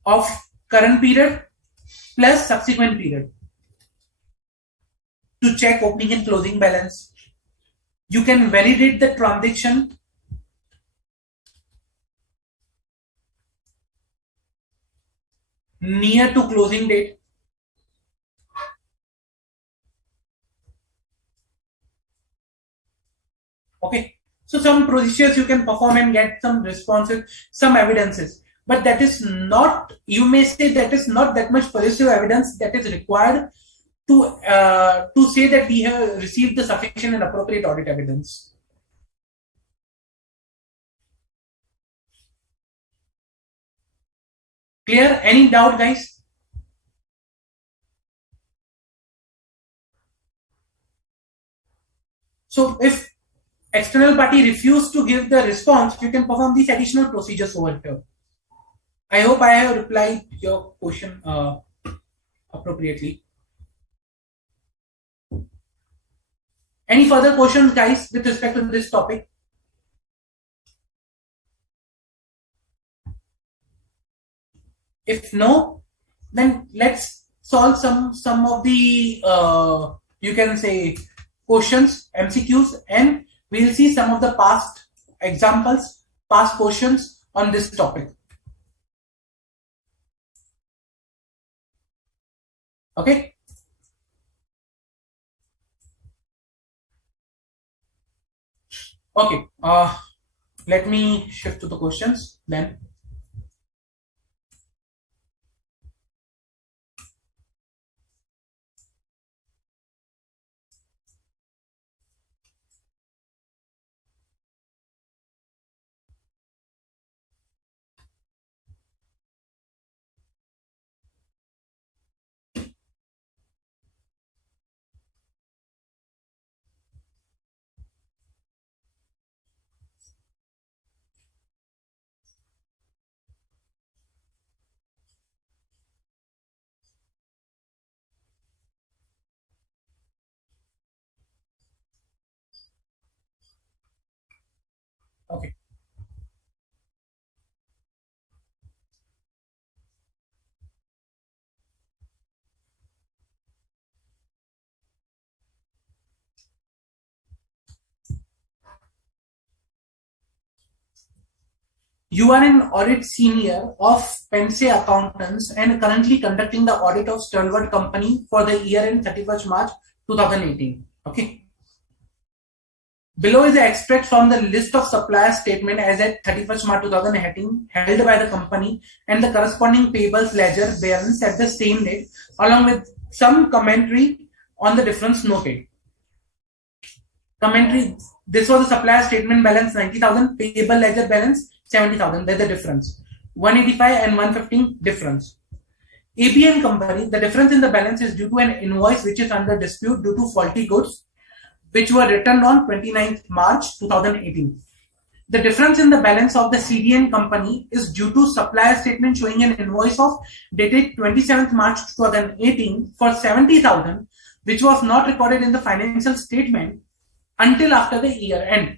of current period plus subsequent period to check opening and closing balance, you can validate the transaction near to closing date. Okay, so some procedures you can perform and get some responses, some evidences, but that is not, you may say that is not that much persuasive evidence that is required to say that we have received the sufficient and appropriate audit evidence. Clear? Any doubt, guys? So if external party refuse to give the response, you can perform these additional procedures over here. I hope I have replied your question appropriately. Any further questions, guys, with respect to this topic? If no, then let's solve some of the you can say questions, MCQs, and we'll see some of the past examples, past questions on this topic. Okay. Okay. Let me shift to the questions then. Okay. You are an audit senior of Pense Accountants and currently conducting the audit of Stalwart Company for the year end 31st March 2018. Okay. Below is the extract from the list of supplier statement as at 31st March 2018 held by the company and the corresponding payables ledger balance at the same date, along with some commentary on the difference noted. Commentary, this was the supplier statement balance 90,000, payable ledger balance 70,000. There's the difference. 185 and 115 difference. APN company, the difference in the balance is due to an invoice which is under dispute due to faulty goods which were returned on 29th March 2018. The difference in the balance of the CDN company is due to supplier statement showing an invoice of dated 27th March 2018 for 70,000, which was not recorded in the financial statement until after the year end.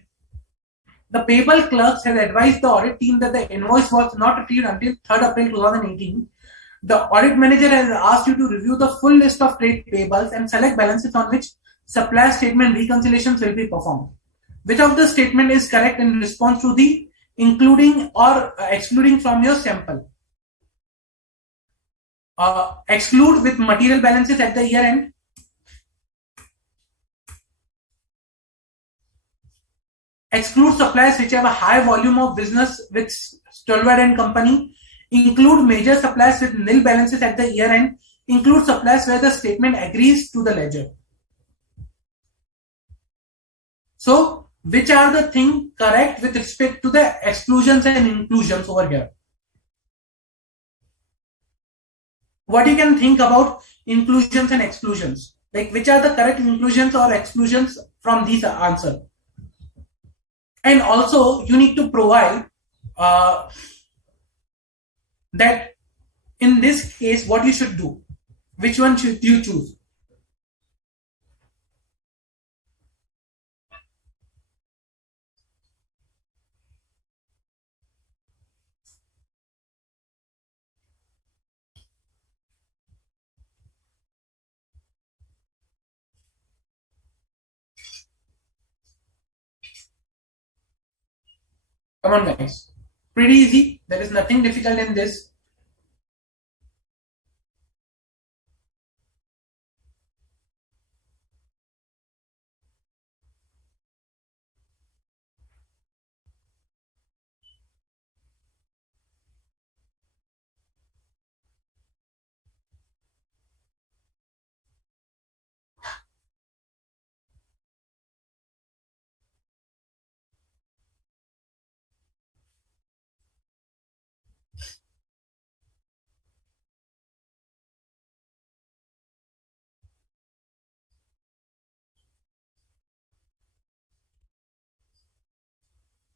The payable clerks has advised the audit team that the invoice was not received until 3rd April 2018. The audit manager has asked you to review the full list of trade payables and select balances on which supplier statement reconciliations will be performed. Which of the statement is correct in response to the including or excluding from your sample? Exclude with material balances at the year end. Exclude suppliers which have a high volume of business with Stalwart and Company. Include major suppliers with nil balances at the year end. Include suppliers where the statement agrees to the ledger. So which are the thing correct with respect to the exclusions and inclusions over here? What you can think about inclusions and exclusions? Like which are the correct inclusions or exclusions from these answer? And also you need to provide uh, that in this case what you should do. Which one should you choose? Come on, guys. Pretty easy. There is nothing difficult in this.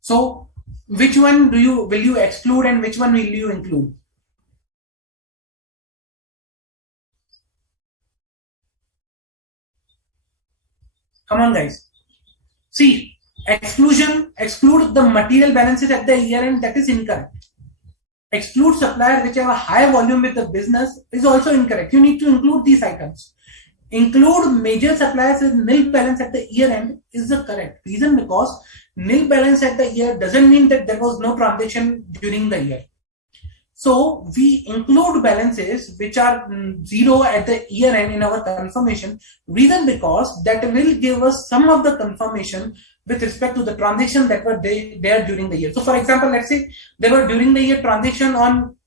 So, which one will you exclude and which one will you include? Come on, guys. See, exclude the material balances at the year end. That is incorrect. Exclude supplier which have a high volume with the business is also incorrect. You need to include these items. Include major suppliers with nil balance at the year end is the correct reason, because nil balance at the year doesn't mean that there was no transaction during the year. So we include balances which are zero at the year end in our confirmation. Reason, because that will give us some of the confirmation with respect to the transactions that were there during the year. So for example, let's say there were during the year transaction on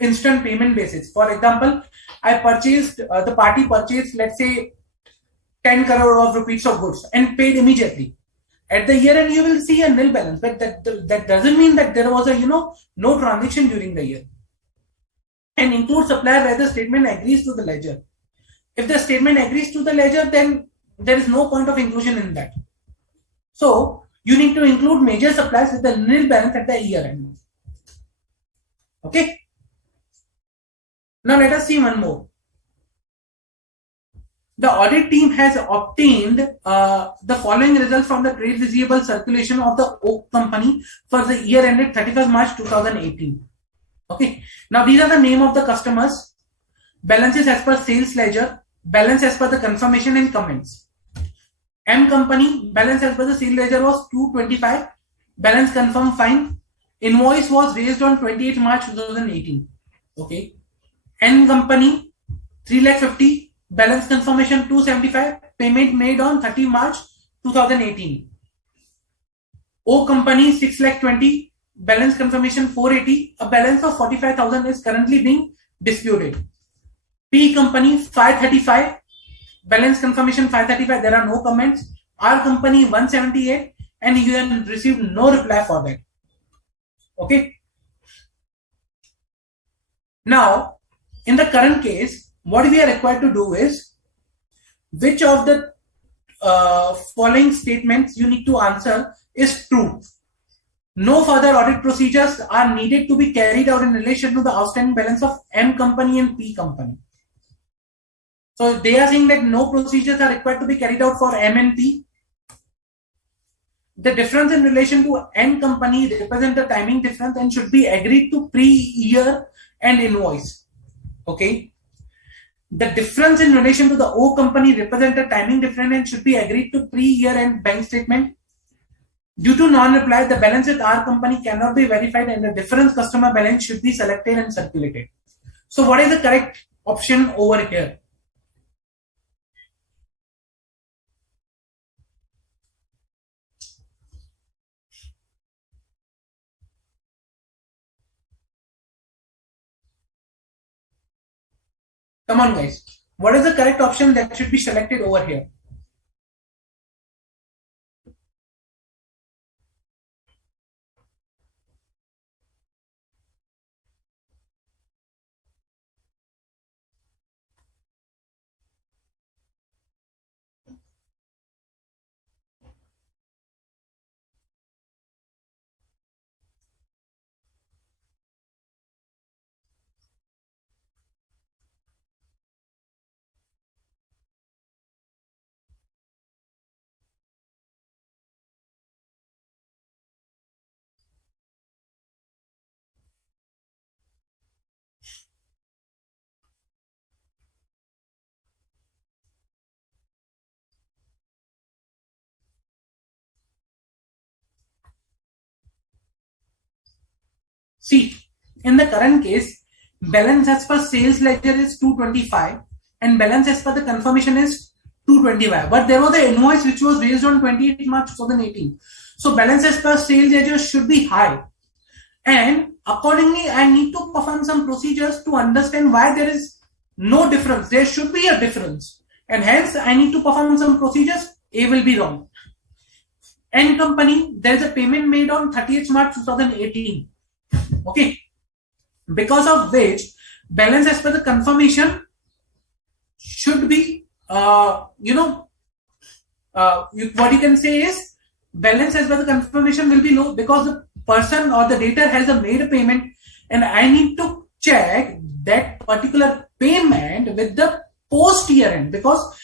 instant payment basis. For example, the party purchased, let's say 10 crore of rupees of goods and paid immediately. At the year end, you will see a nil balance, but that doesn't mean that there was a no transaction during the year. And include supplier where the statement agrees to the ledger. If the statement agrees to the ledger, then there is no point of inclusion in that. So you need to include major suppliers with the nil balance at the year end. Okay. Now let us see one more. The audit team has obtained the following results from the trade receivable circulation of the Oak company for the year ended 31st March 2018. Okay. Now these are the name of the customers, balances as per sales ledger, balance as per the confirmation and comments. M company, balance as per the sales ledger was 225, balance confirmed fine. Invoice was raised on 28 March 2018. Okay. N company, 350, balance confirmation 275, payment made on 30 March 2018. O company, 620, balance confirmation 480, a balance of 45,000 is currently being disputed. P company, 535, balance confirmation 535, there are no comments. R company, 178, and you have received no reply for that. Okay. Now, in the current case, what we are required to do is, which of the following statements you need to answer is true. No further audit procedures are needed to be carried out in relation to the outstanding balance of M company and P company. So they are saying that no procedures are required to be carried out for M and P. The difference in relation to N company represent the timing difference and should be agreed to pre-year and invoice. Okay. The difference in relation to the O company represent the timing difference and should be agreed to pre-year and bank statement. Due to non-reply, the balance with R company cannot be verified and the difference customer balance should be selected and circulated. So what is the correct option over here? Come on, guys. What is the correct option that should be selected over here? See, in the current case, balance as per sales ledger is 225 and balance as per the confirmation is 225. But there was an invoice which was raised on 28 March 2018. So balance as per sales ledger should be high. And accordingly, I need to perform some procedures to understand why there is no difference. There should be a difference. And hence, I need to perform some procedures. A will be wrong. N company, there is a payment made on 30th March 2018. Okay. Because of which, balance as per the confirmation should be, what you can say is, balance as per the confirmation will be low because the person or the debtor has made a payment and I need to check that particular payment with the post year end because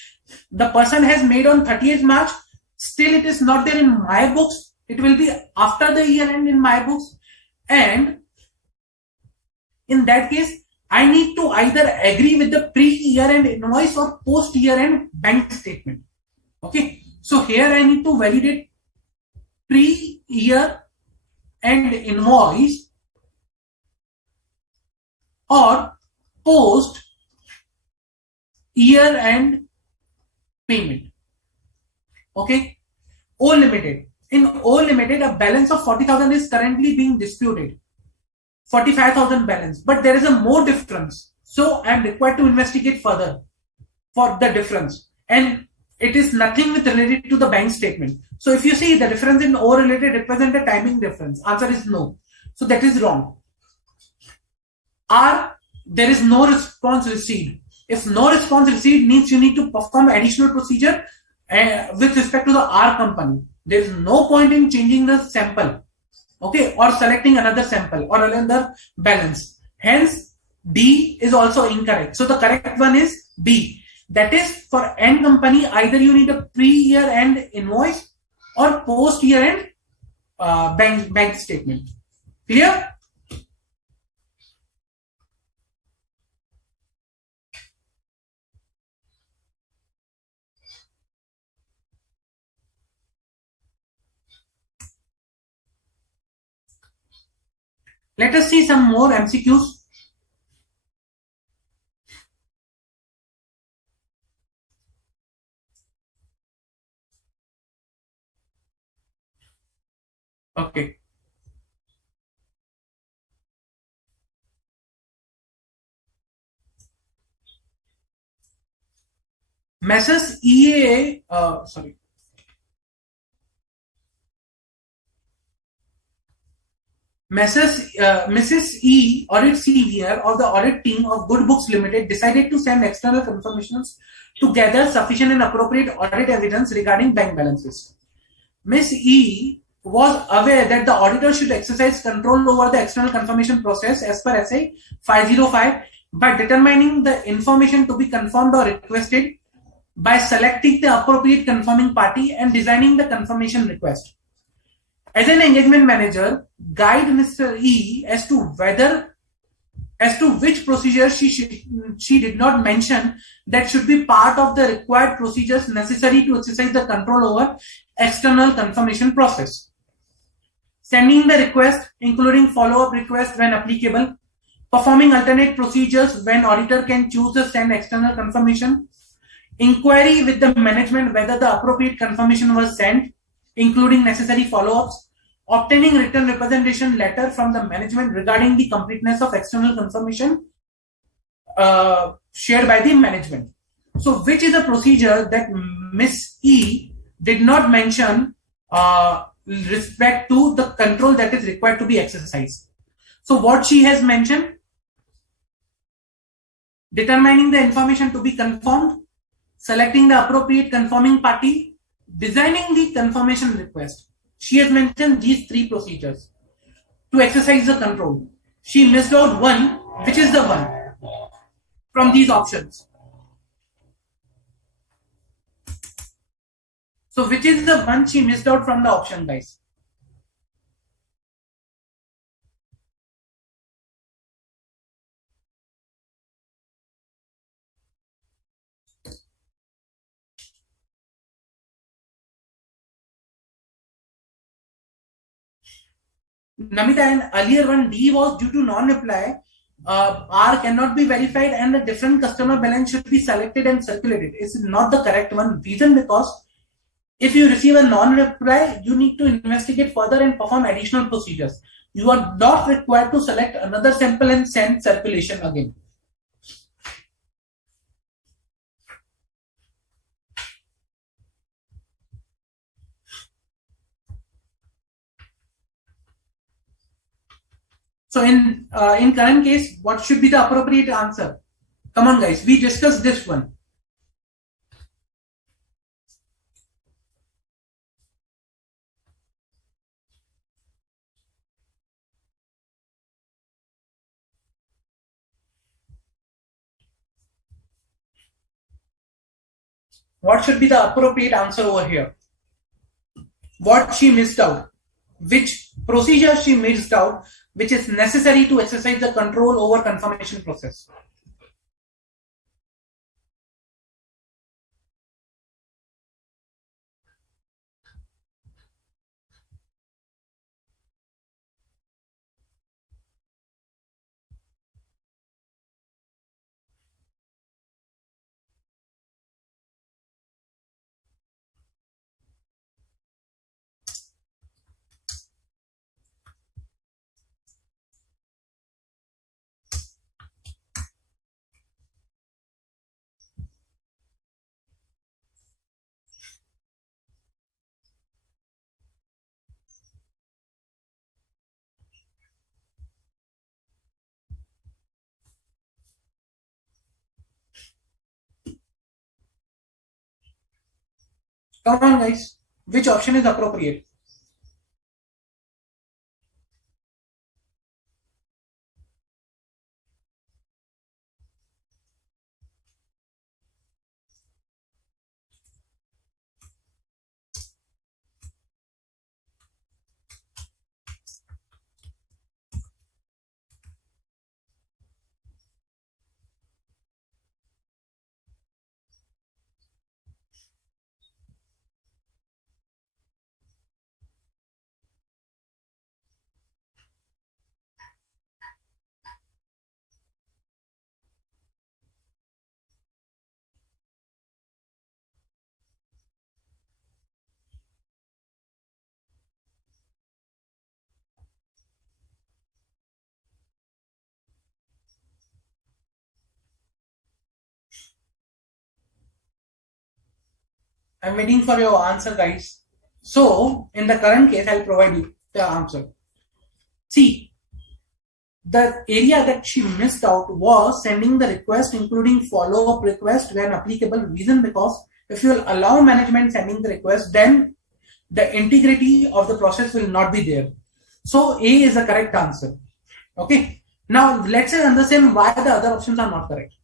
the person has made on 30th March, still it is not there in my books. It will be after the year end in my books. And in that case, I need to either agree with the pre-year end invoice or post-year end bank statement. Okay. So here I need to validate pre-year end invoice or post-year end payment. Okay. O Limited. In O Limited, a balance of 40,000 is currently being disputed. 45,000 balance, but there is a more difference. So I am required to investigate further for the difference. And it is nothing with related to the bank statement. So if you see the difference in O related represent a timing difference, answer is no. So that is wrong. R, there is no response received. If no response received means you need to perform additional procedure with respect to the R company. There is no point in changing the sample. Okay, or selecting another sample or another balance. Hence, D is also incorrect. So the correct one is B. That is for N company, either you need a pre-year end invoice or post-year end bank statement. Clear? Let us see some more MCQs. Okay. Messrs. Mrs. E, audit senior of the audit team of Good Books Limited, decided to send external confirmations to gather sufficient and appropriate audit evidence regarding bank balances. Ms. E was aware that the auditor should exercise control over the external confirmation process as per SA 505 by determining the information to be confirmed or requested, by selecting the appropriate confirming party and designing the confirmation request. As an engagement manager, guide Mr. E as to which procedure she did not mention that should be part of the required procedures necessary to exercise the control over external confirmation process. Sending the request, including follow-up request when applicable, performing alternate procedures when auditor can choose to send external confirmation, inquiry with the management whether the appropriate confirmation was sent, including necessary follow-ups, obtaining written representation letter from the management regarding the completeness of external confirmation shared by the management. So, which is a procedure that Miss E did not mention respect to the control that is required to be exercised. So, what she has mentioned, determining the information to be confirmed, selecting the appropriate confirming party, designing the confirmation request. She has mentioned these three procedures to exercise the control. She missed out one, which is the one from these options. So, which is the one she missed out from the option, guys? Namita, and earlier one D was due to non-reply. R cannot be verified and a different customer balance should be selected and circulated. It's not the correct one. Reason because if you receive a non-reply, you need to investigate further and perform additional procedures. You are not required to select another sample and send circulation again. So in current case, what should be the appropriate answer? Come on, guys. We discussed this one. What should be the appropriate answer over here? What she missed out? Which procedure she missed out, which is necessary to exercise the control over confirmation process? Come on, guys. Which option is appropriate? I'm waiting for your answer, guys. So, in the current case, I'll provide you the answer. See, the area that she missed out was sending the request, including follow-up request when applicable. Reason because if you will allow management sending the request, then the integrity of the process will not be there. So, A is the correct answer. Okay. Now, let's understand why the other options are not correct.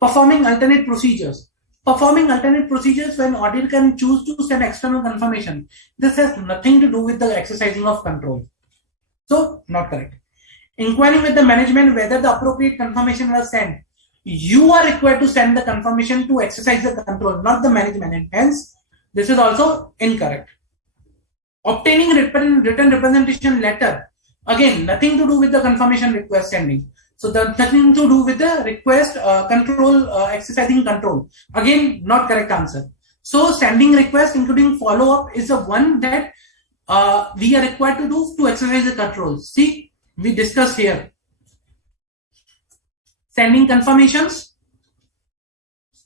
Performing alternate procedures. Performing alternate procedures when auditor can choose to send external confirmation. This has nothing to do with the exercising of control. So, not correct. Inquiring with the management whether the appropriate confirmation was sent. You are required to send the confirmation to exercise the control, not the management. And hence, this is also incorrect. Obtaining written representation letter. Again, nothing to do with the confirmation request sending. So the nothing to do with the request exercising control. Again, not correct answer. So sending request including follow up is the one that we are required to do to exercise the control. See, we discussed here. Sending confirmations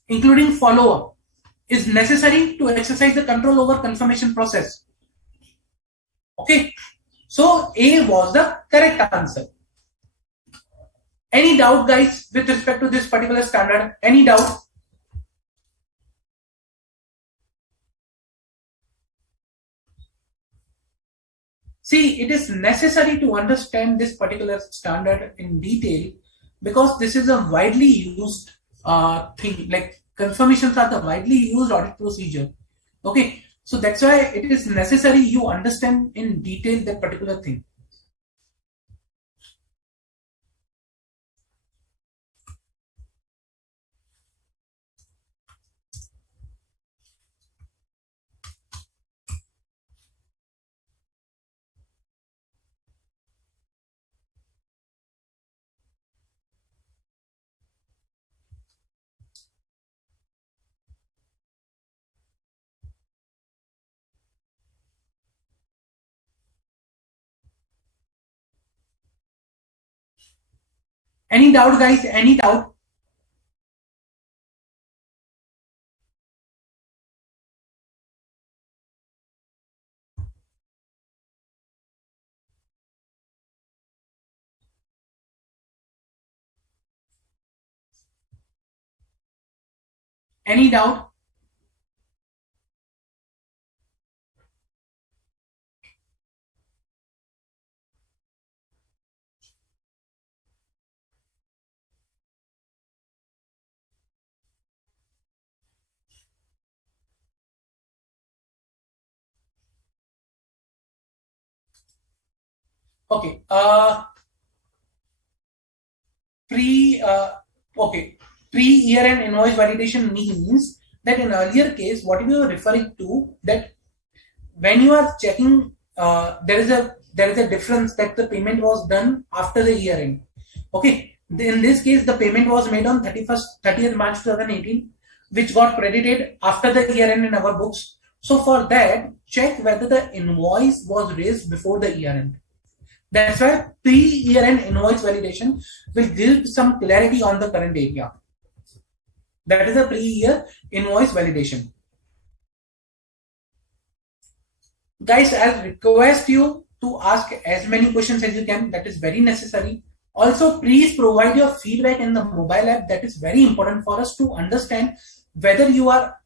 including follow up is necessary to exercise the control over confirmation process. Okay, so A was the correct answer. Any doubt, guys, with respect to this particular standard? Any doubt? See, it is necessary to understand this particular standard in detail because this is a widely used thing. Like confirmations are the widely used audit procedure. Okay, so that's why it is necessary you understand in detail that particular thing. Any doubt, guys? Any doubt? Any doubt? Okay. Pre okay, pre-year end invoice validation means that in earlier case, what we were referring to, that when you are checking, there is a difference that the payment was done after the year end. Okay, in this case, the payment was made on 30th March 2018, which got credited after the year end in our books. So for that, check whether the invoice was raised before the year end. That's why pre-year end invoice validation will give some clarity on the current area. That is a pre-year invoice validation. Guys, I'll request you to ask as many questions as you can. That is very necessary. Also, please provide your feedback in the mobile app. That is very important for us to understand whether you are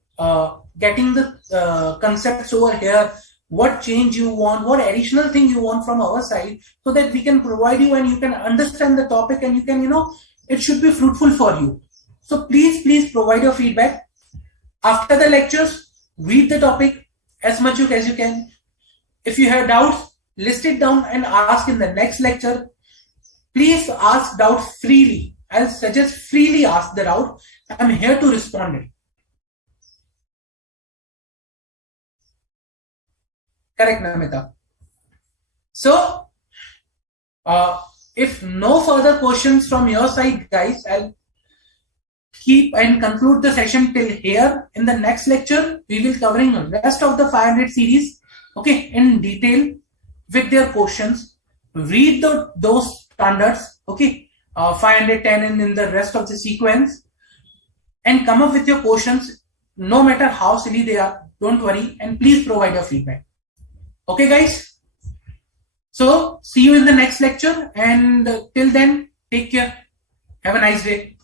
getting the concepts over here, what change you want, what additional thing you want from our side, so that we can provide you and you can understand the topic and you can, it should be fruitful for you. So please provide your feedback. After the lectures, read the topic as much as you can. If you have doubts, list it down and ask in the next lecture. Please ask doubt freely. I'll suggest freely ask the doubt. I'm here to respond it. Correct, Namita. So, if no further questions from your side, guys, I'll keep and conclude the session till here. In the next lecture, we will covering the rest of the 500 series, okay, in detail with their questions. Read those standards, okay, 510 and in the rest of the sequence, and come up with your questions, no matter how silly they are. Don't worry, and please provide your feedback. Okay, guys. So see you in the next lecture, and till then, take care. Have a nice day.